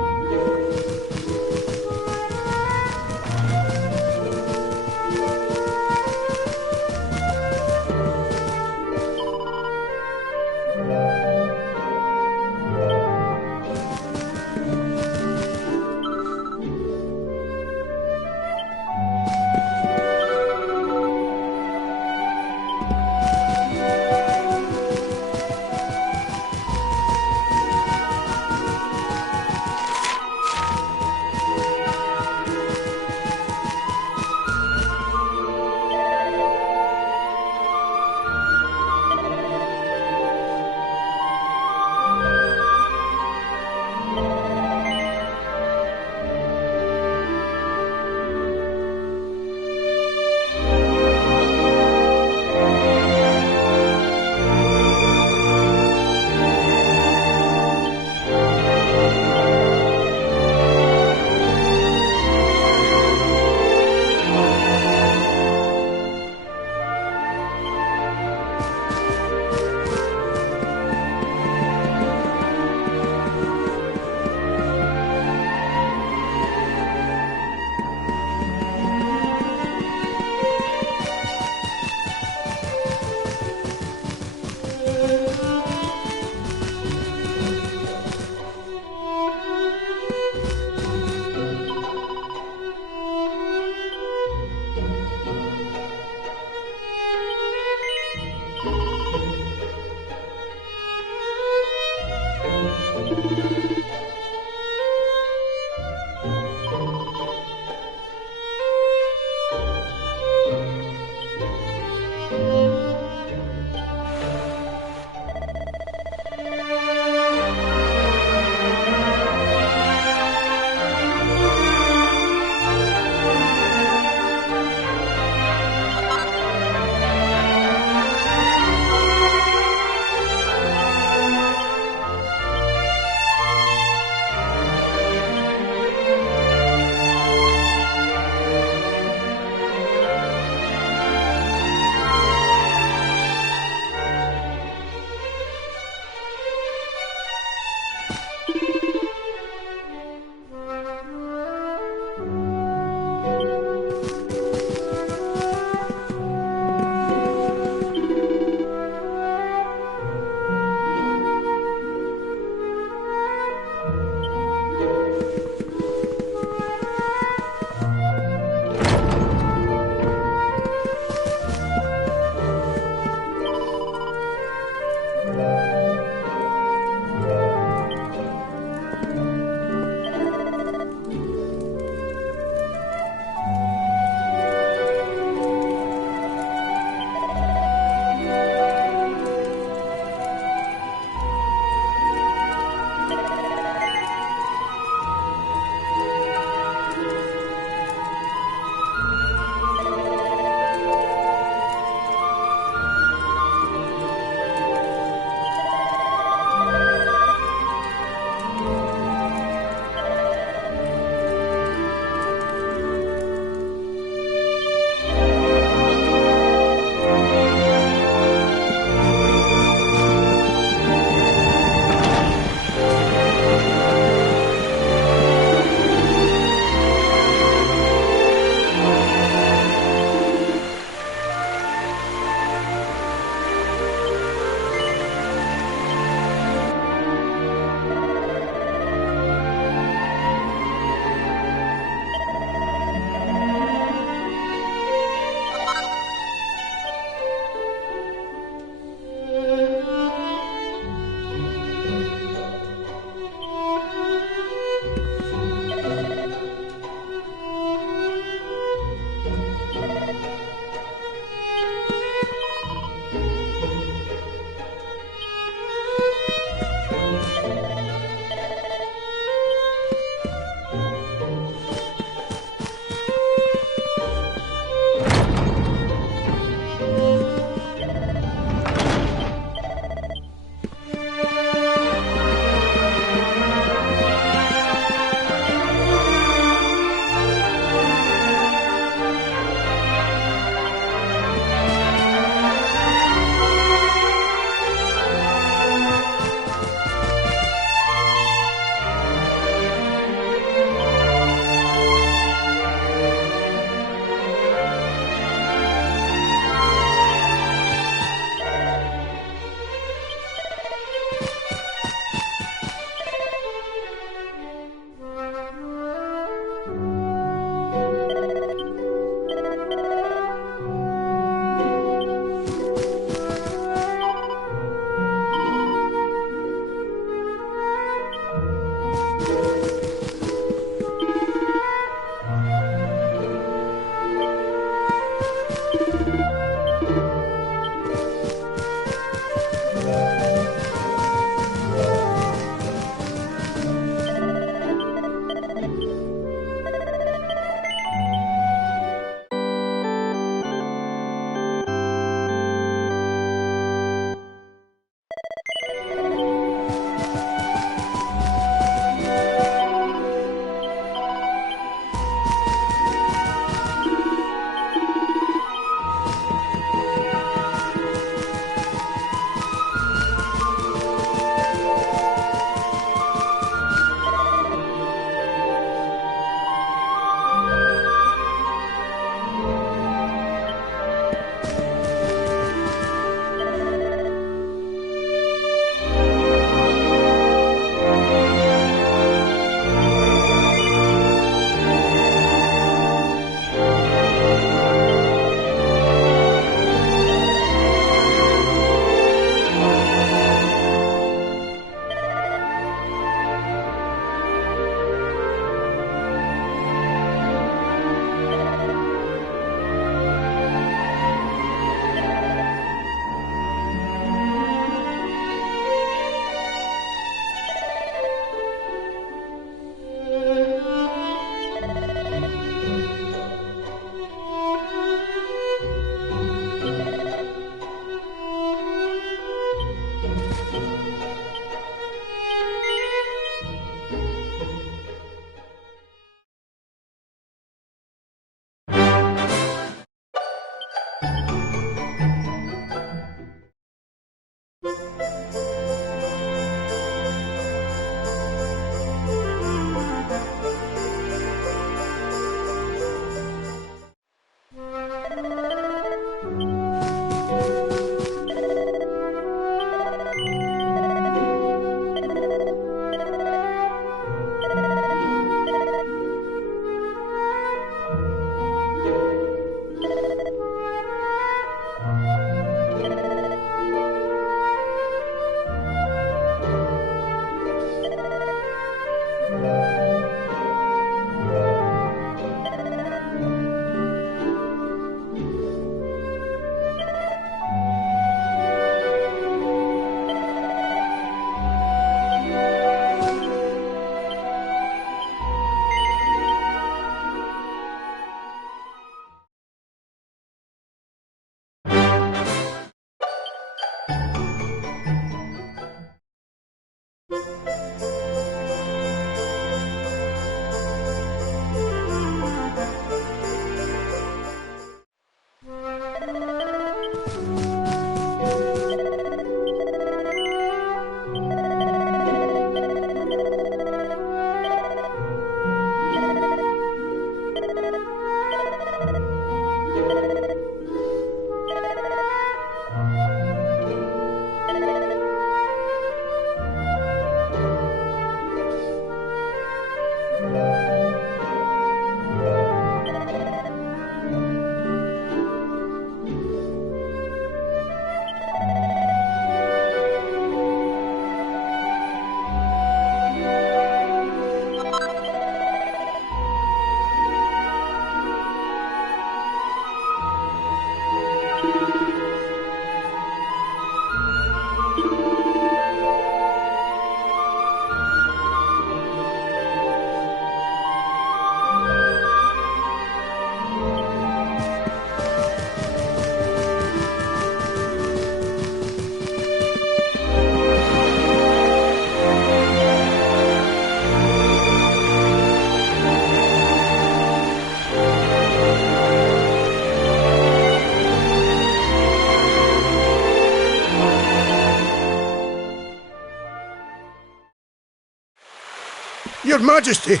Your Majesty,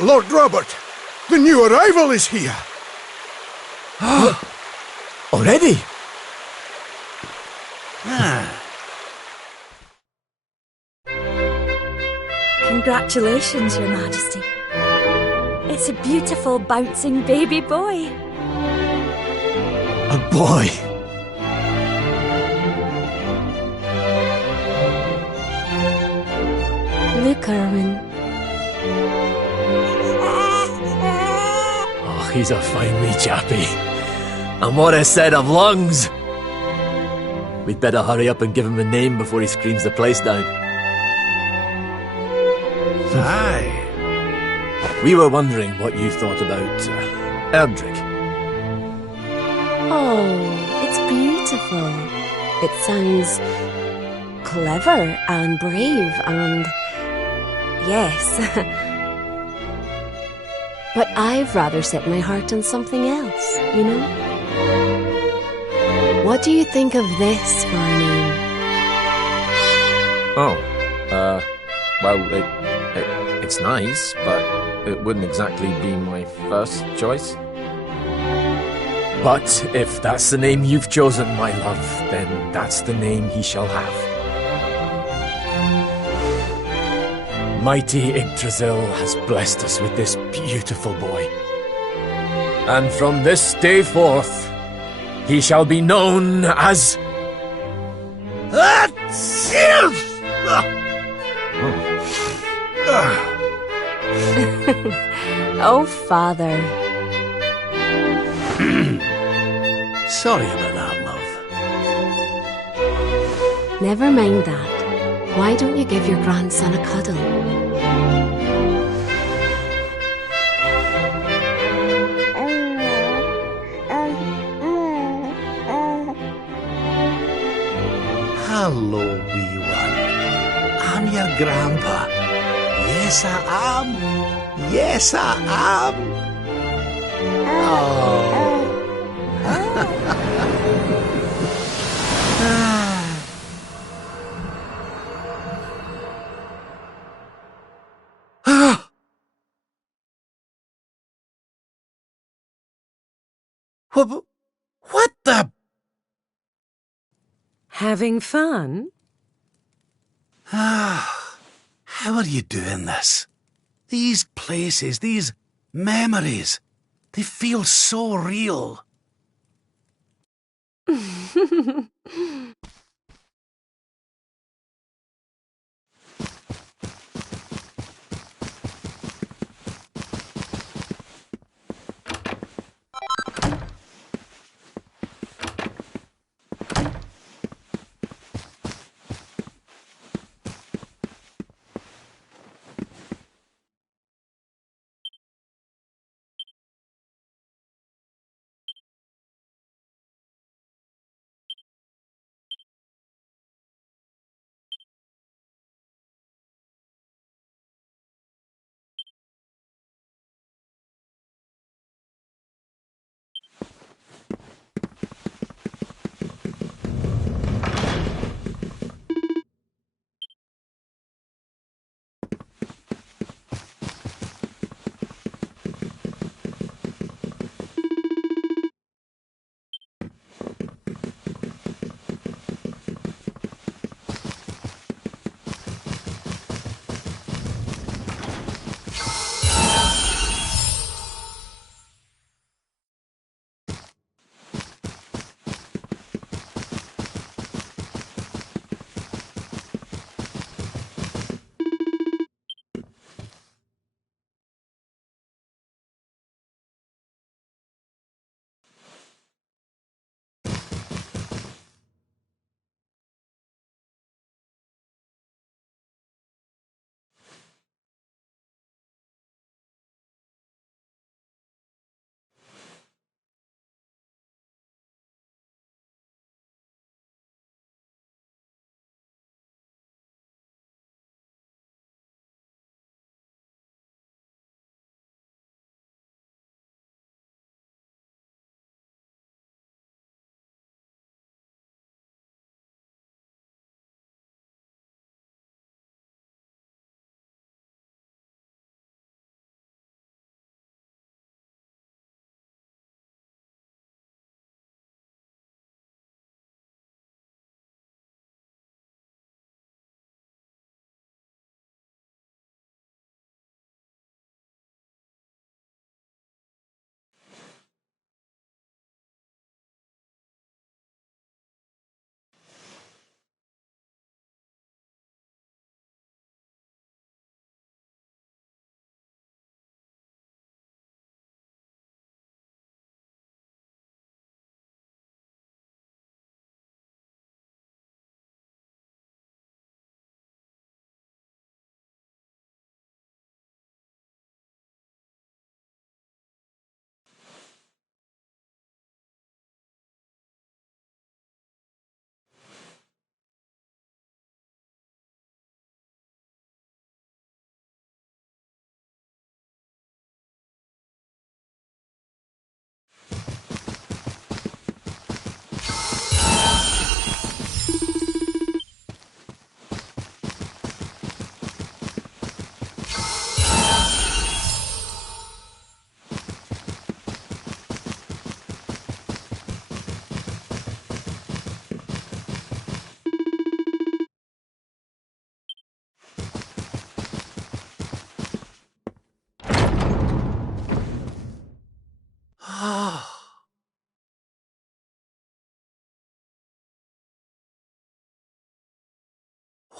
Lord Robert, the new arrival is here. Already? Congratulations, Your Majesty. It's a beautiful, bouncing baby boy. A boy? Look, Erwin. Oh, he's a fine wee chappie. And what a set of lungs! We'd better hurry up and give him a name before he screams the place down. Aye. We were wondering what you thought about Erdrick. Oh, it's beautiful. It sounds clever and brave and... yes. But I've rather set my heart on something else, you know? What do you think of this for a name? Oh, well, it's nice, but it wouldn't exactly be my first choice. But if that's the name you've chosen, my love, then that's the name he shall have. Mighty Yggdrasil has blessed us with this beautiful boy. And from this day forth, he shall be known as... Oh, Father. Sorry about that, love. Never mind that. Why don't you give your grandson a cuddle? Hello, wee one. I'm your grandpa. Yes, I am. Yes, I am. What the... Having fun? How are you doing this? These places, these memories, they feel so real.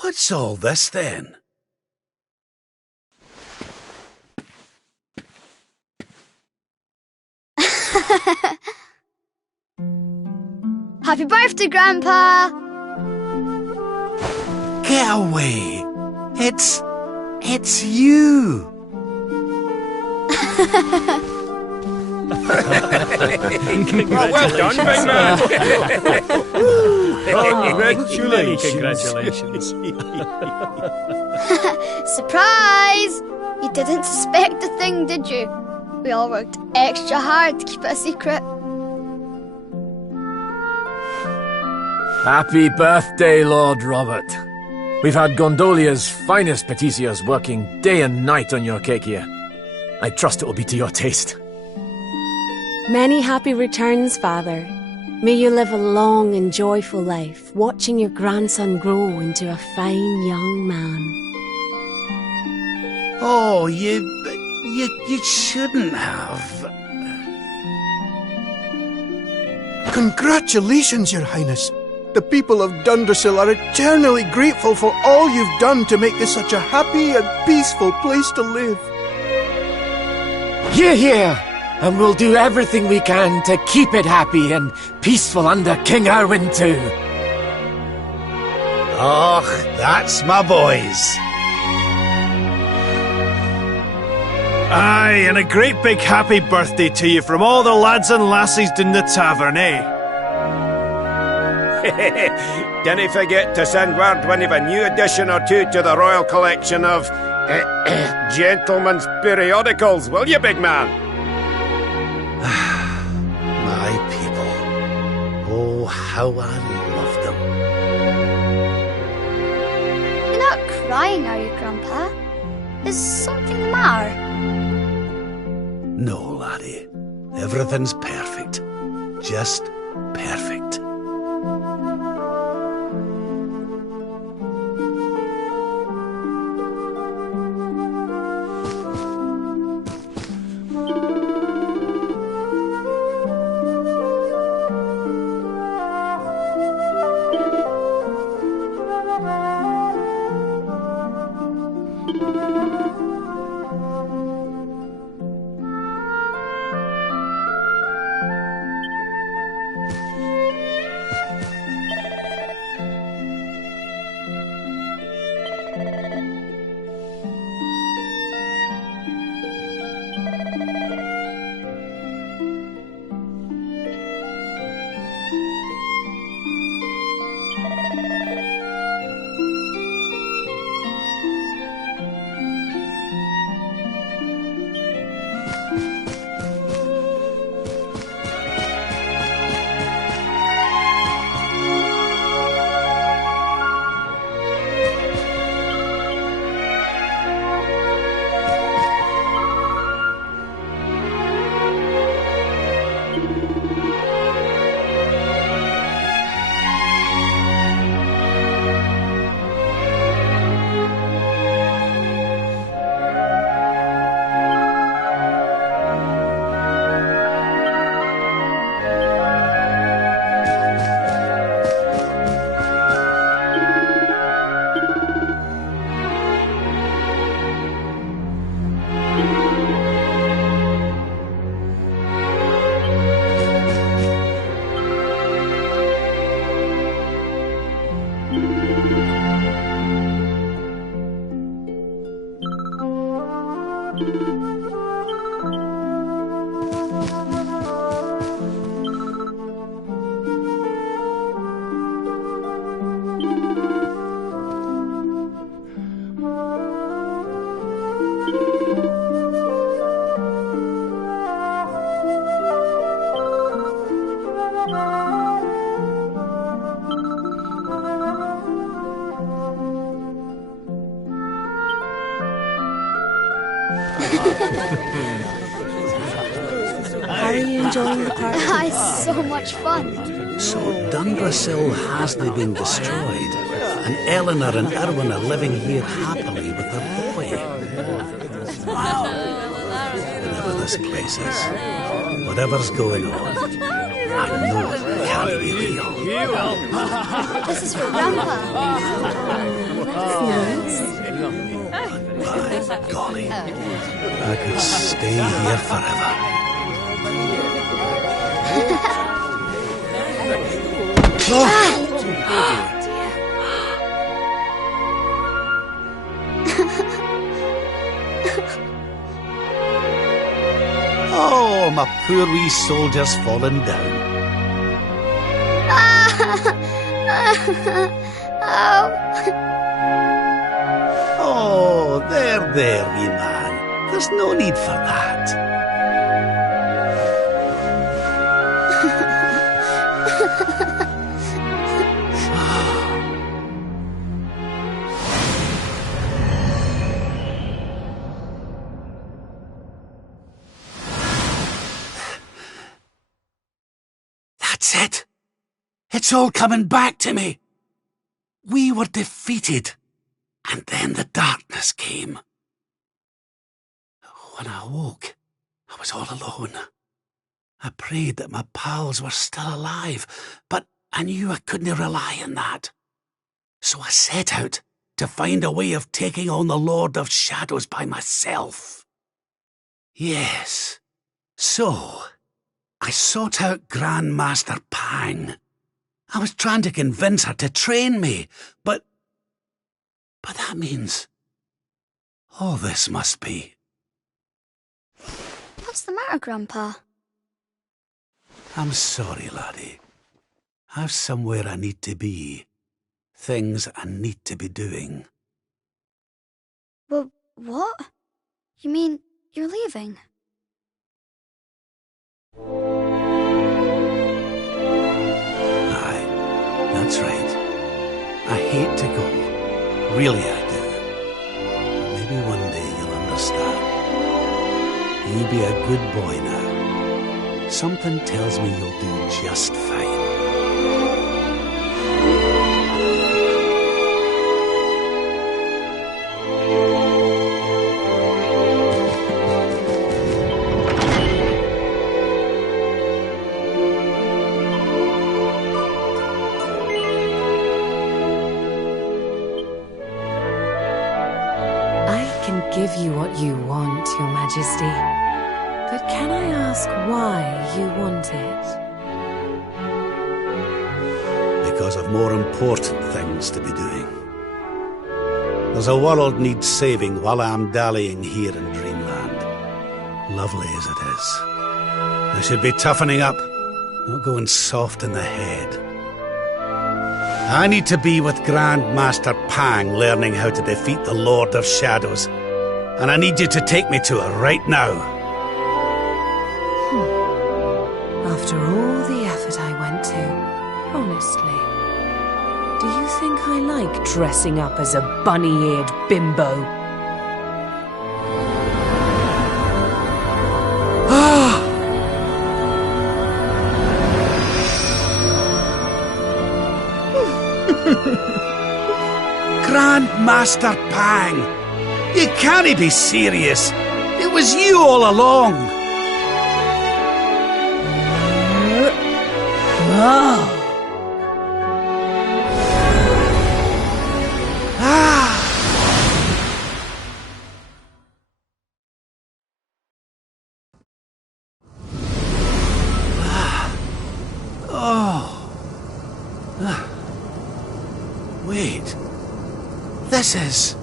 What's all this then? Happy birthday, Grandpa! Get away! It's you! Oh, well done, big man! Congratulations. Surprise! You didn't suspect a thing, did you? We all worked extra hard to keep it a secret. Happy birthday, Lord Robert. We've had Gondolia's finest patissiers working day and night on your cake here. I trust it will be to your taste. Many happy returns, Father. May you live a long and joyful life, watching your grandson grow into a fine young man. Oh, you shouldn't have. Congratulations, Your Highness. The people of Dundrasil are eternally grateful for all you've done to make this such a happy and peaceful place to live. Hear, hear! And we'll do everything we can to keep it happy and peaceful under King Erwin too. Oh, that's my boys. Aye, and a great big happy birthday to you from all the lads and lassies in the tavern, eh? Didn't forget to send word when you've a new edition or two to the Royal Collection of gentlemen's periodicals, will you, big man? My people. Oh, how I love them. You're not crying, are you, Grandpa? Is something the matter? No, laddie. Everything's perfect. Just perfect. How are you enjoying the party? It's so much fun. So Dundrasil hasn't been destroyed, and Eleanor and Erwin are living here happily with their boy. Whatever this place is, whatever's going on, I know it can't be real. This is for Grandpa. By golly, I could stay here forever. Oh, my poor wee soldier's fallen down. Oh, there, wee man. There's no need for that. That's it. It's all coming back to me. We were defeated, and then the darkness came. When I woke, I was all alone. I prayed that my pals were still alive, but I knew I couldn't rely on that. So I set out to find a way of taking on the Lord of Shadows by myself. Yes, so I sought out Grandmaster Pang. I was trying to convince her to train me, but that means all this must be. What's the matter, Grandpa? I'm sorry, laddie. I've somewhere I need to be. Things I need to be doing. Well, what? You mean you're leaving? Aye, that's right. I hate to go. Really I do. But maybe one day you'll understand. You be a good boy now. Something tells me you'll do just fine. Give you what you want, Your Majesty. But can I ask why you want it? Because of more important things to be doing. There's a world needs saving while I'm dallying here in Dreamland. Lovely as it is. I should be toughening up, not going soft in the head. I need to be with Grandmaster Pang learning how to defeat the Lord of Shadows. And I need you to take me to her right now. After all the effort I went to, honestly, do you think I like dressing up as a bunny-eared bimbo? Grandmaster Pang! You can't be serious. It was you all along. Wait. This is...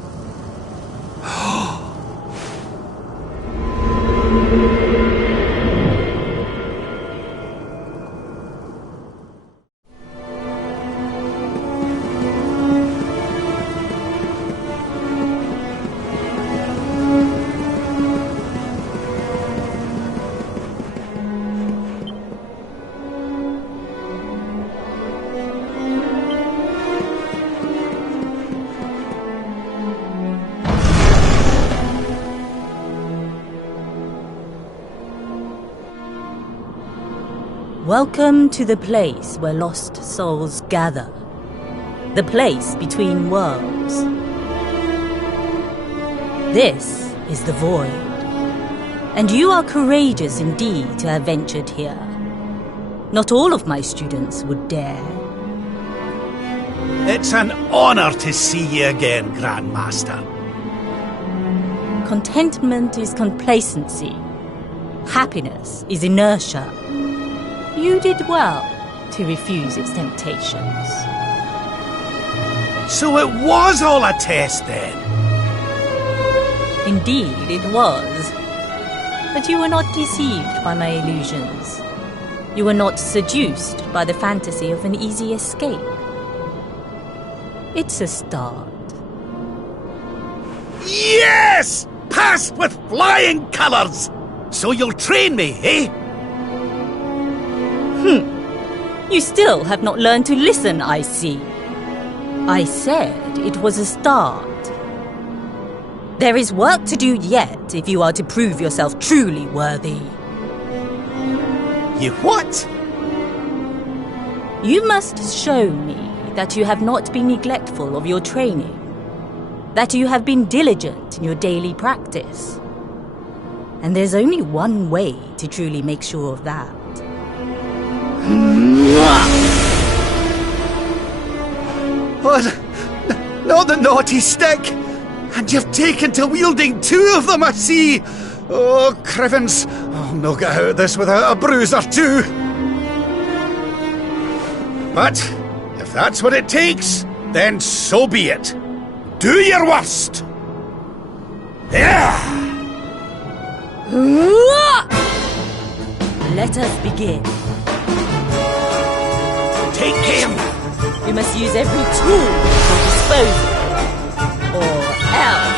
Welcome to the place where lost souls gather. The place between worlds. This is the Void. And you are courageous indeed to have ventured here. Not all of my students would dare. It's an honor to see you again, Grandmaster. Contentment is complacency. Happiness is inertia. You did well to refuse its temptations. So it was all a test then? Indeed, it was. But you were not deceived by my illusions. You were not seduced by the fantasy of an easy escape. It's a start. Yes! Passed with flying colours! So you'll train me, eh? You still have not learned to listen, I see. I said it was a start. There is work to do yet if you are to prove yourself truly worthy. You what? You must show me that you have not been neglectful of your training, that you have been diligent in your daily practice. And there's only one way to truly make sure of that. What? Not the naughty stick! And you've taken to wielding two of them, I see! Oh, Crivens, I'll not get out of this without a bruise or two! But, if that's what it takes, then so be it. Do your worst! There! Let us begin. Take him! You must use every tool at your disposal, or else.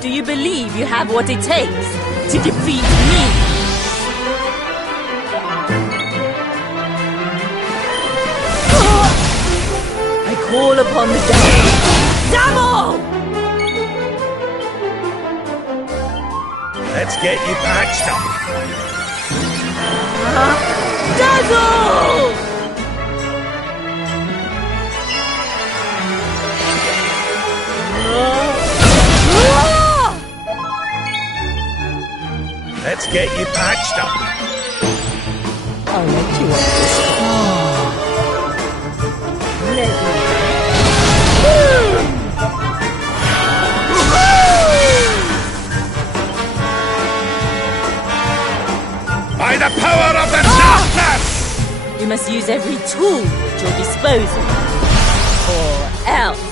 Do you believe you have what it takes to defeat me? I call upon the devil! Let's get you patched up. Dazzle! Let's get you patched up. I'll let you off this. Let me. By the power of the darkness! You must use every tool at your disposal, or else.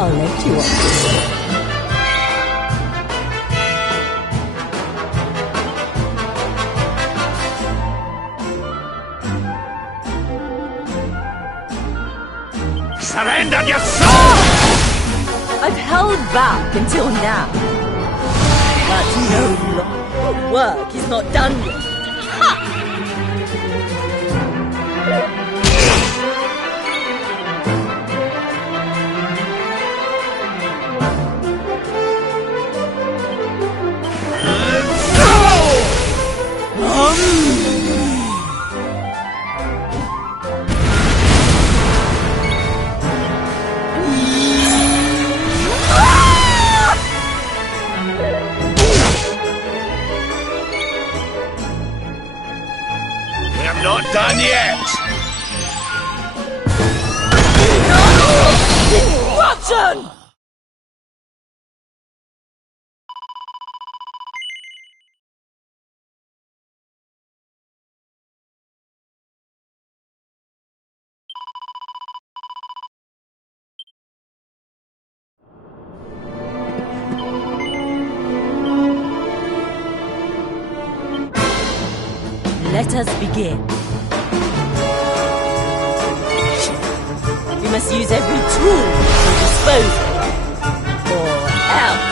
I'll let you off this. Surrender your soul! I've held back until now. But no longer. The work is not done yet. Ha! not done yet! Corruption! Let us begin. We must use every tool at our disposal, or else.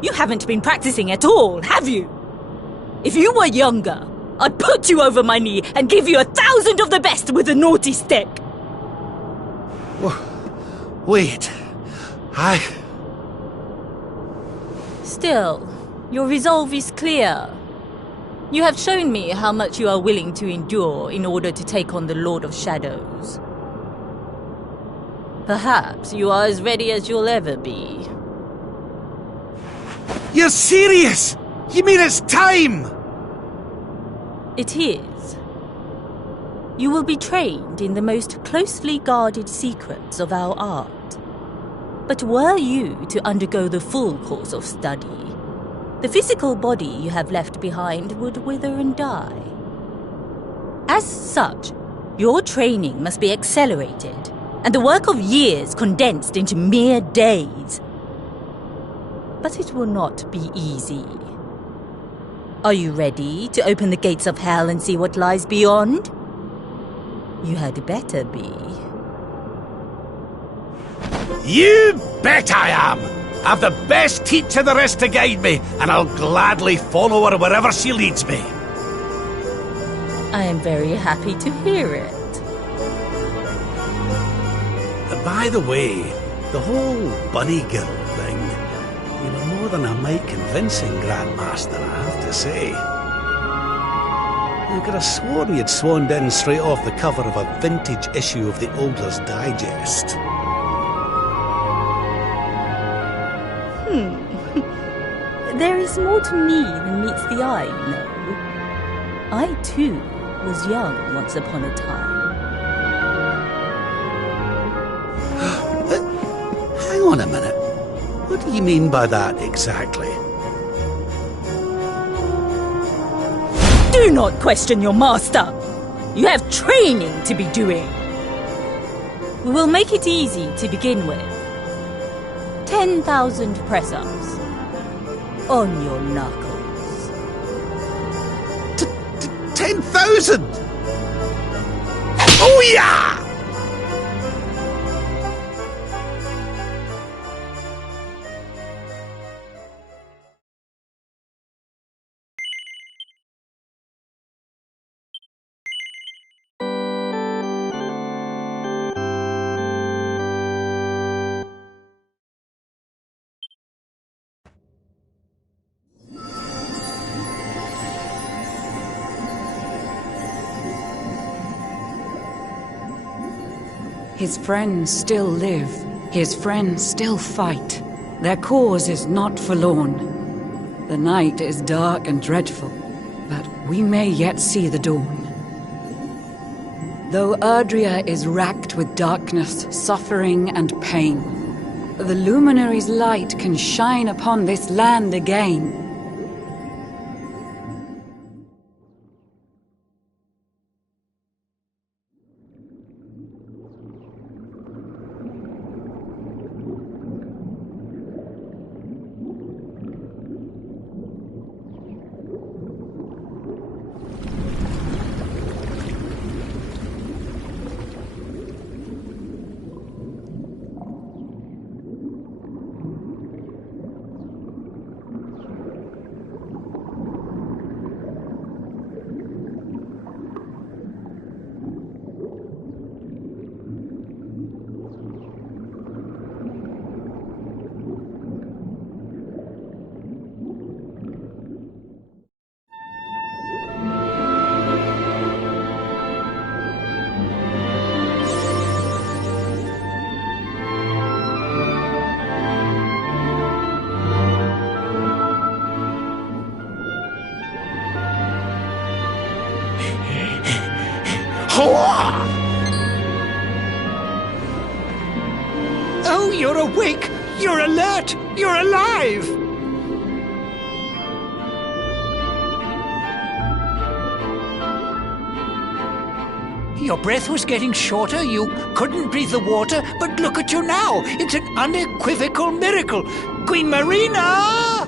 You haven't been practicing at all, have you? If you were younger, I'd put you over my knee and give you 1,000 of the best with a naughty stick. Wait. Still, your resolve is clear. You have shown me how much you are willing to endure in order to take on the Lord of Shadows. Perhaps you are as ready as you'll ever be. You're serious? You mean it's time? It is. You will be trained in the most closely guarded secrets of our art. But were you to undergo the full course of study, the physical body you have left behind would wither and die. As such, your training must be accelerated, and the work of years condensed into mere days. But it will not be easy. Are you ready to open the gates of hell and see what lies beyond? You had better be. You bet I am! I've the best teacher there is to guide me, and I'll gladly follow her wherever she leads me. I am very happy to hear it. By the way, the whole bunny girl thing, you were more than a mite convincing, Grandmaster, I have to say. I could have sworn you'd swaned in straight off the cover of a vintage issue of the Ogler's Digest. There is more to me than meets the eye, you know. I, too, was young once upon a time. Hang on a minute. What do you mean by that exactly? Do not question your master! You have training to be doing. We will make it easy to begin with. 10,000 press-ups. On your knuckles. 10,000? Oh yeah! His friends still live. His friends still fight. Their cause is not forlorn. The night is dark and dreadful, but we may yet see the dawn. Though Erdrea is racked with darkness, suffering, and pain, the Luminary's light can shine upon this land again. Oh, you're awake! You're alert! You're alive! Your breath was getting shorter, you couldn't breathe the water, but look at you now! It's an unequivocal miracle! Queen Marina!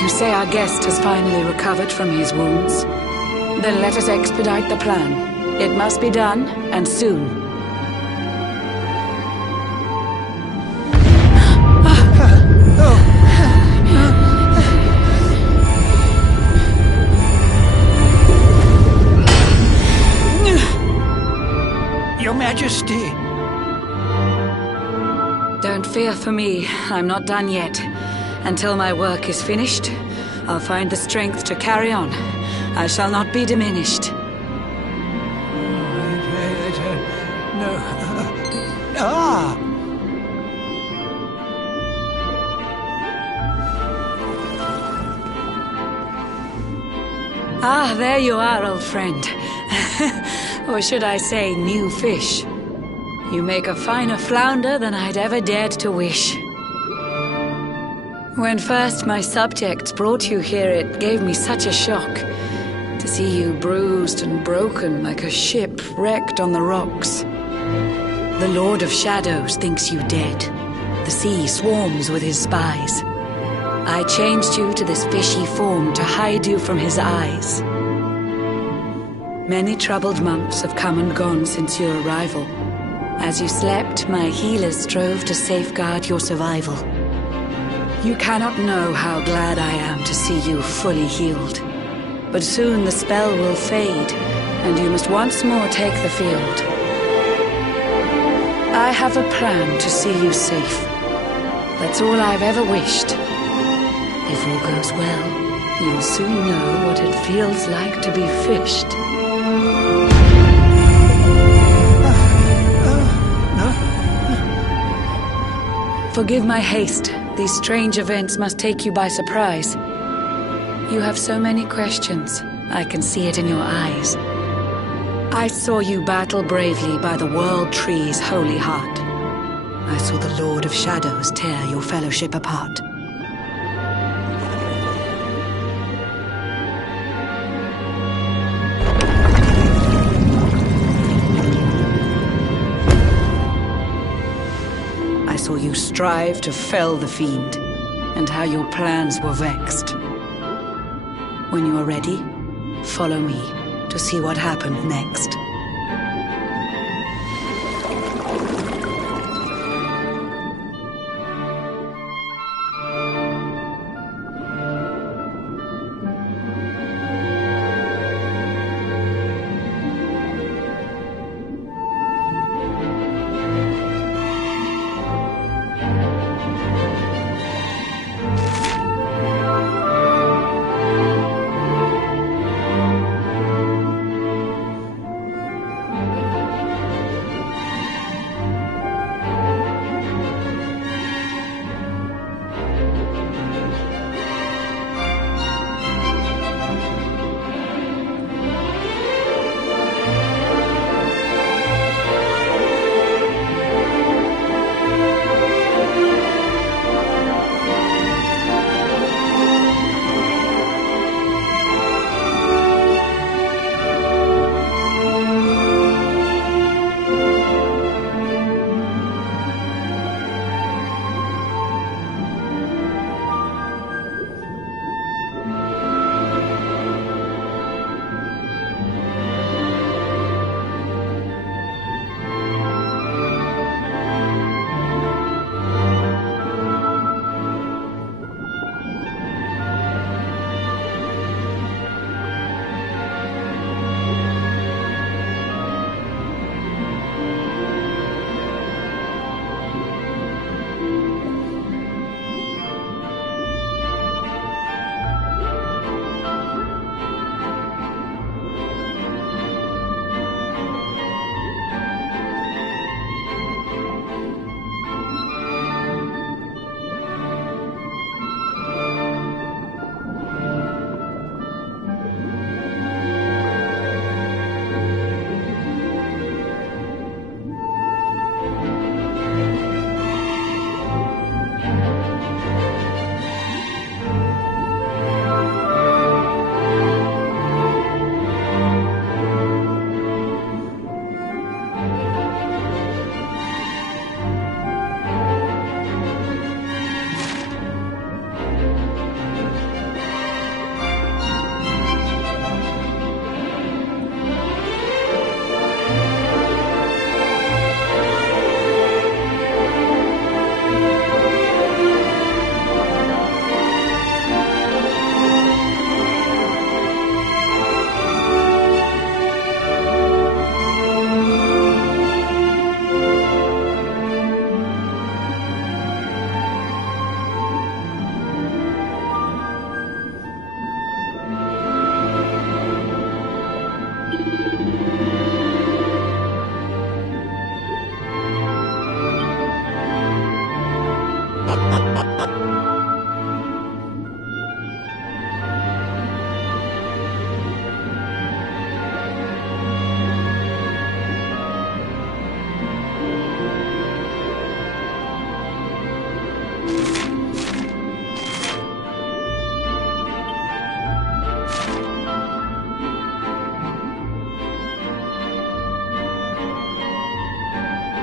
You say our guest has finally recovered from his wounds? Then let us expedite the plan. It must be done, and soon. Your Majesty! Don't fear for me. I'm not done yet. Until my work is finished, I'll find the strength to carry on. I shall not be diminished. No. Ah! Ah, there you are, old friend. Or should I say, new fish. You make a finer flounder than I'd ever dared to wish. When first my subjects brought you here, it gave me such a shock to see you bruised and broken like a ship wrecked on the rocks. The Lord of Shadows thinks you dead. The sea swarms with his spies. I changed you to this fishy form to hide you from his eyes. Many troubled months have come and gone since your arrival. As you slept, my healers strove to safeguard your survival. You cannot know how glad I am to see you fully healed. But soon the spell will fade, and you must once more take the field. I have a plan to see you safe. That's all I've ever wished. If all goes well, you'll soon know what it feels like to be fished. Forgive my haste. These strange events must take you by surprise. You have so many questions. I can see it in your eyes. I saw you battle bravely by the World Tree's holy heart. I saw the Lord of Shadows tear your fellowship apart. I saw you strive to fell the fiend, and how your plans were vexed. When you are ready, follow me to see what happened next.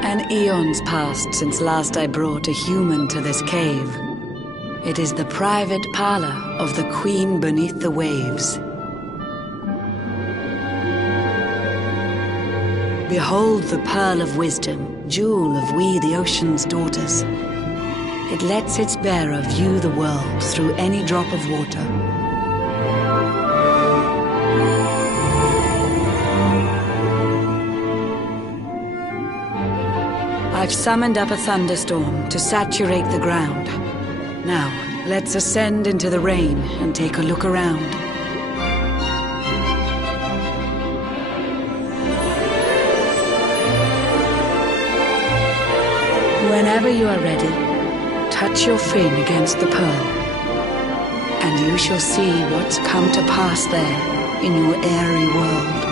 An eon's passed since last I brought a human to this cave. It is the private parlor of the Queen beneath the waves. Behold the pearl of wisdom, jewel of we the ocean's daughters. It lets its bearer view the world through any drop of water. I've summoned up a thunderstorm to saturate the ground. Now, let's ascend into the rain and take a look around. Whenever you are ready, touch your fin against the pearl, and you shall see what's come to pass there in your airy world.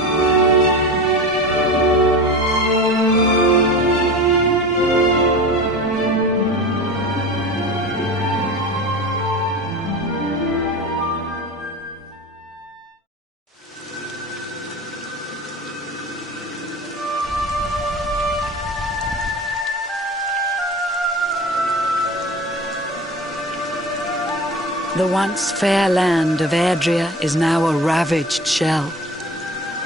The once fair land of Erdrea is now a ravaged shell.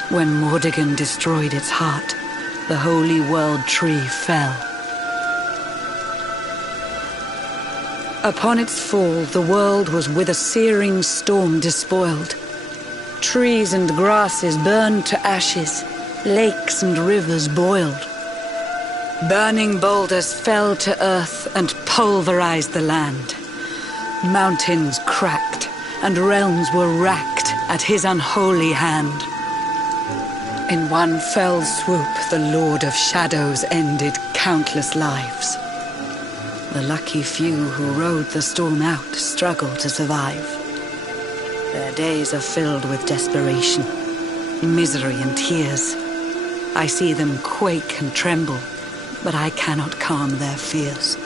When Mordegon destroyed its heart, the holy world tree fell. Upon its fall, the world was with a searing storm despoiled. Trees and grasses burned to ashes, lakes and rivers boiled. Burning boulders fell to earth and pulverized the land. Mountains cracked, and realms were racked at his unholy hand. In one fell swoop, the Lord of Shadows ended countless lives. The lucky few who rode the storm out struggle to survive. Their days are filled with desperation, misery and tears. I see them quake and tremble, but I cannot calm their fears.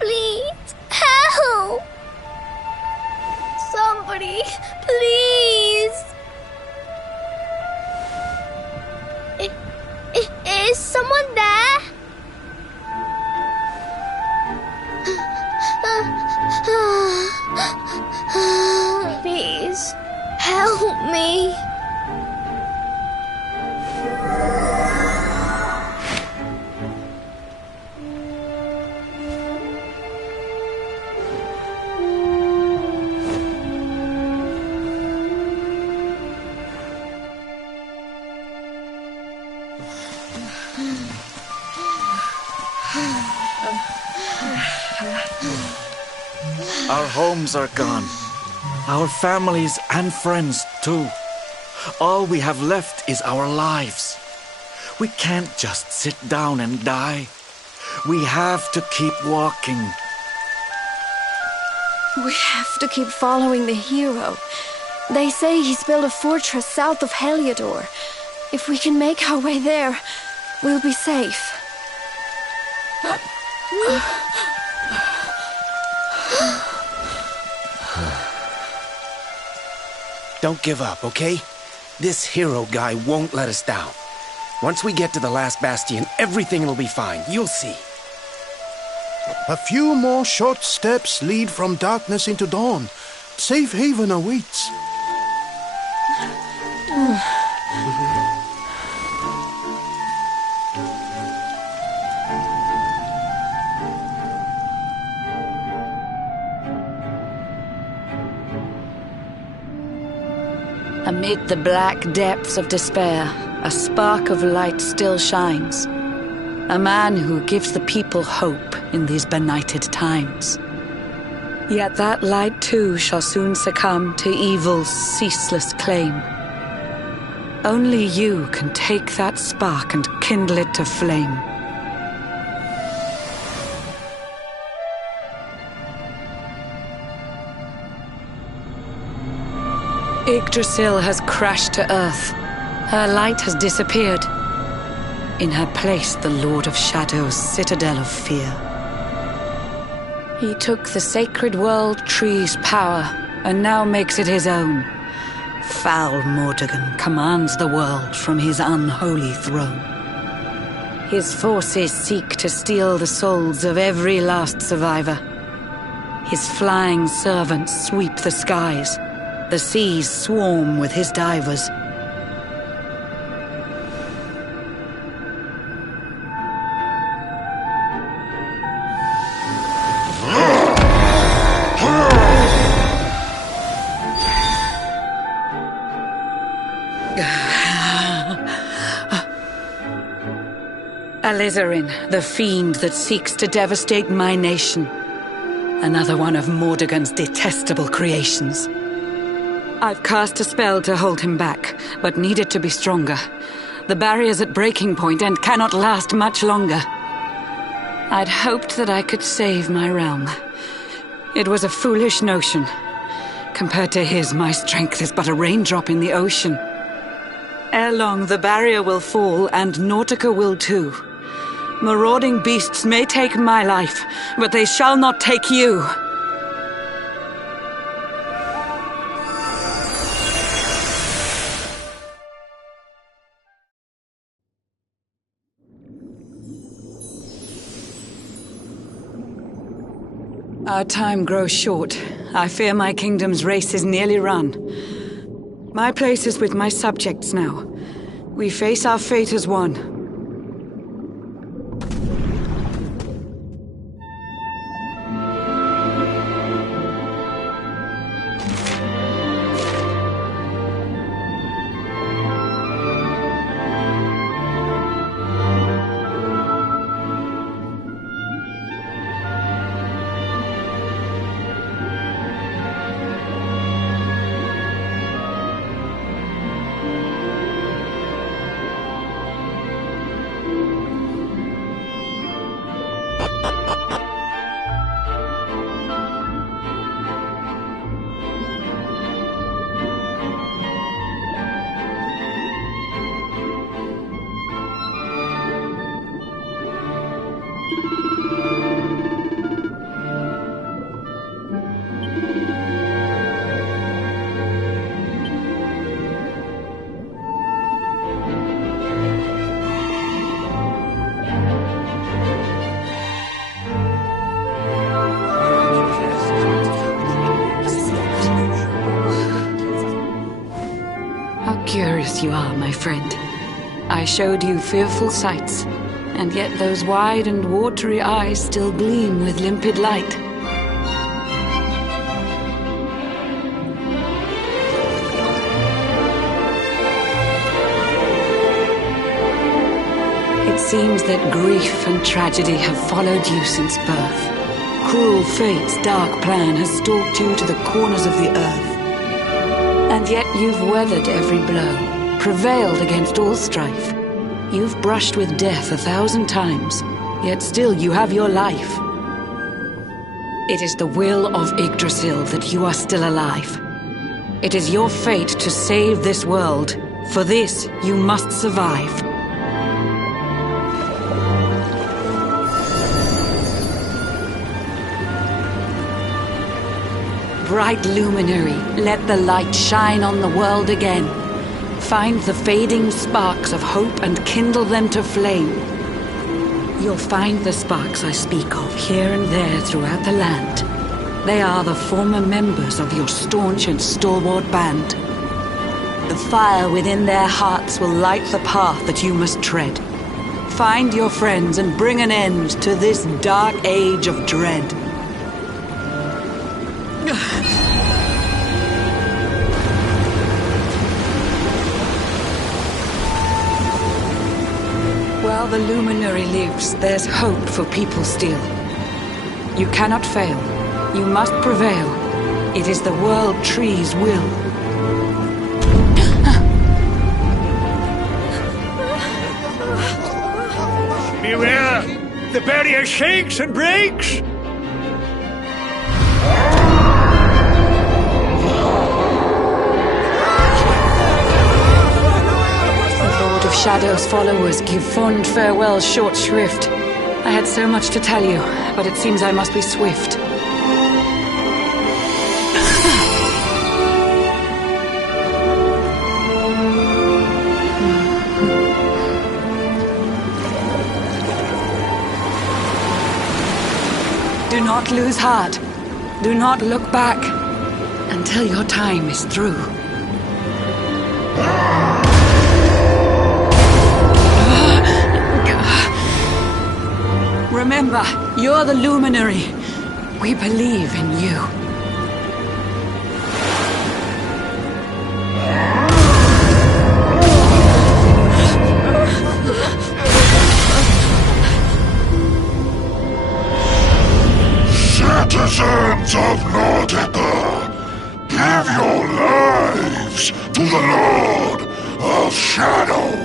Please, help! Somebody, please! Is someone there? Please, help me. Our homes are gone. Our families and friends, too. All we have left is our lives. We can't just sit down and die. We have to keep walking. We have to keep following the hero. They say he's built a fortress south of Heliodor. If we can make our way there, we'll be safe. Don't give up, okay? This hero guy won't let us down. Once we get to the last bastion, everything will be fine. You'll see. A few more short steps lead from darkness into dawn. Safe haven awaits. Amid the black depths of despair, a spark of light still shines. A man who gives the people hope in these benighted times. Yet that light too shall soon succumb to evil's ceaseless claim. Only you can take that spark and kindle it to flame. Yggdrasil has crashed to earth. Her light has disappeared. In her place, the Lord of Shadows' citadel of fear. He took the sacred world tree's power and now makes it his own. Foul Mordegon commands the world from his unholy throne. His forces seek to steal the souls of every last survivor. His flying servants sweep the skies, The seas swarm with his divers. Alizarin, the fiend that seeks to devastate my nation. Another one of Mordegon's detestable creations. I've cast a spell to hold him back, but need it to be stronger. The barrier's at breaking point and cannot last much longer. I'd hoped that I could save my realm. It was a foolish notion. Compared to his, my strength is but a raindrop in the ocean. Ere long, the barrier will fall, and Nautica will too. Marauding beasts may take my life, but they shall not take you. Our time grows short. I fear my kingdom's race is nearly run. My place is with my subjects now. We face our fate as one. Curious you are, my friend. I showed you fearful sights, and yet those wide and watery eyes still gleam with limpid light. It seems that grief and tragedy have followed you since birth. Cruel fate's dark plan has stalked you to the corners of the earth. And yet you've weathered every blow, prevailed against all strife. You've brushed with death 1,000 times, yet still you have your life. It is the will of Yggdrasil that you are still alive. It is your fate to save this world. For this, you must survive. Bright luminary, let the light shine on the world again. Find the fading sparks of hope and kindle them to flame. You'll find the sparks I speak of here and there throughout the land. They are the former members of your staunch and stalwart band. The fire within their hearts will light the path that you must tread. Find your friends and bring an end to this dark age of dread. While the luminary lives, there's hope for people still. You cannot fail. You must prevail. It is the World Tree's will. Beware! The barrier shakes and breaks! Shadow's followers give fond farewells short shrift. I had so much to tell you, but it seems I must be swift. Do not lose heart. Do not look back. until your time is through. Remember, you're the luminary. We believe in you. Citizens of Nordica, give your lives to the Lord of Shadows.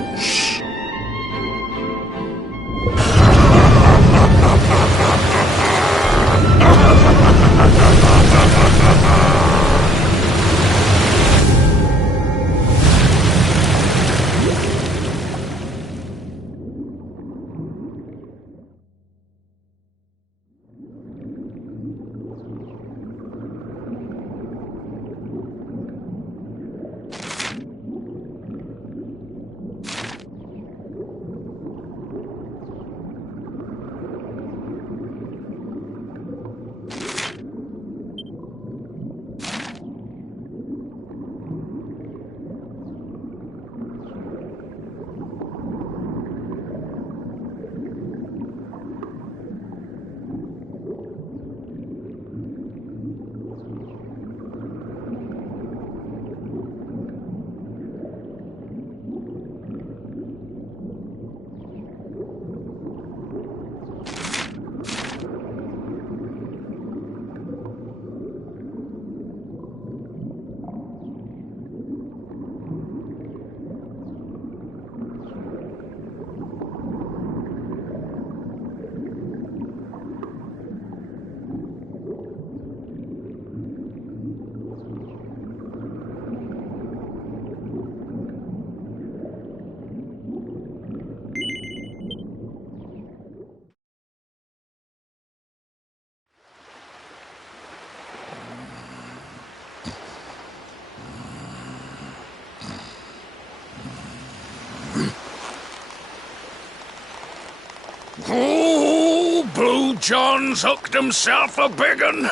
Oh, Blue John's hooked himself a big un.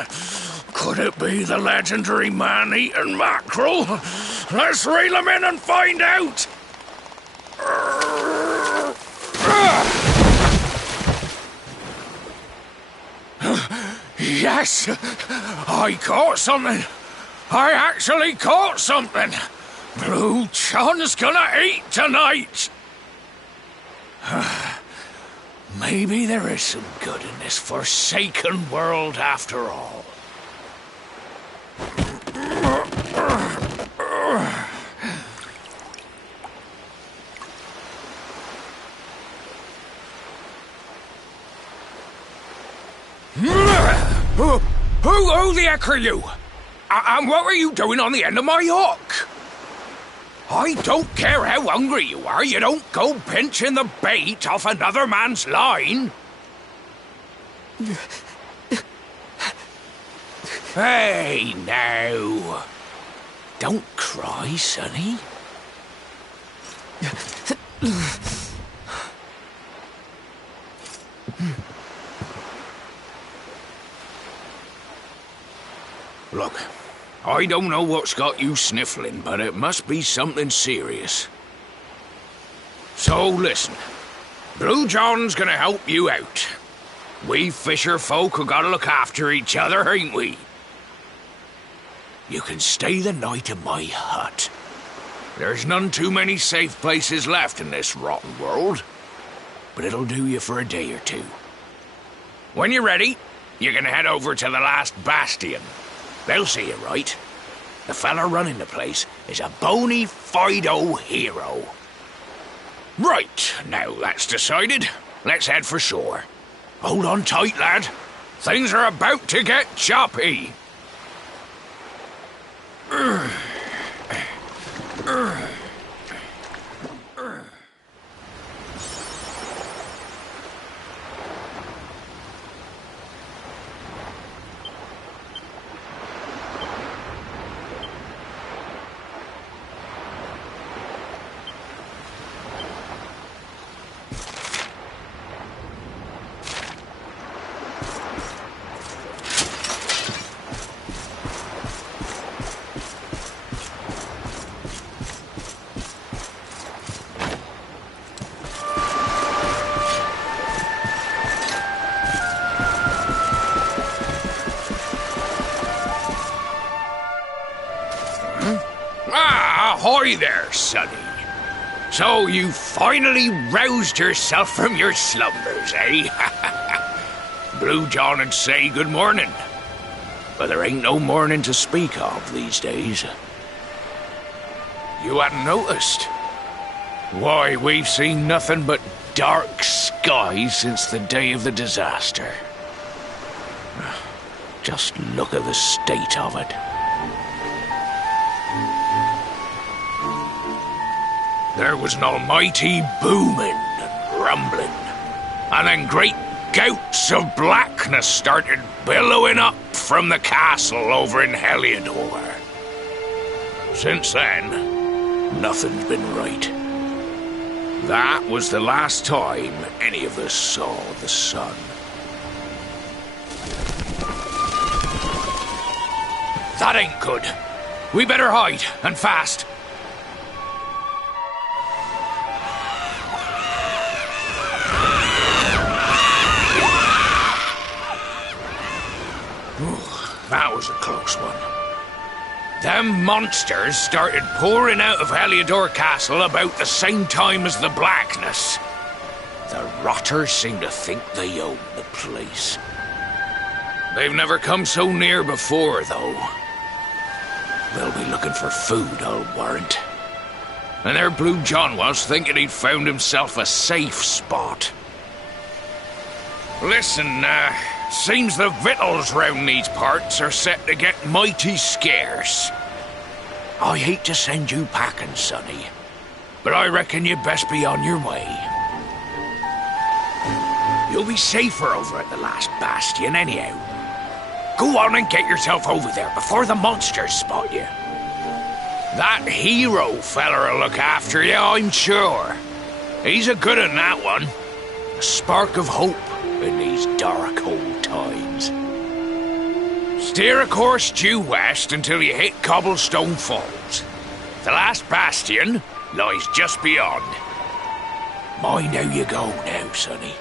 Could it be the legendary man-eating mackerel? Let's reel him in and find out. Yes, I caught something. I actually caught something. Blue John's gonna eat tonight. Maybe there is some good in this forsaken world after all. Who the heck are you? And what are you doing on the end of my hook? I don't care how hungry you are, you don't go pinching the bait off another man's line. Hey, now. Don't cry, sonny. Look, I don't know what's got you sniffling, but it must be something serious. So listen, Blue John's gonna help you out. We fisher folk have gotta look after each other, ain't we? You can stay the night in my hut. There's none too many safe places left in this rotten world, but it'll do you for a day or two. When you're ready, you're gonna head over to the last bastion. They'll see you right. The fella running the place is a bona fide hero. Right, now that's decided, let's head for shore. Hold on tight, lad. Things are about to get choppy. Ahoy there, sonny. So you finally roused yourself from your slumbers, eh? Blue John would say good morning. But there ain't no morning to speak of these days. You hadn't noticed? Why, we've seen nothing but dark skies since the day of the disaster. Just look at the state of it. There was an almighty booming and rumbling, and then great gouts of blackness started billowing up from the castle over in Heliodor. Since then, nothing's been right. That was the last time any of us saw the sun. That ain't good. We better hide, and fast. That was a close one. Them monsters started pouring out of Heliodor Castle about the same time as the blackness. The rotters seem to think they own the place. They've never come so near before, though. They'll be looking for food, I'll warrant. And there Blue John was, thinking he'd found himself a safe spot. Listen, seems the victuals round these parts are set to get mighty scarce. I hate to send you packing, sonny, but I reckon you'd best be on your way. You'll be safer over at the last bastion anyhow. Go on and get yourself over there before the monsters spot you. That hero feller'll look after you, I'm sure. He's a good un, that one. A spark of hope in these dark old times. Steer a course due west until you hit Cobblestone Falls. The last bastion lies just beyond. Mind how you go now, sonny.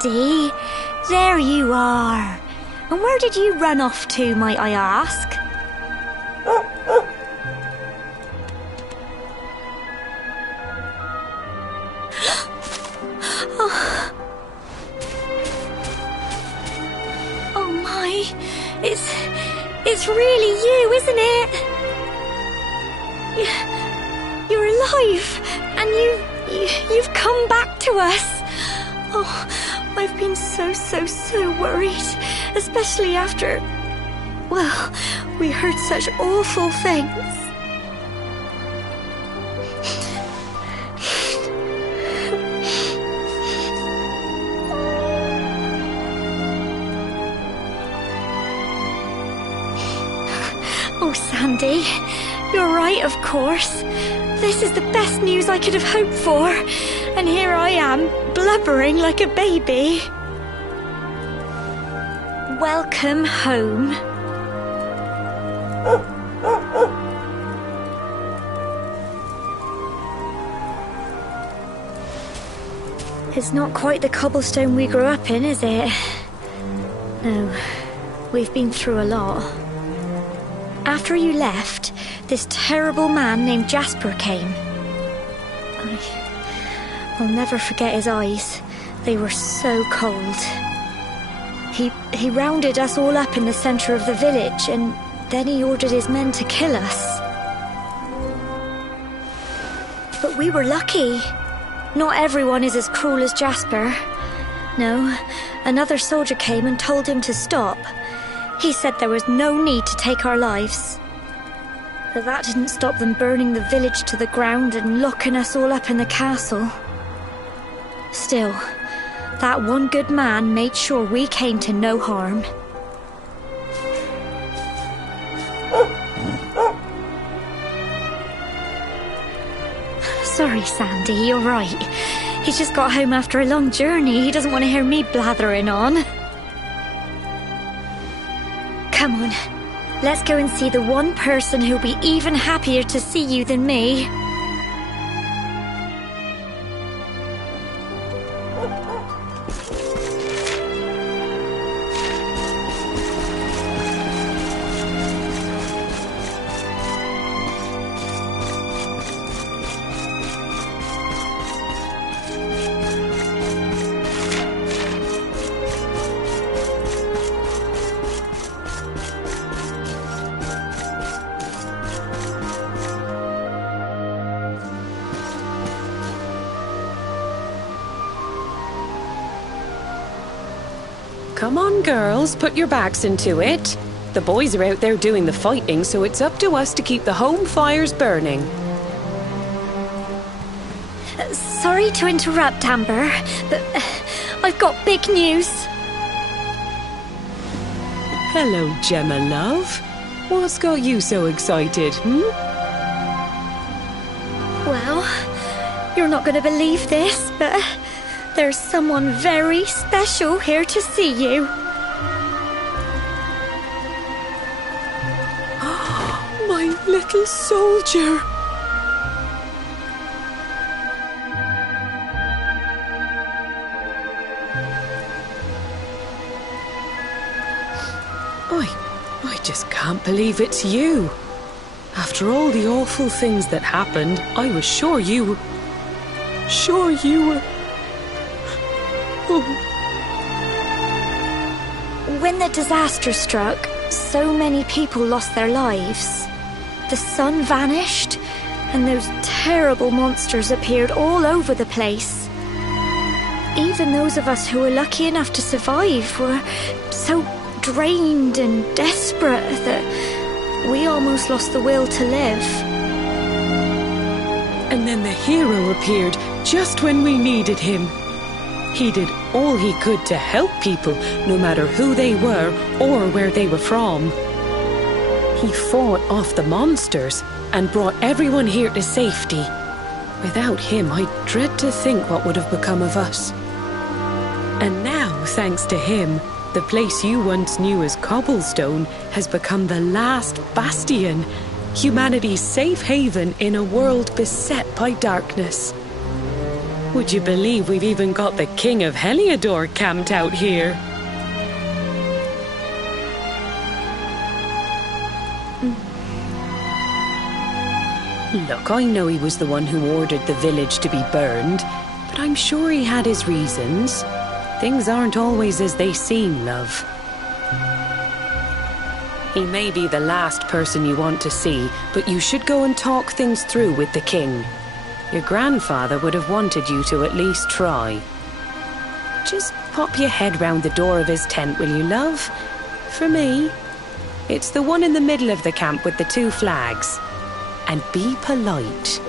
Sandy! There you are. And where did you run off to, might I ask? Oh my, it's really you, isn't it? You're alive, and you've come back to us. Oh, I've been so worried, especially after, well, we heard such awful things. Oh, Sandy, you're right, of course. This is the best news I could have hoped for. And here I am, blubbering like a baby. Welcome home. It's not quite the cobblestone we grew up in, is it? No, we've been through a lot. After you left, this terrible man named Jasper came. I'll never forget his eyes. They were so cold. He rounded us all up in the centre of the village, and then he ordered his men to kill us. But we were lucky. Not everyone is as cruel as Jasper. No, another soldier came and told him to stop. He said there was no need to take our lives. But that didn't stop them burning the village to the ground and locking us all up in the castle. Still, that one good man made sure we came to no harm. Sorry, Sandy, you're right. He's just got home after a long journey. He doesn't want to hear me blathering on. Come on, let's go and see the one person who'll be even happier to see you than me. Come on, girls, put your backs into it. The boys are out there doing the fighting, so it's up to us to keep the home fires burning. Sorry to interrupt, Amber, but I've got big news. Hello, Gemma, love. What's got you so excited, Well, you're not going to believe this, but there's someone very special here to see you. My little soldier. I just can't believe it's you. After all the awful things that happened, I was sure you were... Oh. When the disaster struck, so many people lost their lives. The sun vanished, and those terrible monsters appeared all over the place. Even those of us who were lucky enough to survive were so drained and desperate that we almost lost the will to live. And then the hero appeared just when we needed him. He did all he could to help people, no matter who they were or where they were from. He fought off the monsters and brought everyone here to safety. Without him, I dread to think what would have become of us. And now, thanks to him, the place you once knew as Cobblestone has become the last bastion, humanity's safe haven in a world beset by darkness. Would you believe we've even got the King of Heliodor camped out here? Look, I know he was the one who ordered the village to be burned, but I'm sure he had his reasons. Things aren't always as they seem, love. He may be the last person you want to see, but you should go and talk things through with the king. Your grandfather would have wanted you to at least try. Just pop your head round the door of his tent, will you, love? For me. It's the one in the middle of the camp with the 2 flags. And be polite.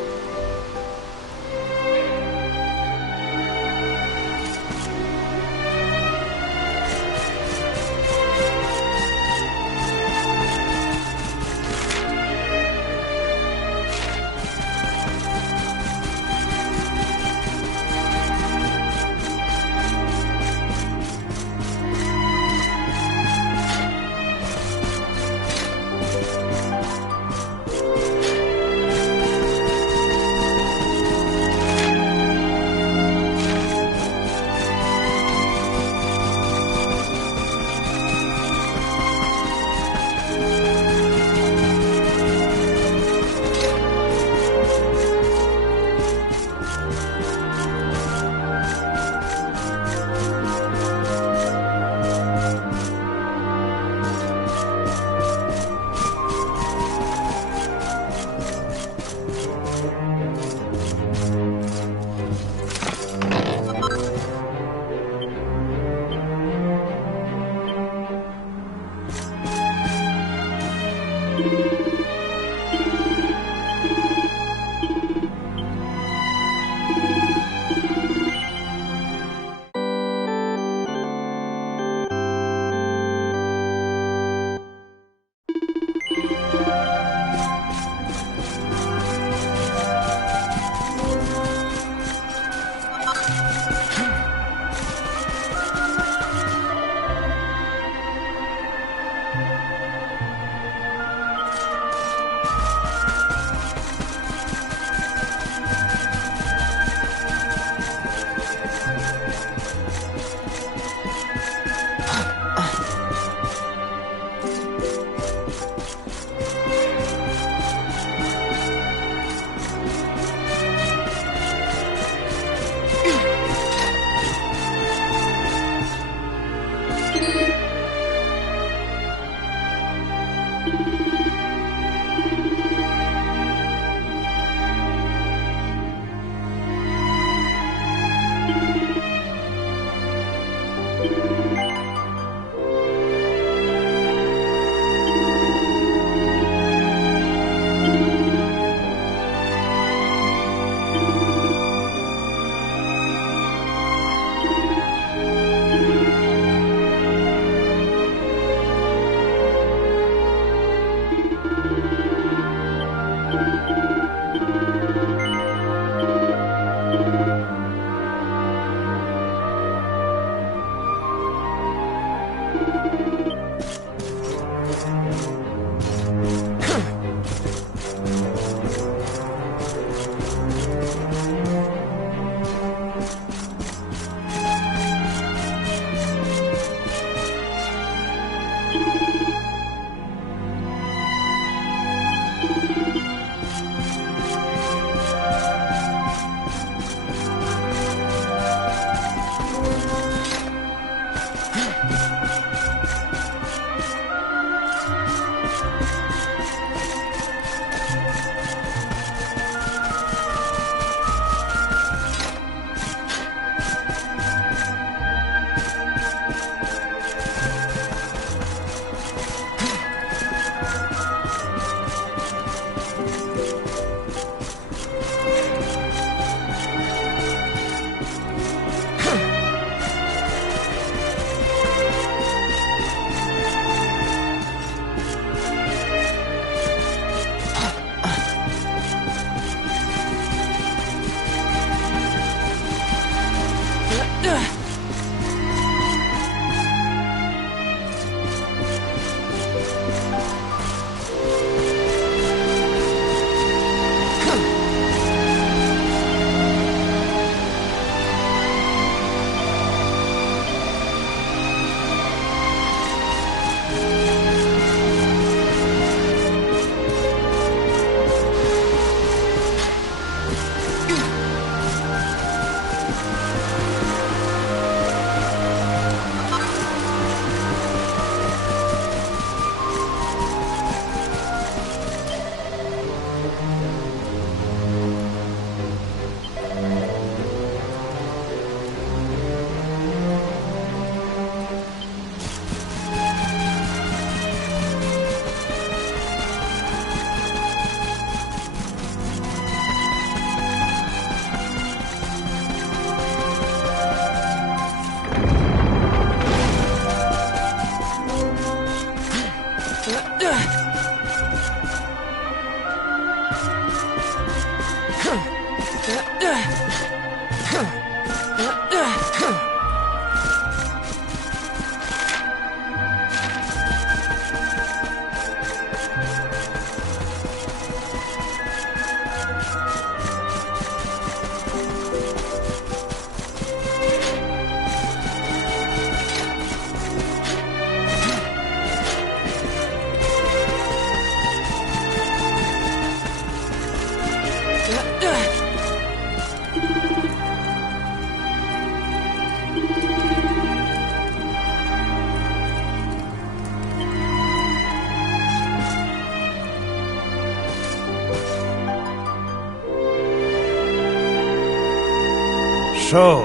So,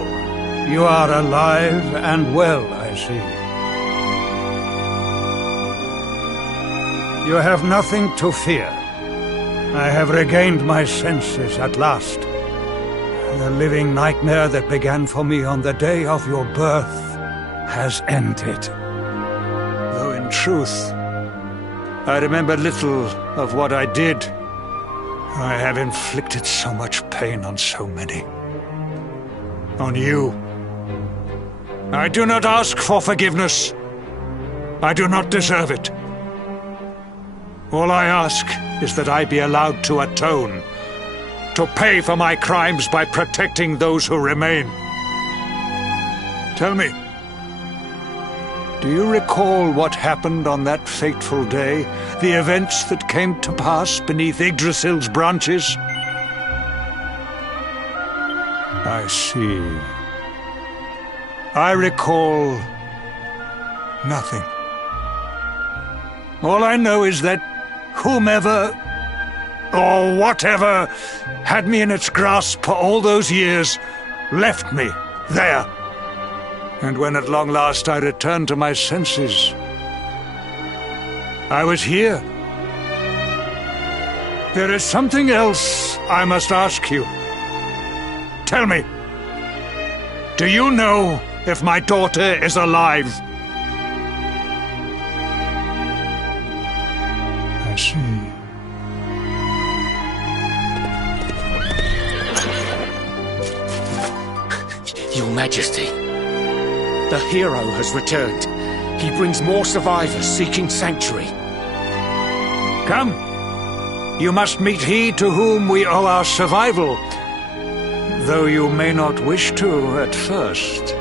you are alive and well, I see. You have nothing to fear. I have regained my senses at last. The living nightmare that began for me on the day of your birth has ended. Though in truth, I remember little of what I did. I have inflicted so much pain on so many. On you. I do not ask for forgiveness. I do not deserve it. All I ask is that I be allowed to atone, to pay for my crimes by protecting those who remain. Tell me, do you recall what happened on that fateful day? The events that came to pass beneath Yggdrasil's branches? I see. I recall nothing. All I know is that whomever or whatever had me in its grasp for all those years left me there. And when at long last I returned to my senses, I was here. There is something else I must ask you. Tell me, do you know if my daughter is alive? I see. Your Majesty, the hero has returned. He brings more survivors seeking sanctuary. Come. You must meet he to whom we owe our survival, though you may not wish to at first.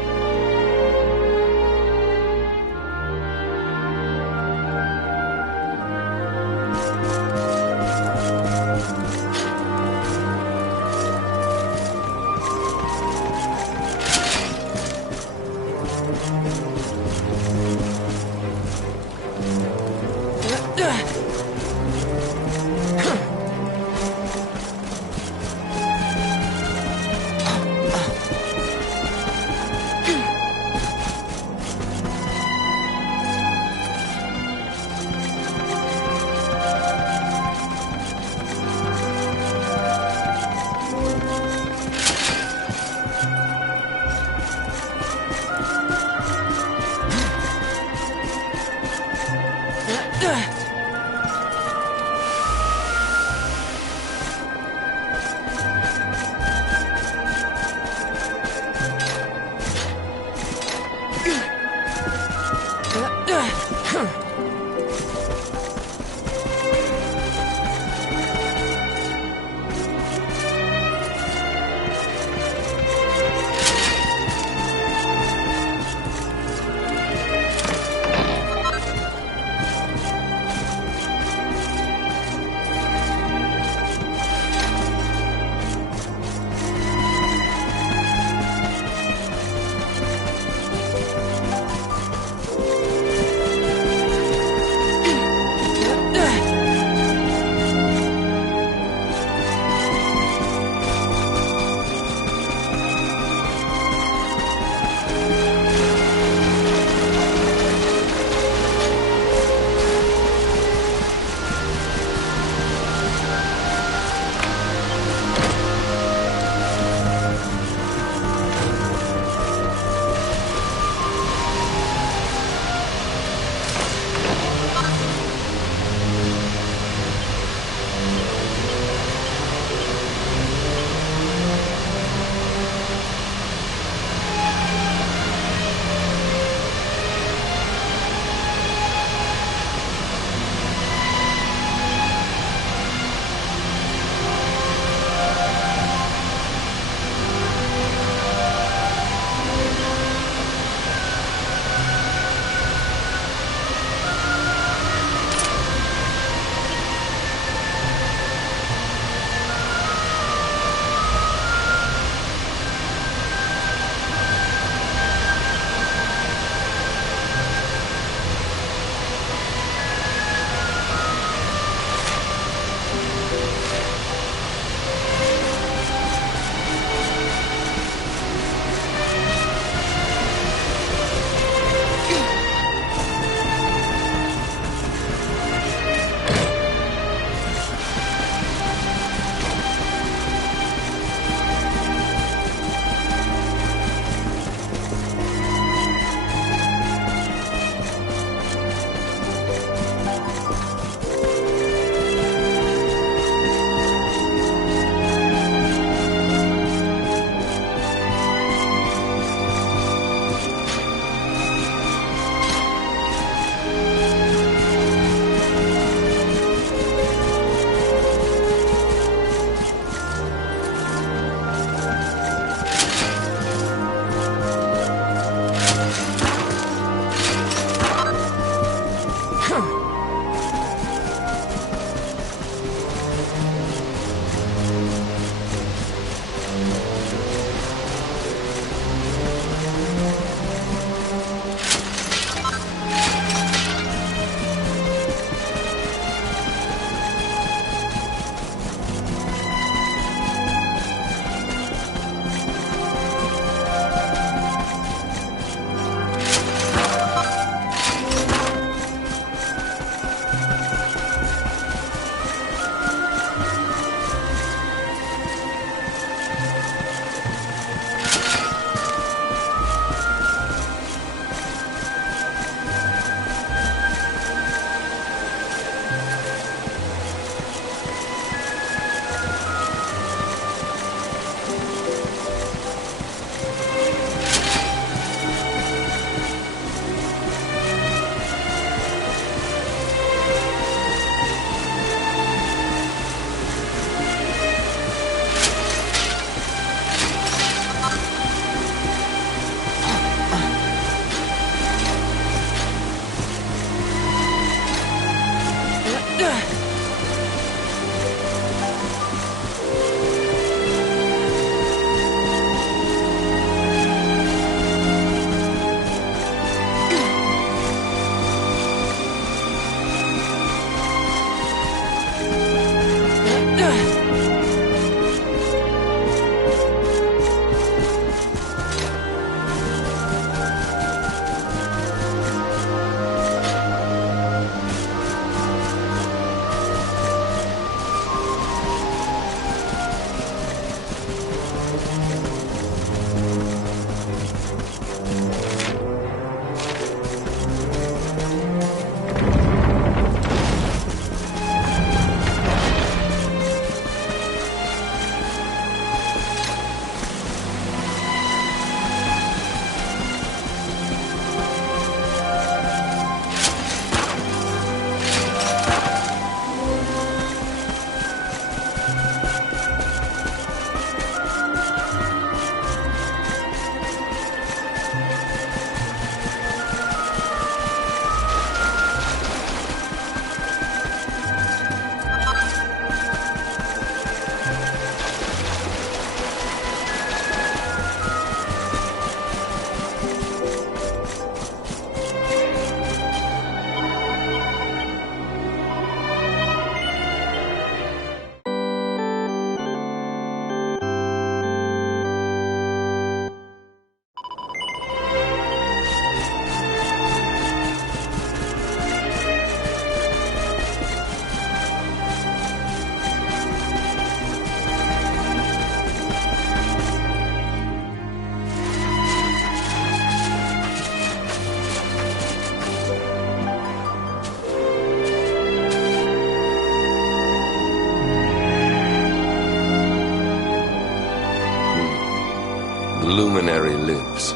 The luminary lives.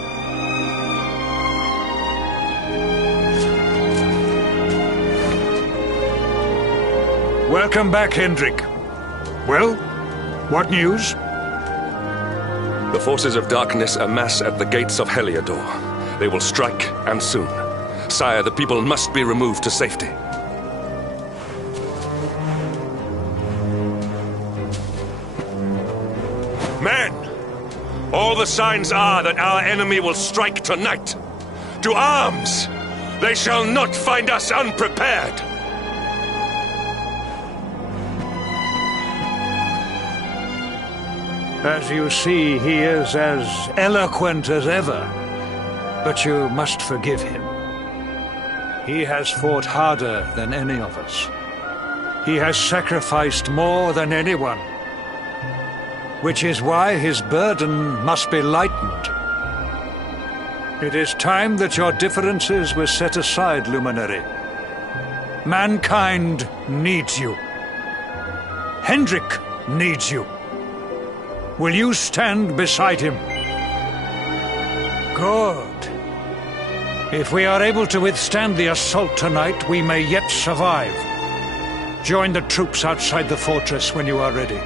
Welcome back, Hendrik. Well, what news? The forces of darkness amass at the gates of Heliodor. They will strike, and soon. Sire, the people must be removed to safety. Men! All the signs are that our enemy will strike tonight. To arms! They shall not find us unprepared! As you see, he is as eloquent as ever. But you must forgive him. He has fought harder than any of us. He has sacrificed more than anyone. Which is why his burden must be lightened. It is time that your differences were set aside, Luminary. Mankind needs you. Hendrik needs you. Will you stand beside him? Good. If we are able to withstand the assault tonight, we may yet survive. Join the troops outside the fortress when you are ready.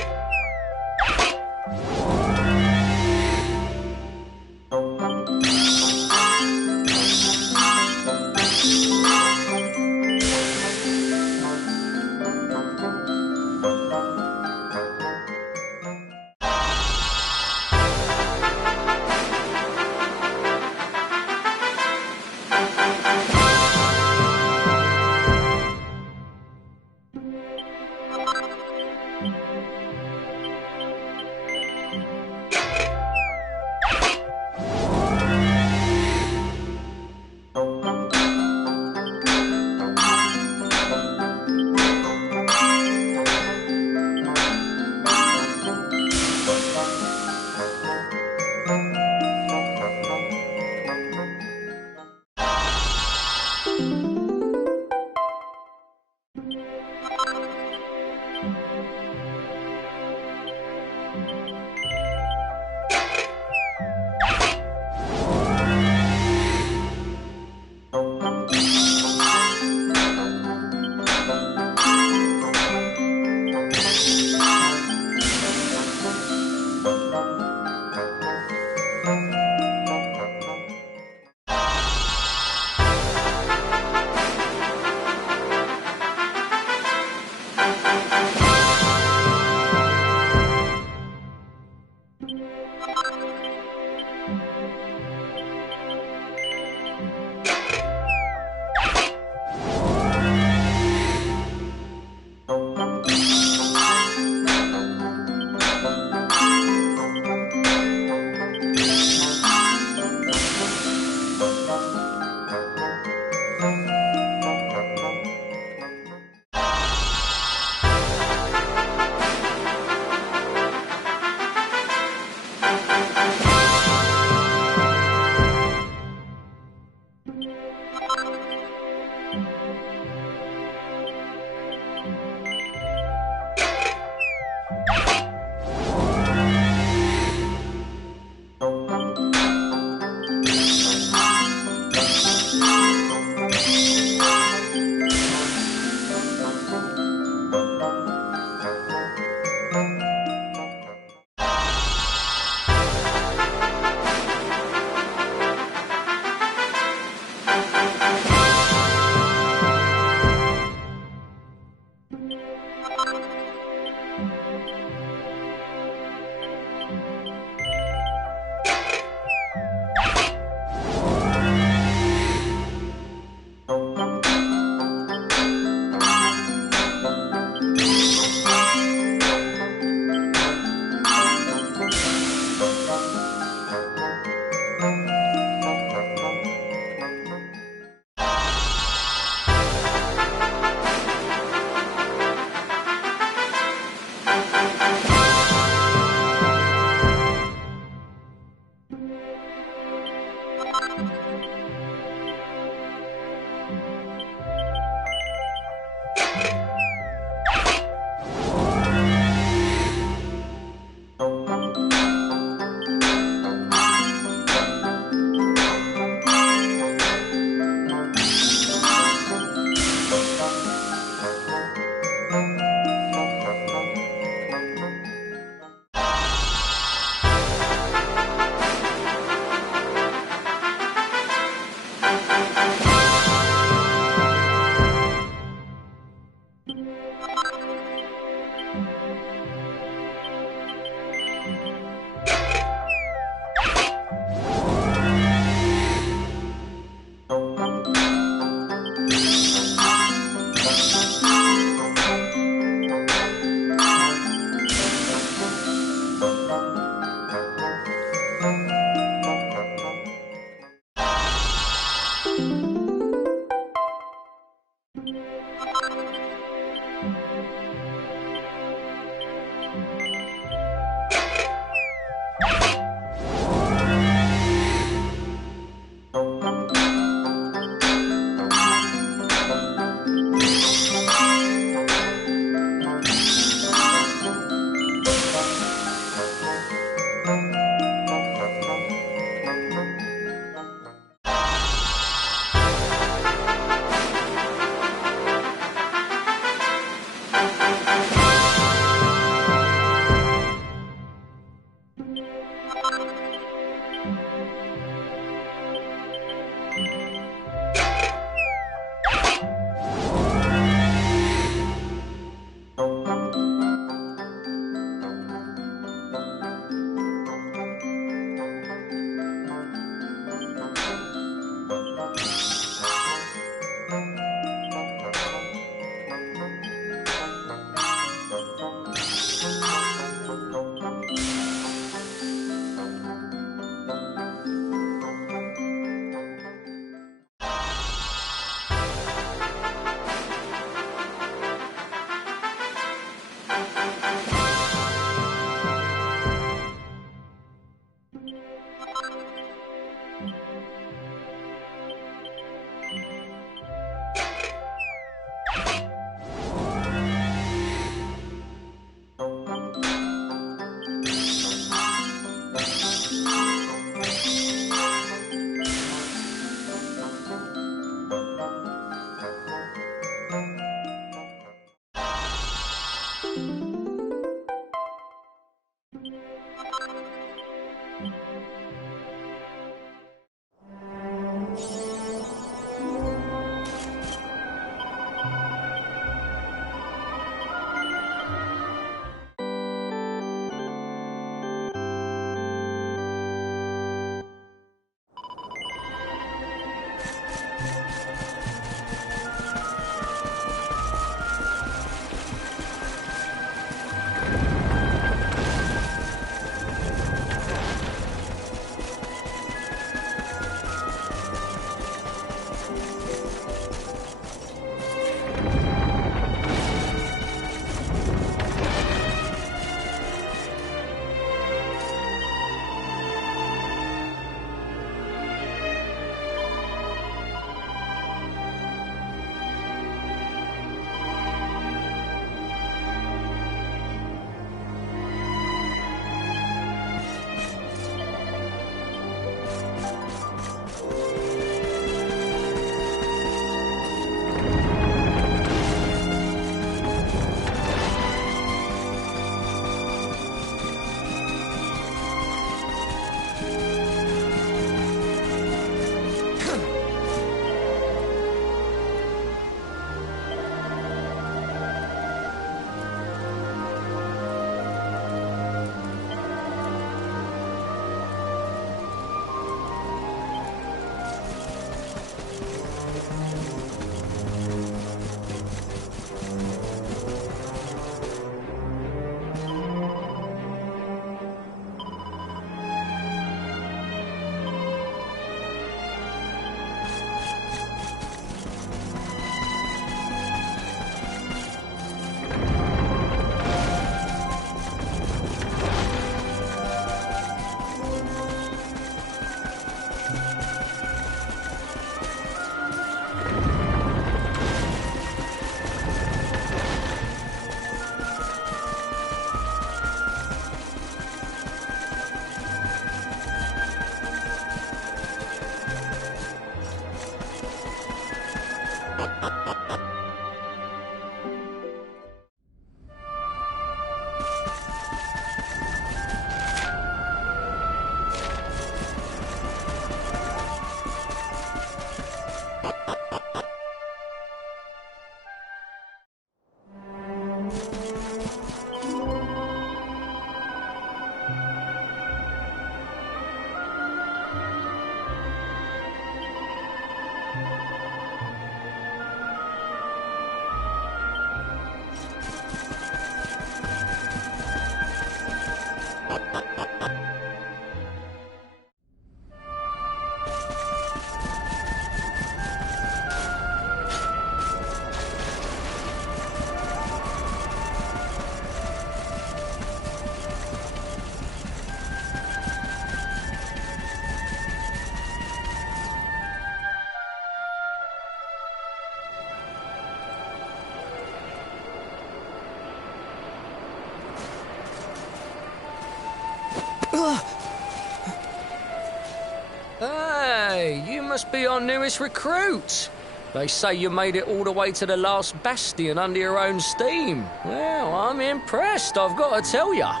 Hey, you must be our newest recruit. They say you made it all the way to the last bastion under your own steam. Well, I'm impressed, I've got to tell ya.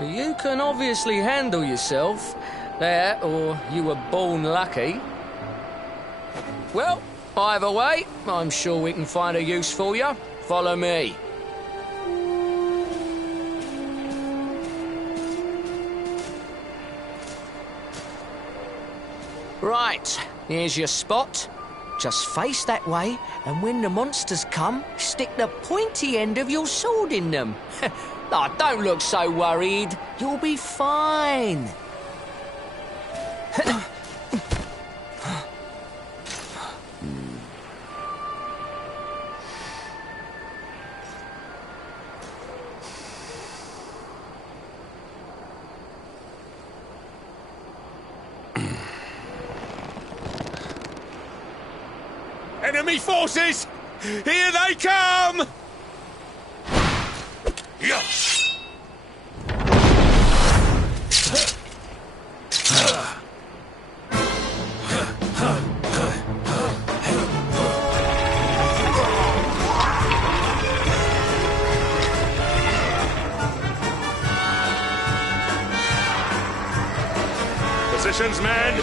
You can obviously handle yourself. That, or you were born lucky. Well, either way, I'm sure we can find a use for you. Follow me. Right, here's your spot. Just face that way, and when the monsters come, stick the pointy end of your sword in them. Oh, don't look so worried. You'll be fine. Enemy forces! Here they come! Yes! Positions, men!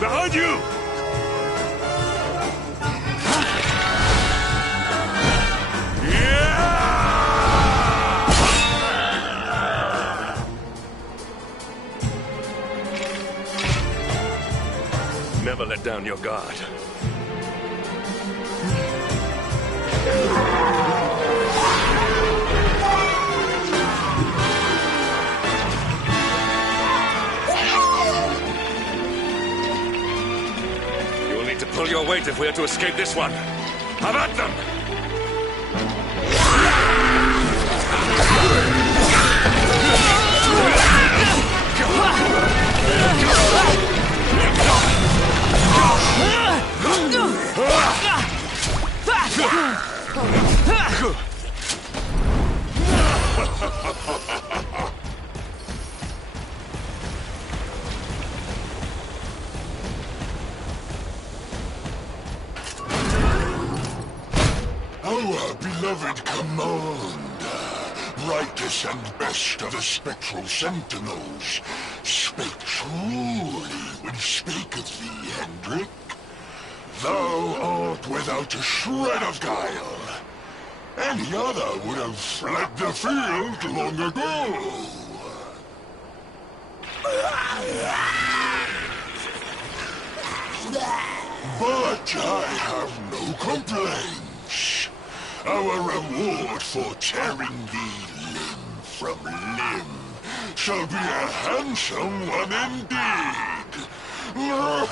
Behind you! Never let down your guard. You'll need to pull your weight if we are to escape this one. Have at them! Our beloved commander, brightest and best of the spectral sentinels, spake truly when spaketh thee, Hendrik. Thou art without a shred of guile. Any other would have fled the field long ago. But I have no complaints. Our reward for tearing thee limb from limb shall be a handsome one indeed. Well,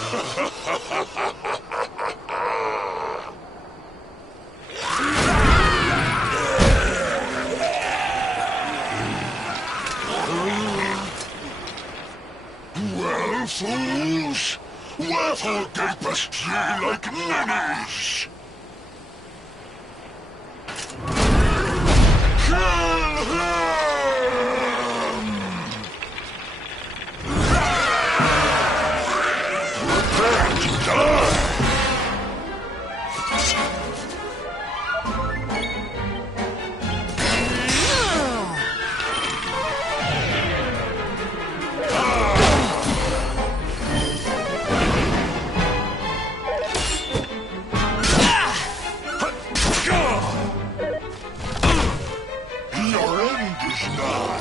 fools, wherefore gapest ye like ninnies? Kill him! Prepare to die! Your end is nigh.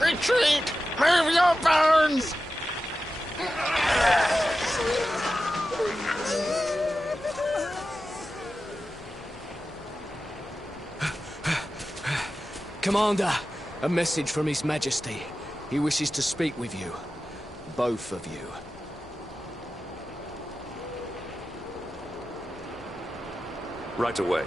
Retreat! Move your bones! Commander, a message from His Majesty. He wishes to speak with you. Both of you. Right away.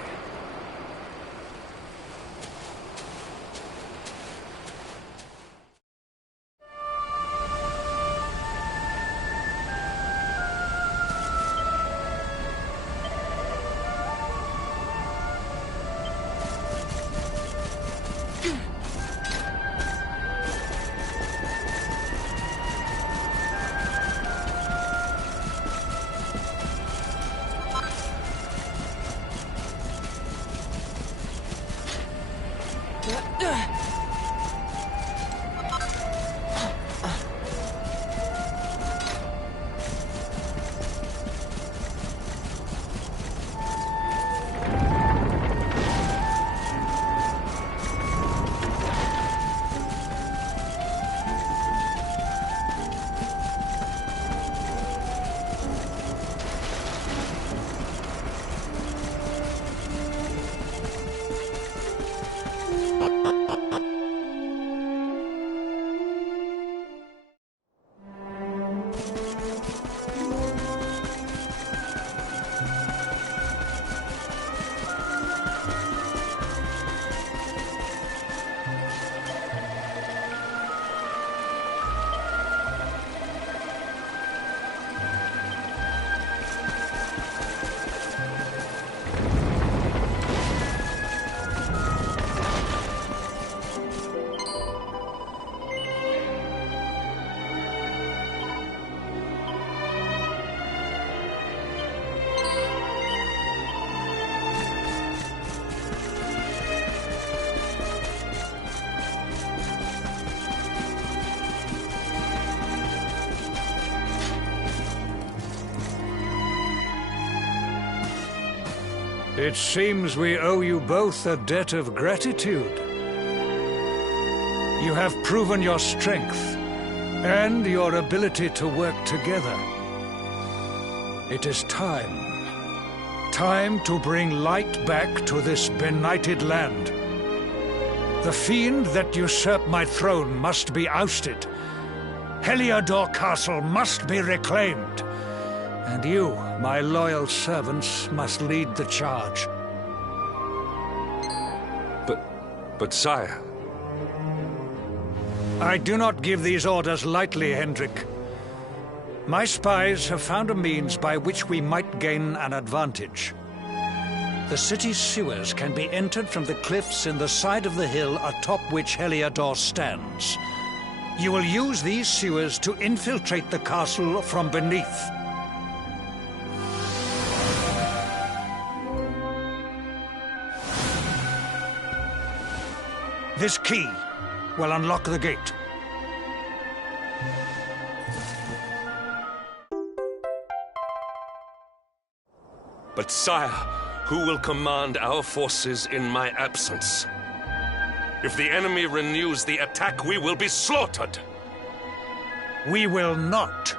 It seems we owe you both a debt of gratitude. You have proven your strength and your ability to work together. It is time. Time to bring light back to this benighted land. The fiend that usurped my throne must be ousted. Heliodor Castle must be reclaimed. And you, my loyal servants, must lead the charge. But sire... I do not give these orders lightly, Hendrik. My spies have found a means by which we might gain an advantage. The city's sewers can be entered from the cliffs in the side of the hill atop which Heliodor stands. You will use these sewers to infiltrate the castle from beneath. This key will unlock the gate. But sire, who will command our forces in my absence? If the enemy renews the attack, we will be slaughtered. We will not.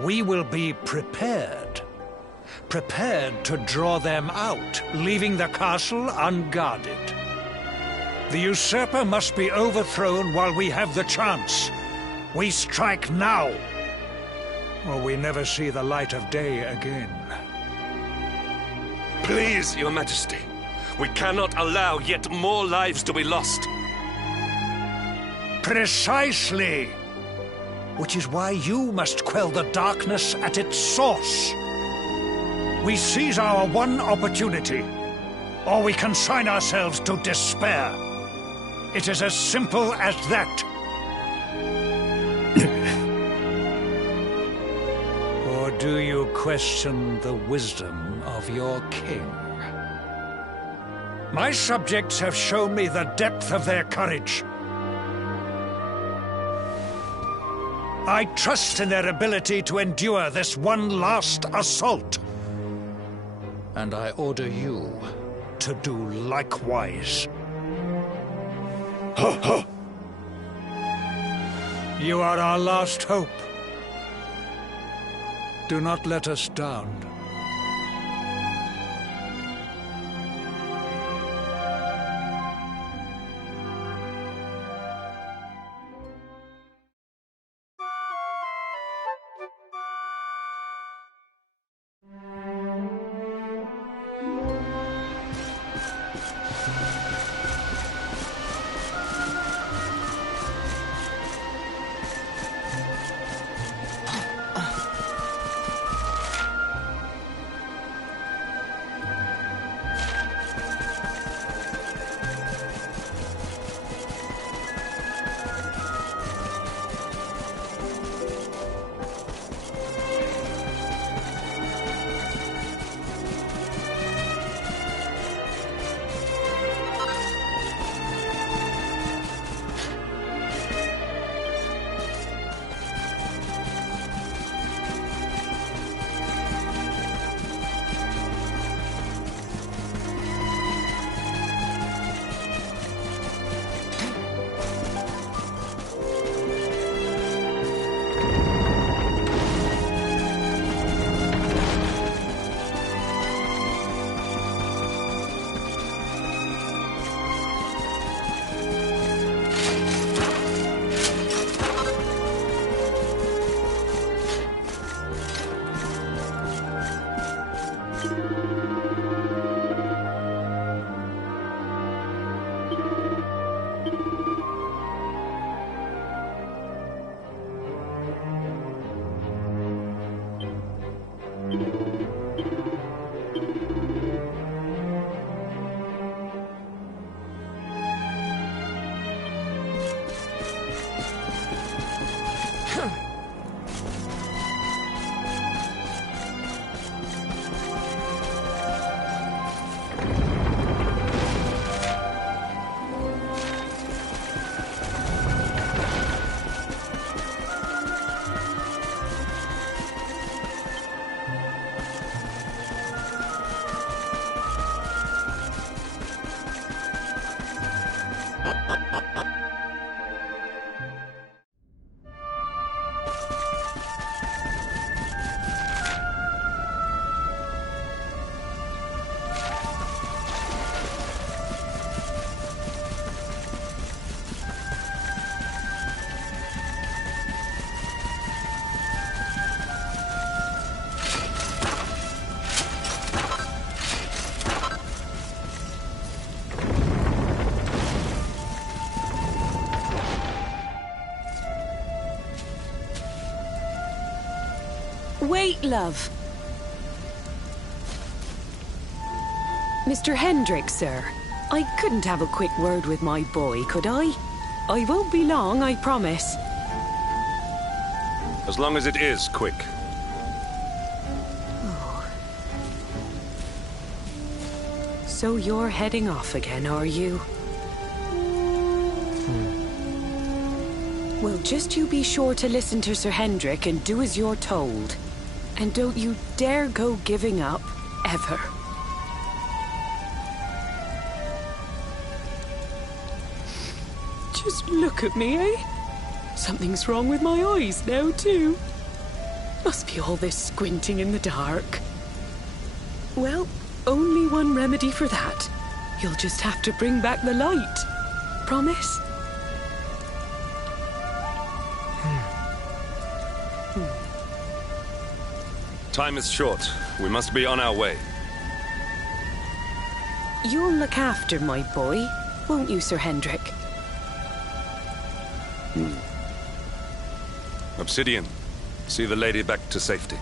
We will be prepared. Prepared to draw them out, leaving the castle unguarded. The usurper must be overthrown while we have the chance. We strike now, or we never see the light of day again. Please, Your Majesty. We cannot allow yet more lives to be lost. Precisely! Which is why you must quell the darkness at its source. We seize our one opportunity, or we consign ourselves to despair. It is as simple as that. Or do you question the wisdom of your king? My subjects have shown me the depth of their courage. I trust in their ability to endure this one last assault. And I order you to do likewise. You are our last hope. Do not let us down. Wait, love. Mr. Hendrick, sir. I couldn't have a quick word with my boy, could I? I won't be long, I promise. As long as it is quick. Oh. So you're heading off again, are you? Well, just you be sure to listen to Sir Hendrick and do as you're told. And don't you dare go giving up, ever. Just look at me, eh? Something's wrong with my eyes now, too. Must be all this squinting in the dark. Well, only one remedy for that. You'll just have to bring back the light. Promise? Time is short. We must be on our way. You'll look after my boy, won't you, Sir Hendrick? Obsidian, see the lady back to safety.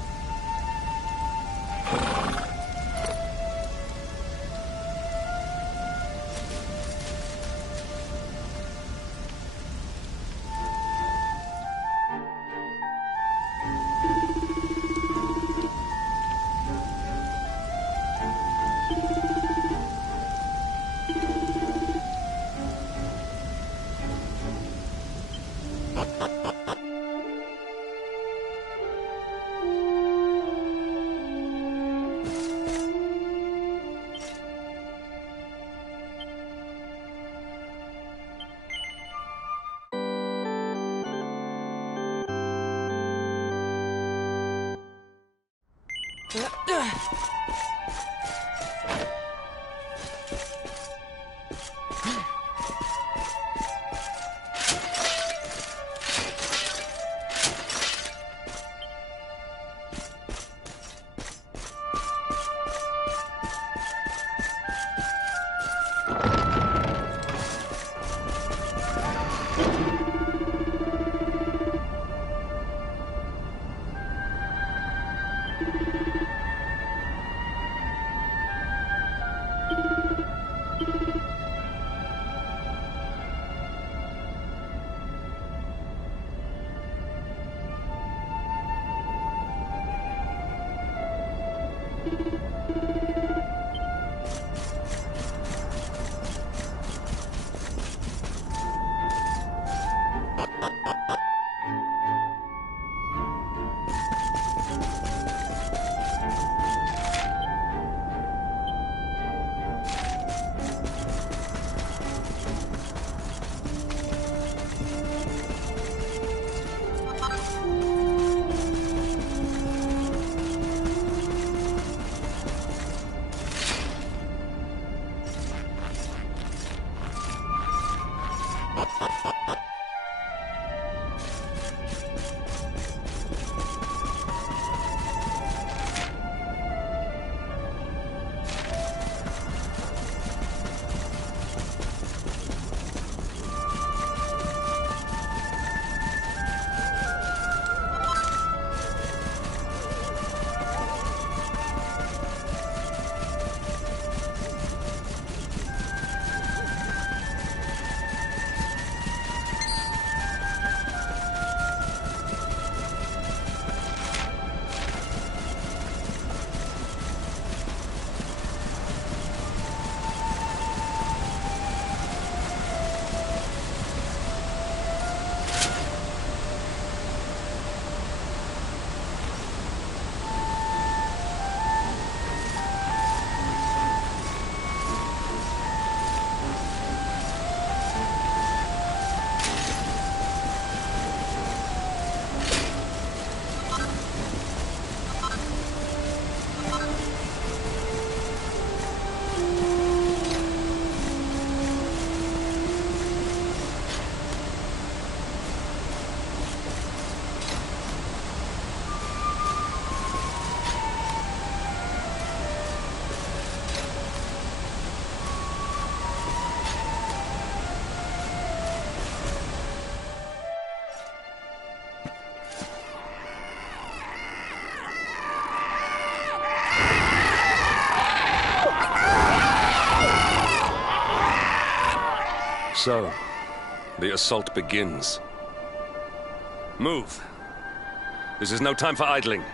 So, the assault begins. Move. This is no time for idling.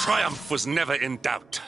triumph was never in doubt.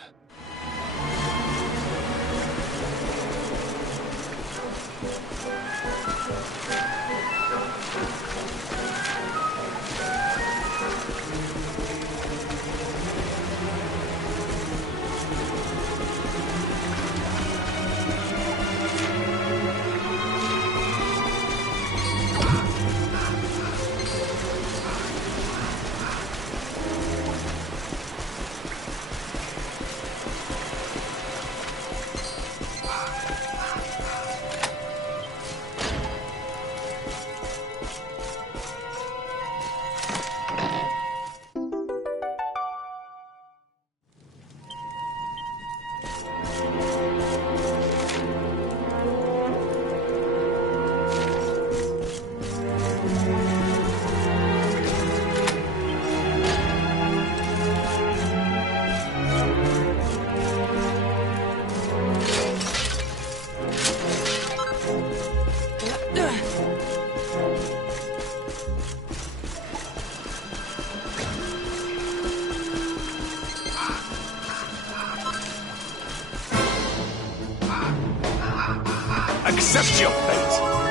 Accept your fate!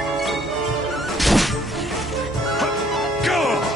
Go!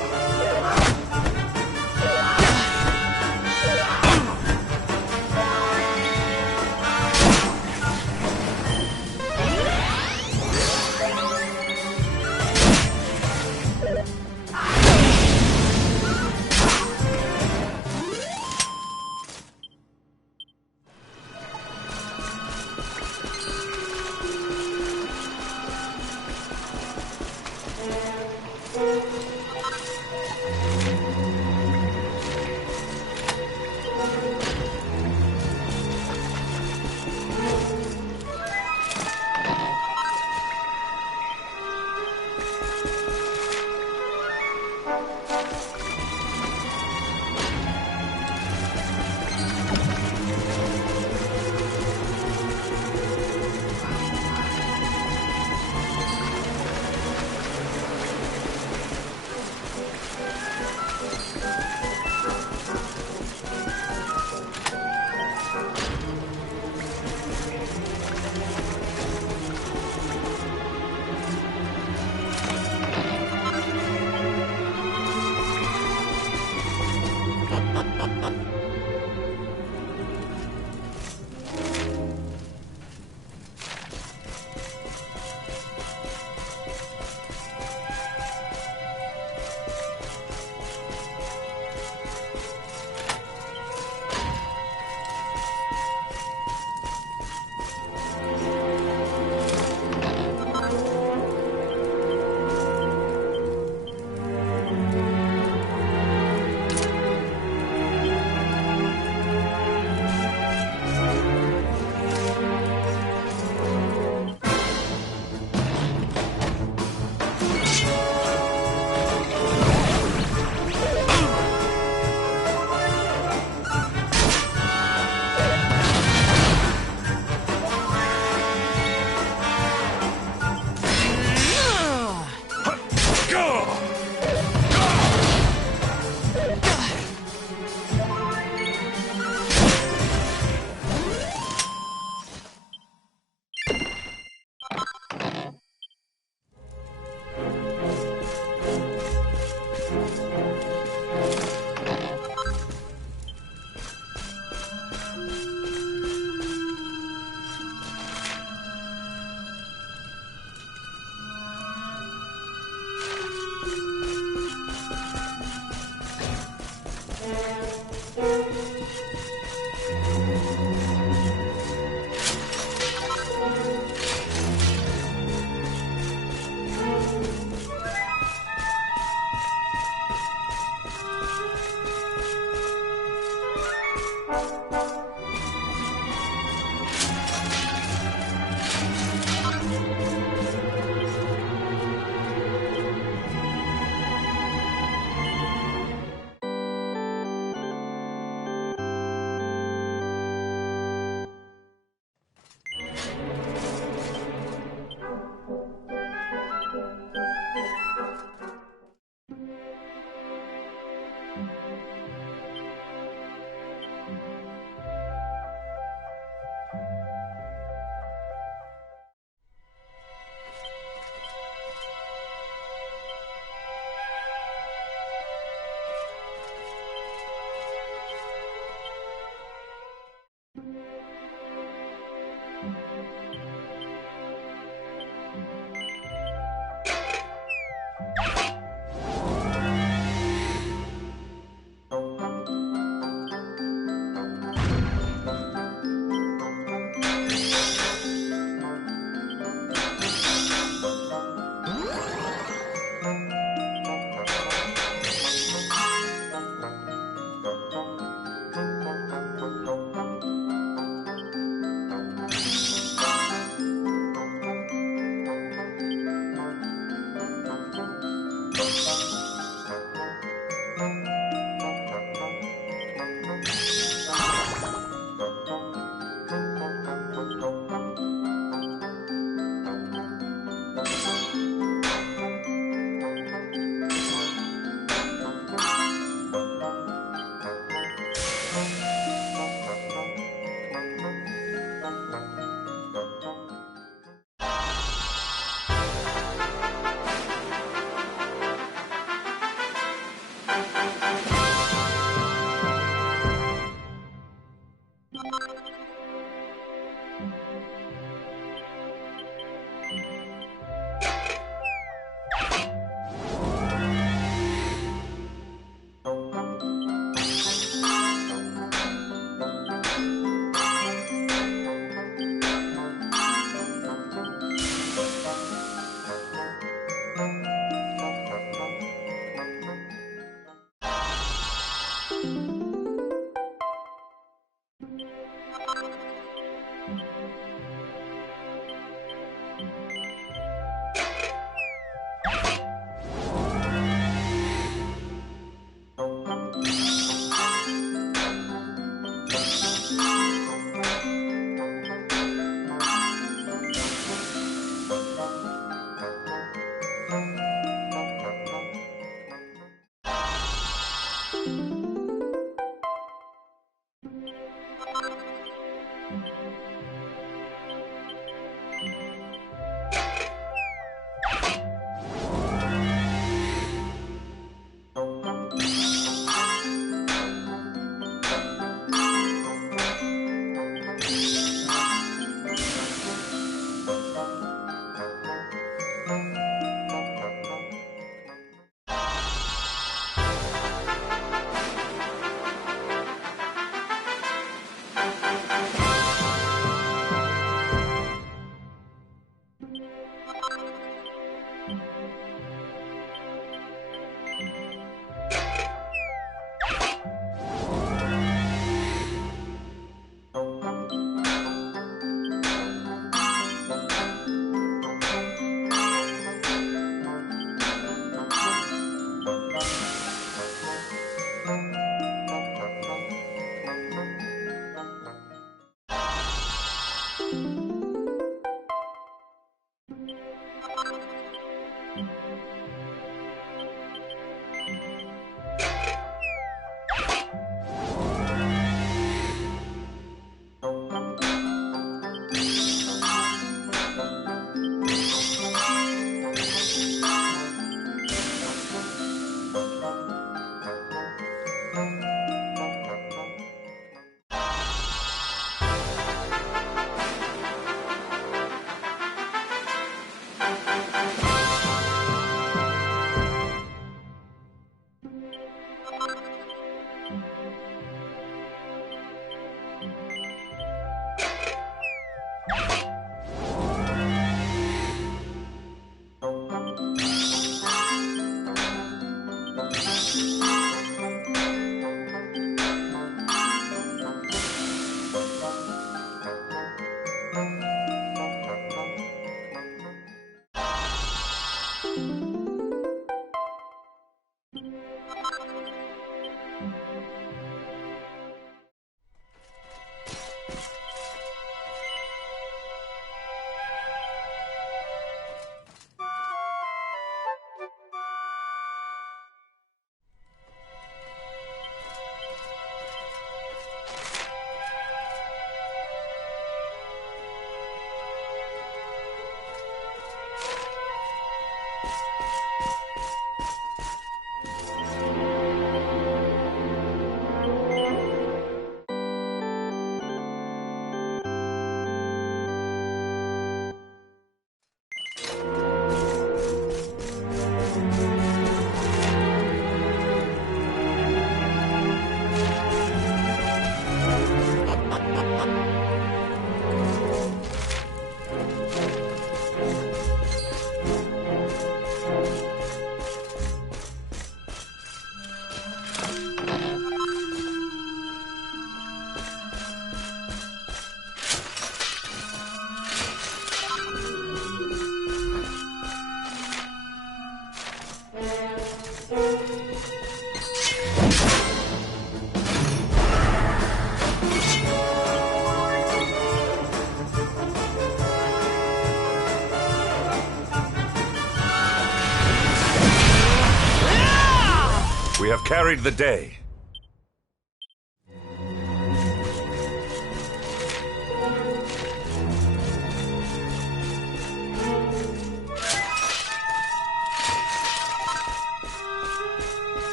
carried the day.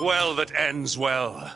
Well that ends well.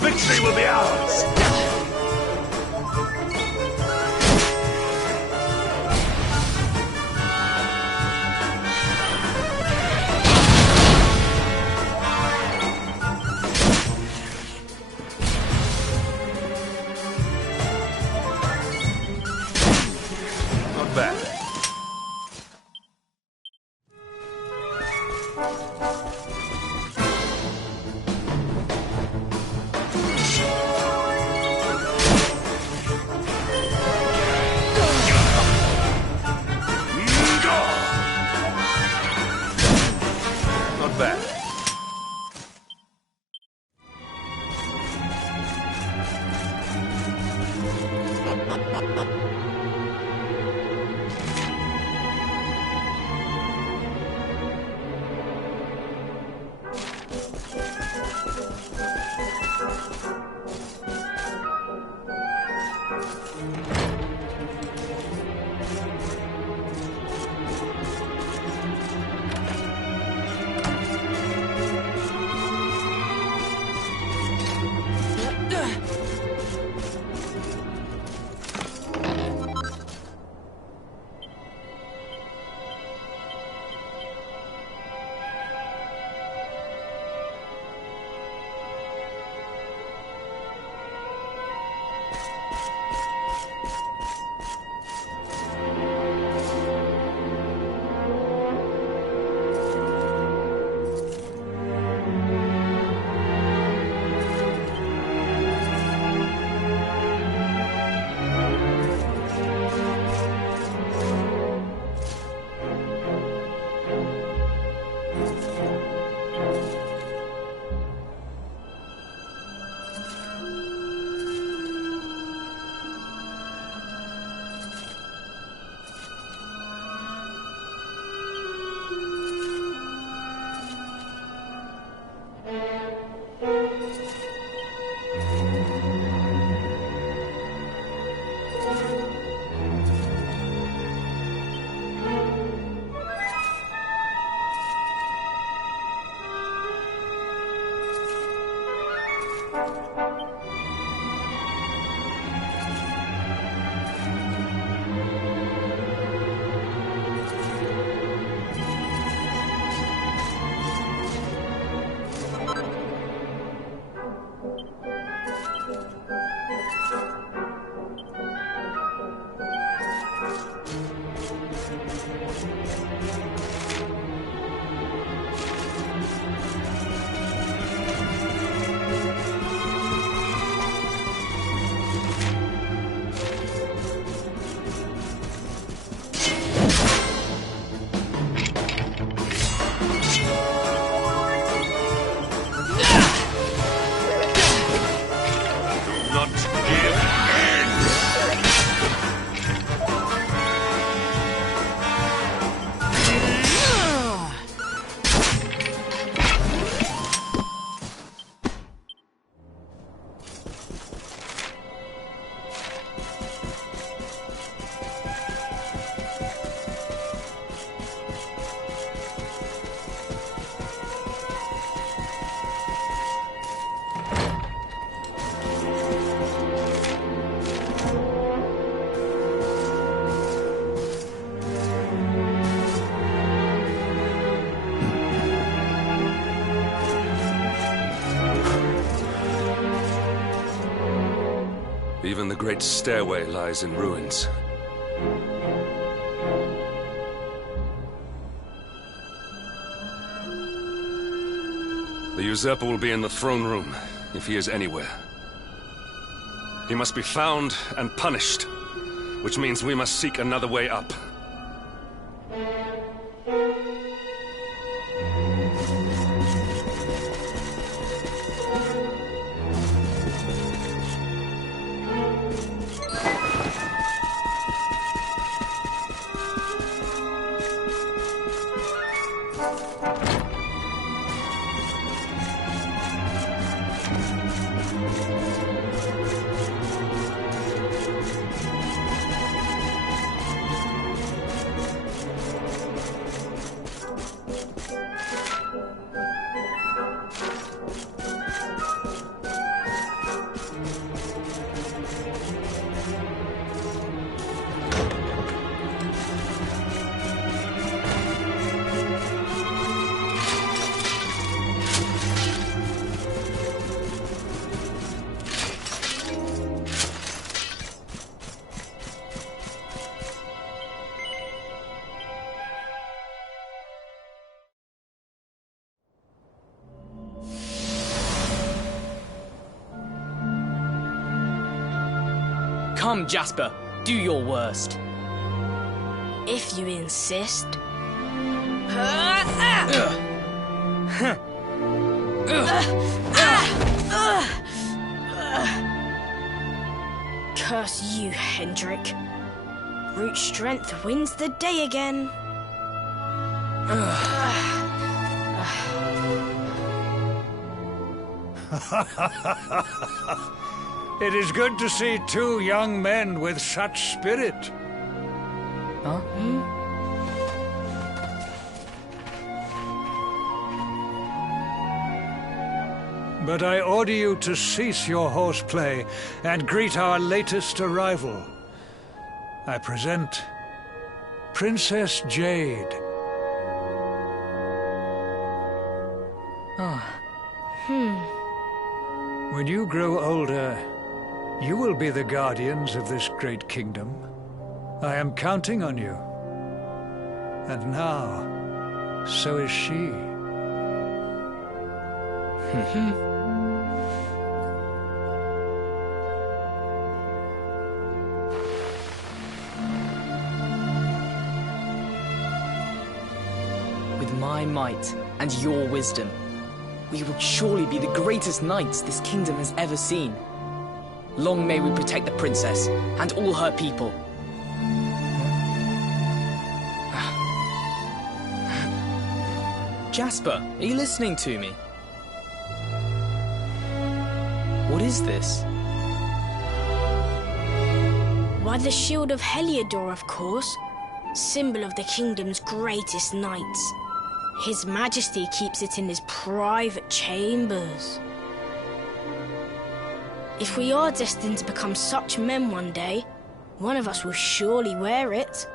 Victory will be ours! Not bad. Even the great stairway lies in ruins. The usurper will be in the throne room, if he is anywhere. He must be found and punished, which means we must seek another way up. Come, Jasper, do your worst. If you insist. Curse you, Hendrik. Brute strength wins the day again. It is good to see two young men with such spirit. Huh? But I order you to cease your horseplay and greet our latest arrival. I present Princess Jade. When you grow older, you will be the guardians of this great kingdom. I am counting on you. And now, so is she. With my might and your wisdom, we will surely be the greatest knights this kingdom has ever seen. Long may we protect the princess and all her people. Jasper, are you listening to me? What is this? Why, the shield of Heliodor, of course. Symbol of the kingdom's greatest knights. His Majesty keeps it in his private chambers. If we are destined to become such men one day, one of us will surely wear it.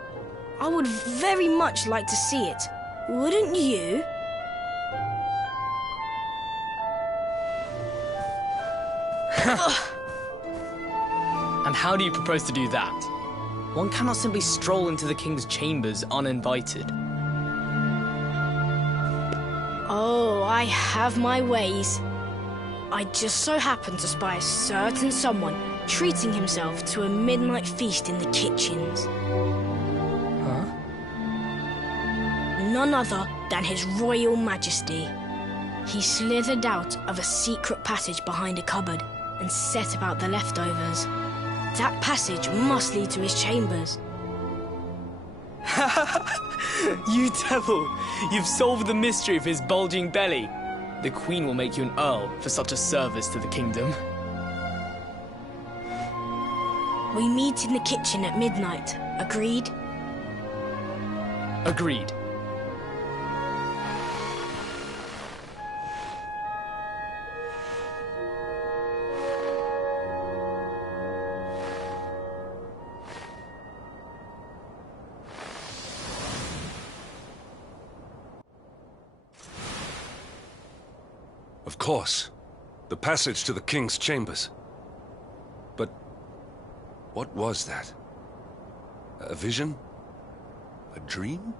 I would very much like to see it, wouldn't you? And how do you propose to do that? One cannot simply stroll into the king's chambers uninvited. Oh, I have my ways. I just so happened to spy a certain someone treating himself to a midnight feast in the kitchens. Huh? None other than His Royal Majesty. He slithered out of a secret passage behind a cupboard and set about the leftovers. That passage must lead to his chambers. You devil! You've solved the mystery of his bulging belly. The Queen will make you an Earl for such a service to the kingdom. We meet in the kitchen at midnight. Agreed? Agreed. Of course. The passage to the king's chambers. But What was that? A vision? A dream?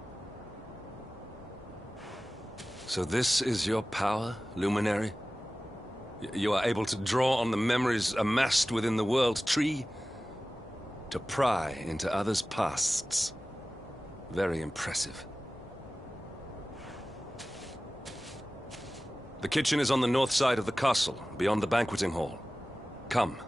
So this is your power, Luminary? You are able to draw on the memories amassed within the world tree to pry into others' pasts. Very impressive. The kitchen is on the north side of the castle, beyond the banqueting hall. Come.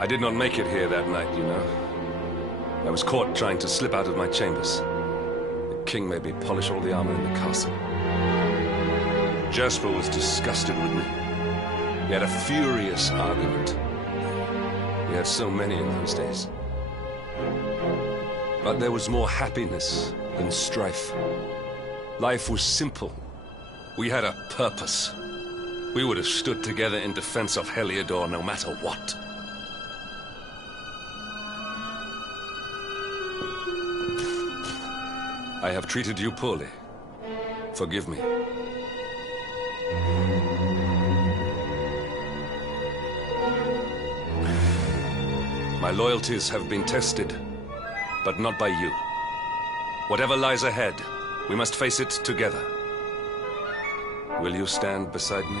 I did not make it here that night, you know. I was caught trying to slip out of my chambers. The king made me polish all the armor in the castle. Jasper was disgusted with me. We had a furious argument. We had so many in those days. But there was more happiness than strife. Life was simple. We had a purpose. We would have stood together in defense of Heliodor no matter what. I have treated you poorly. Forgive me. My loyalties have been tested, but not by you. Whatever lies ahead, we must face it together. Will you stand beside me?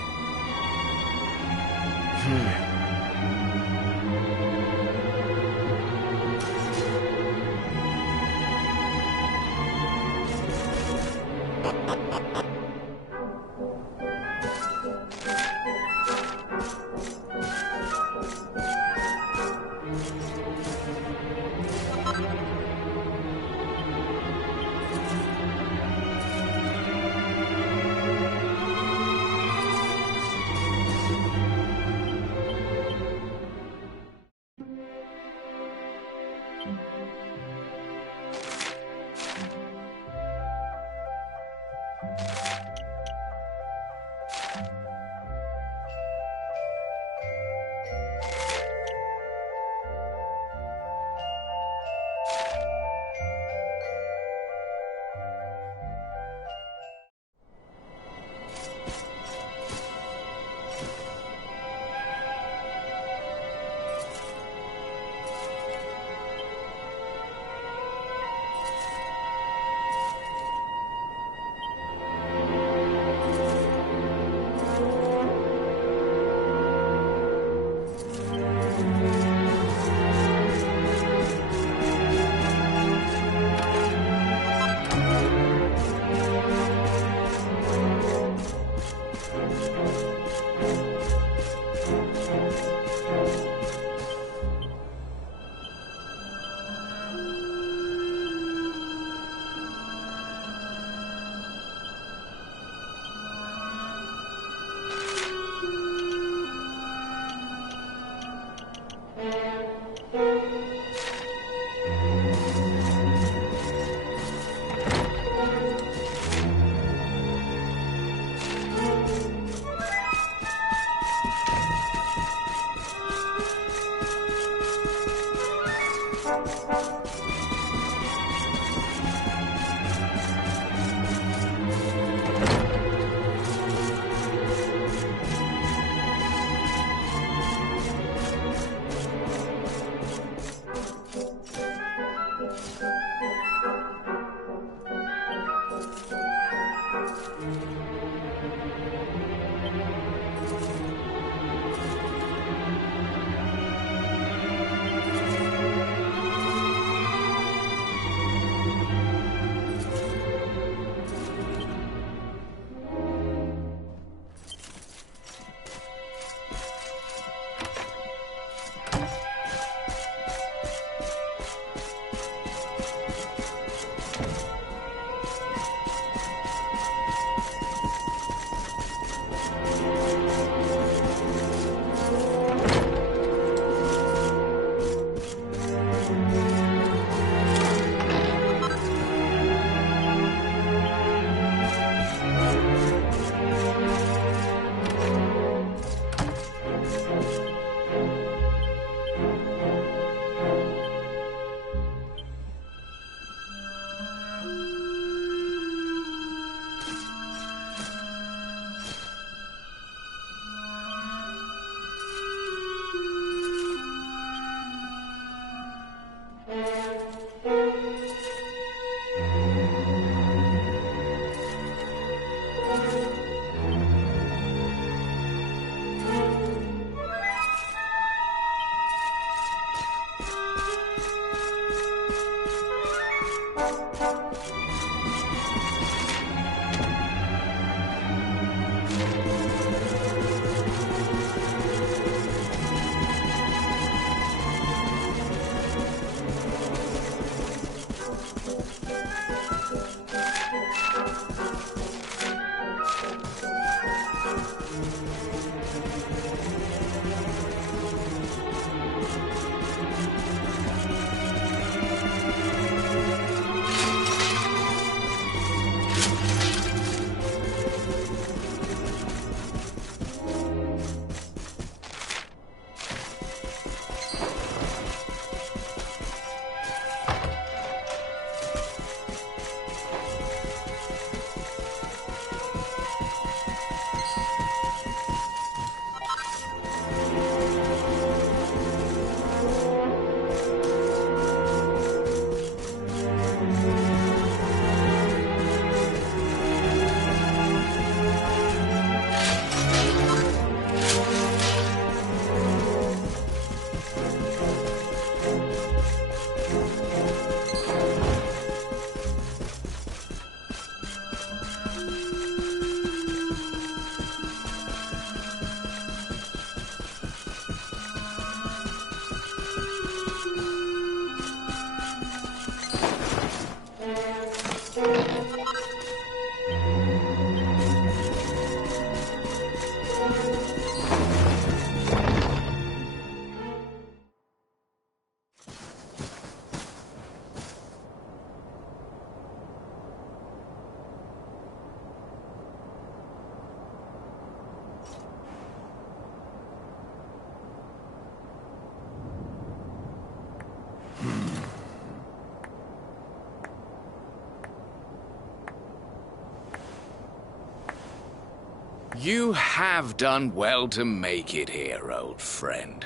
You have done well to make it here, old friend.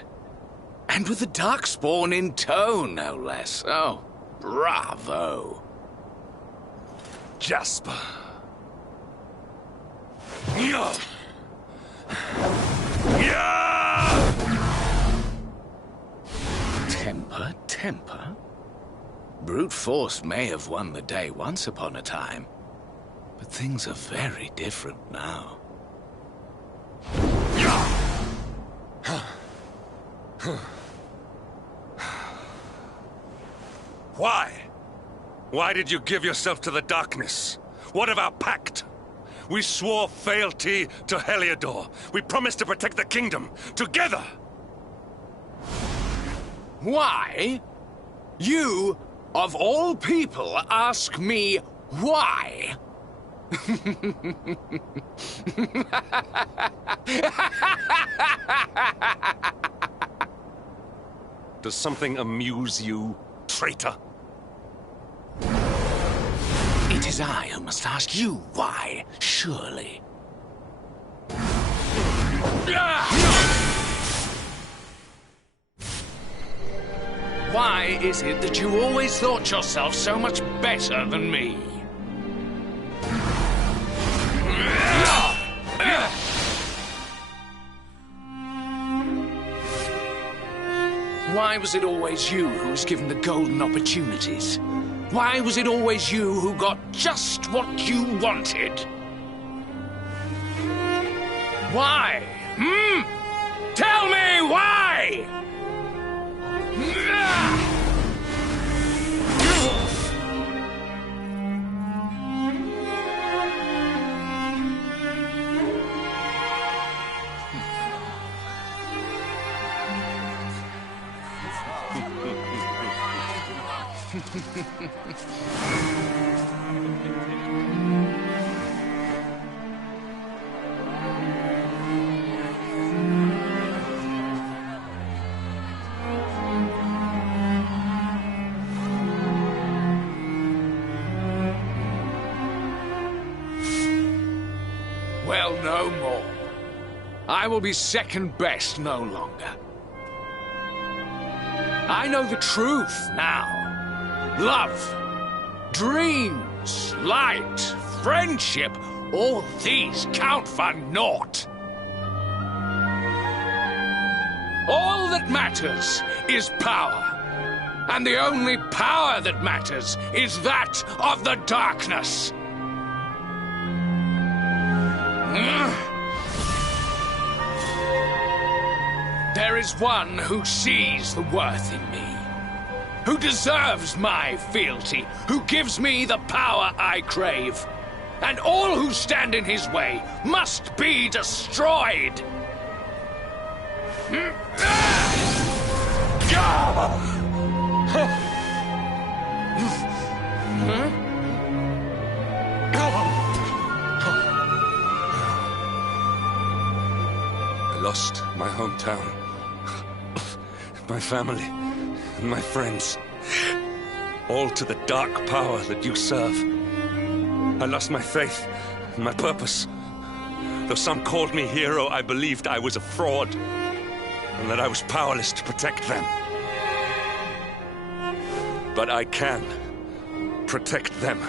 And with the Darkspawn in tow, no less. Oh, bravo. Jasper. Yeah. Temper, temper. Brute force may have won the day once upon a time, but things are very different now. Why? Why did you give yourself to the darkness? What of our pact? We swore fealty to Heliodor. We promised to protect the kingdom, together! Why? You, of all people, ask me why? Does something amuse you, traitor? It is I who must ask you why, surely. Why is it that you always thought yourself so much better than me? Why was it always you who was given the golden opportunities? Why was it always you who got just what you wanted? Why? Tell me why! Well, no more. I will be second best no longer. I know the truth now. Love, dreams, light, friendship, all these count for naught. All that matters is power. And the only power that matters is that of the darkness. There is one who sees the worth in me, who deserves my fealty, who gives me the power I crave. And all who stand in his way must be destroyed. I lost my hometown, my family, and my friends, all to the dark power that you serve. I lost my faith and my purpose. Though some called me hero, I believed I was a fraud, and that I was powerless to protect them. But I can protect them.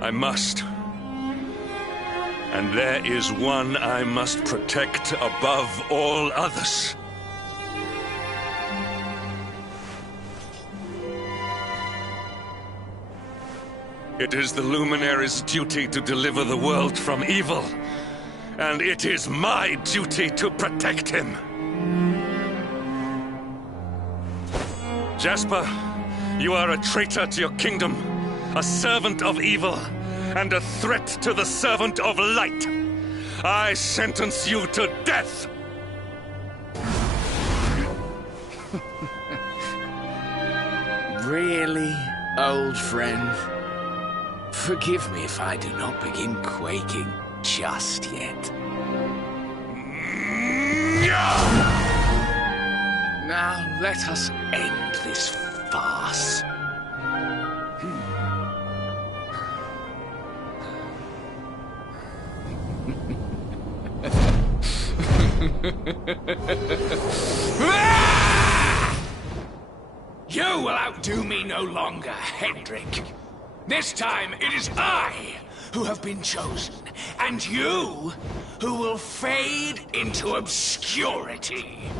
I must. And there is one I must protect above all others. It is the Luminary's duty to deliver the world from evil, and it is my duty to protect him. Jasper, you are a traitor to your kingdom, a servant of evil, and a threat to the servant of light. I sentence you to death! Really, old friend? Forgive me if I do not begin quaking just yet. Now let us end this farce. You will outdo me no longer, Hendrik. This time it is I who have been chosen, and you who will fade into obscurity.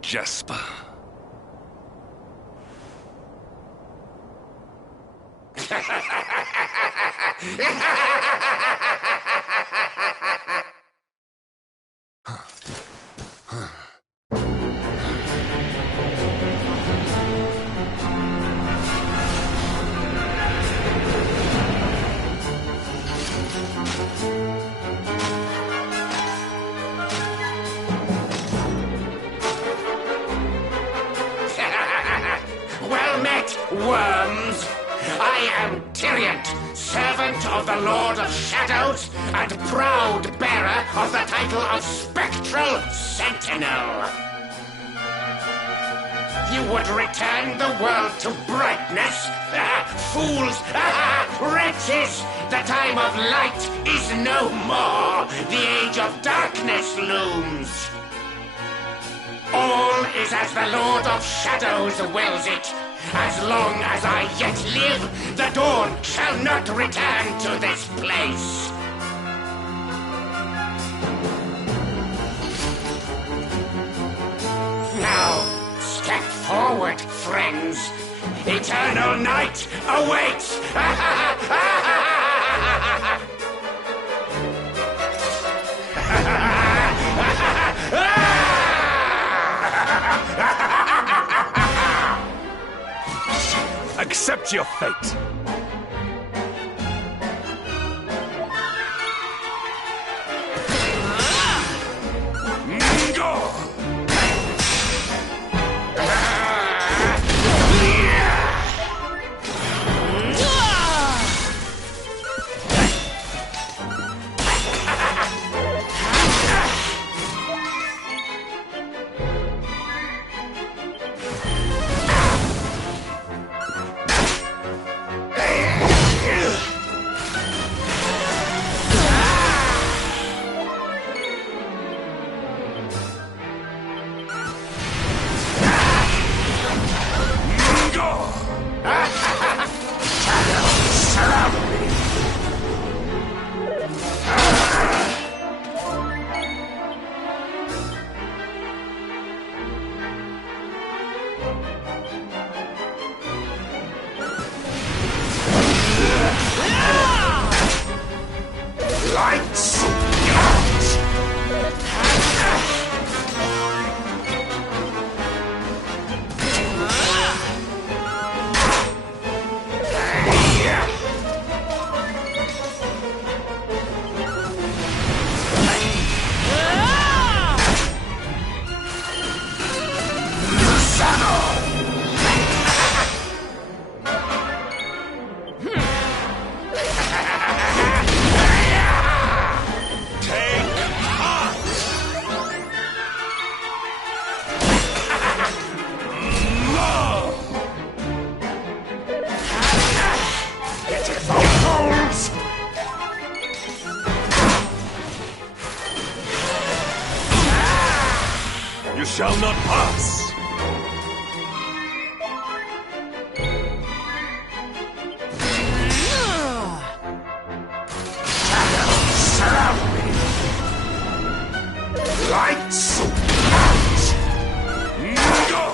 Jasper. Well met, worms! I am Tyriant, servant of the Lord of Shadows, and proud bearer of the title of Spectral Sentinel. You would return the world to brightness? Fools! Wretches! The time of light is no more! The age of darkness looms! All is as the Lord of Shadows wills it. As long as I yet live, the dawn shall not return to this place. Now, step forward, friends. Eternal night awaits! Accept your fate. You shall not pass! Surround me! Lights out! Go!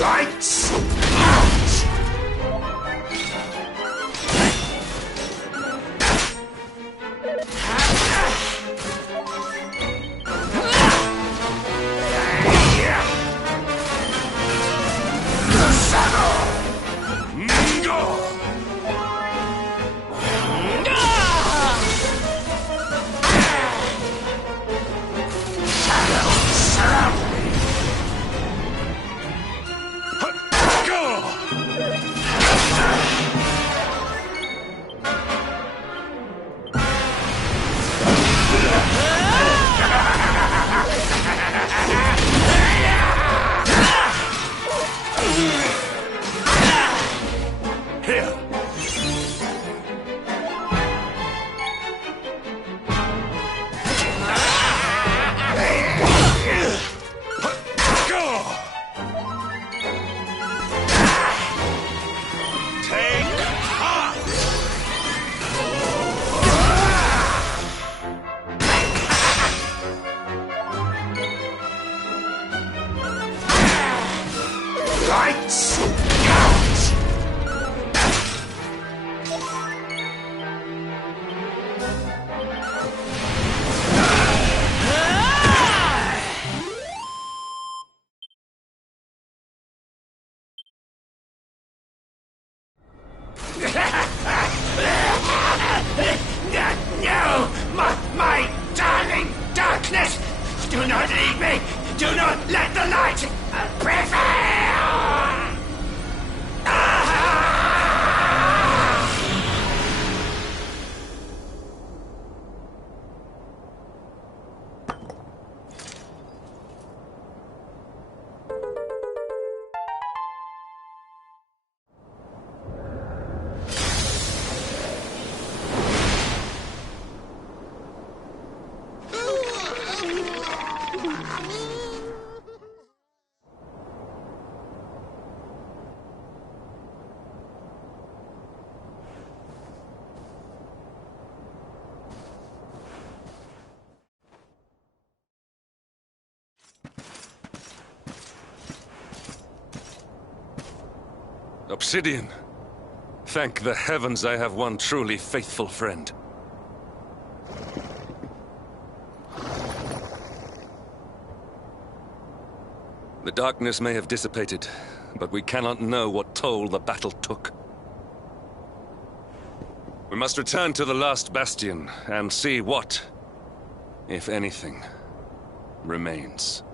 Lights out! The saddle! Go! Shadows surround me! Lights out! No! My darling darkness! Do not leave me! Do not let the light prevail! Obsidian. Thank the heavens I have one truly faithful friend. The darkness may have dissipated, but we cannot know what toll the battle took. We We must return to the last bastion and see what, if anything, remains.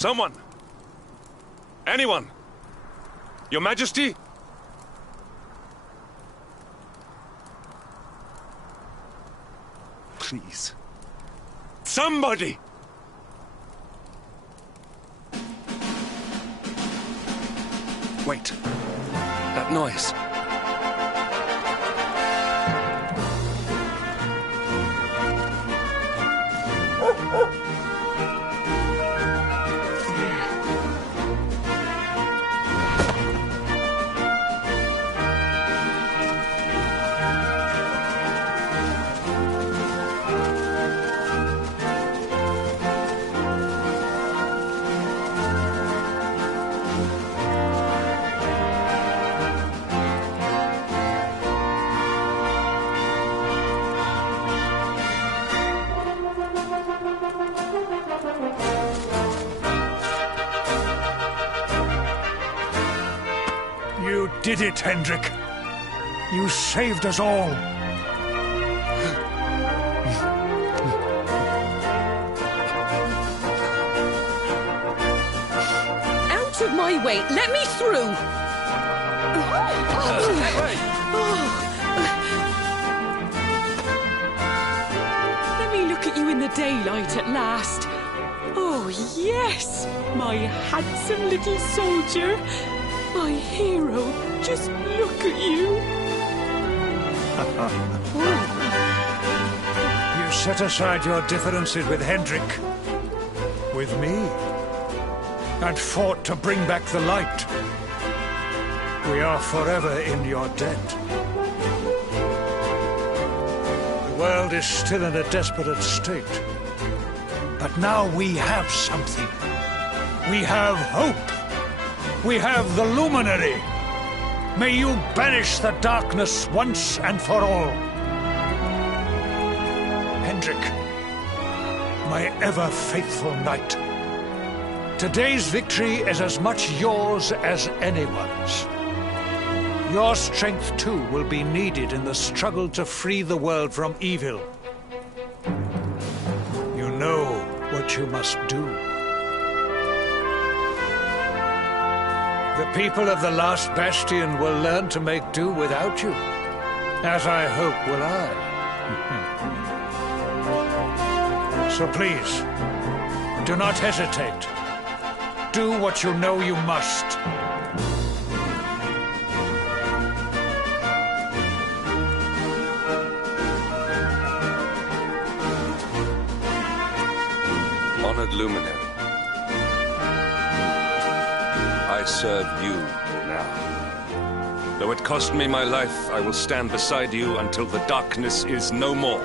Someone! Anyone! Your Majesty? Please. Somebody! Wait. That noise. did it, Hendrik. You saved us all. Out of my way! Let me through! Let me look at you in the daylight at last. Oh, yes! My handsome little soldier. My hero. Just look at you. You set aside your differences with Hendrik, with me, and fought to bring back the light. We are forever in your debt. The world is still in a desperate state. But now we have something. We have hope. We have the Luminary. May you banish the darkness once and for all. Hendrik, my ever-faithful knight. Today's victory is as much yours as anyone's. Your strength, too, will be needed in the struggle to free the world from evil. You know what you must do. The people of the last bastion will learn to make do without you, as I hope will I. So please, do not hesitate. Do what you know you must. Honored Luminary, I serve you now. Though it cost me my life, I will stand beside you until the darkness is no more.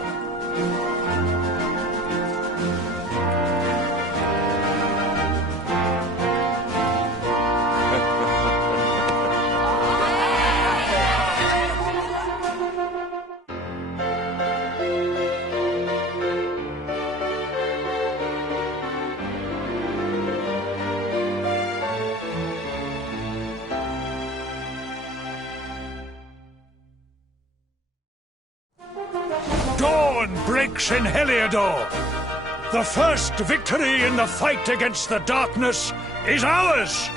Dawn breaks in Heliodor. The first victory in the fight against the darkness is ours!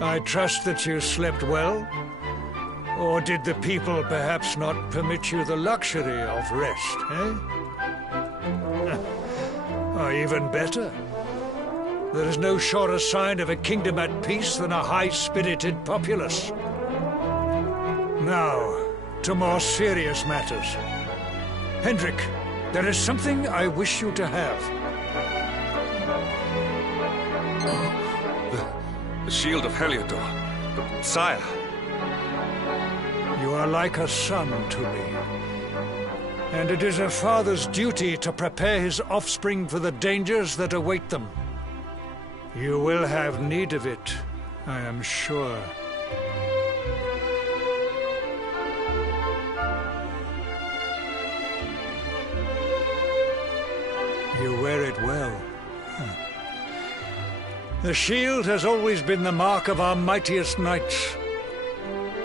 I trust that you slept well. Or did the people perhaps not permit you the luxury of rest, eh? Or even better, there is no surer sign of a kingdom at peace than a high-spirited populace. Now, to more serious matters. Hendrik, there is something I wish you to have. The shield of Heliodor. Sire. You are like a son to me. And it is a father's duty to prepare his offspring for the dangers that await them. You will have need of it, I am sure. You wear it well. The shield has always been the mark of our mightiest knights.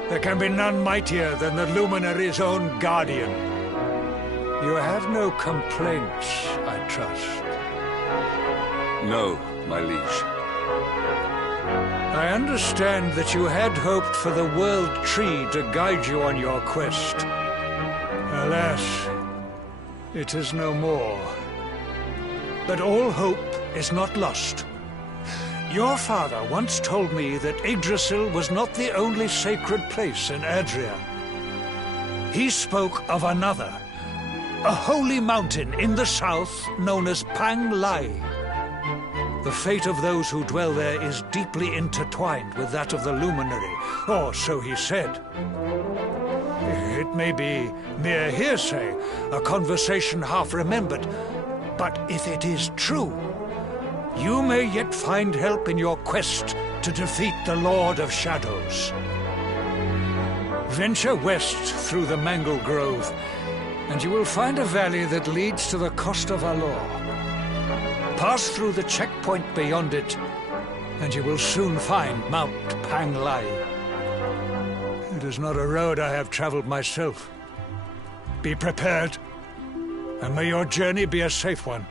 There can be none mightier than the Luminary's own guardian. You have no complaints, I trust. No, my liege. I understand that you had hoped for the World Tree to guide you on your quest. Alas, it is no more. But all hope is not lost. Your father once told me that Yggdrasil was not the only sacred place in Adria. He spoke of another, a holy mountain in the south known as Pang Lai. The fate of those who dwell there is deeply intertwined with that of the Luminary, or so he said. It may be mere hearsay, a conversation half remembered, but if it is true, you may yet find help in your quest to defeat the Lord of Shadows. Venture west through the Mangle Grove, and you will find a valley that leads to the coast of Alor. Pass through the checkpoint beyond it, and you will soon find Mount Pang Lai. It is not a road I have traveled myself. Be prepared, and may your journey be a safe one.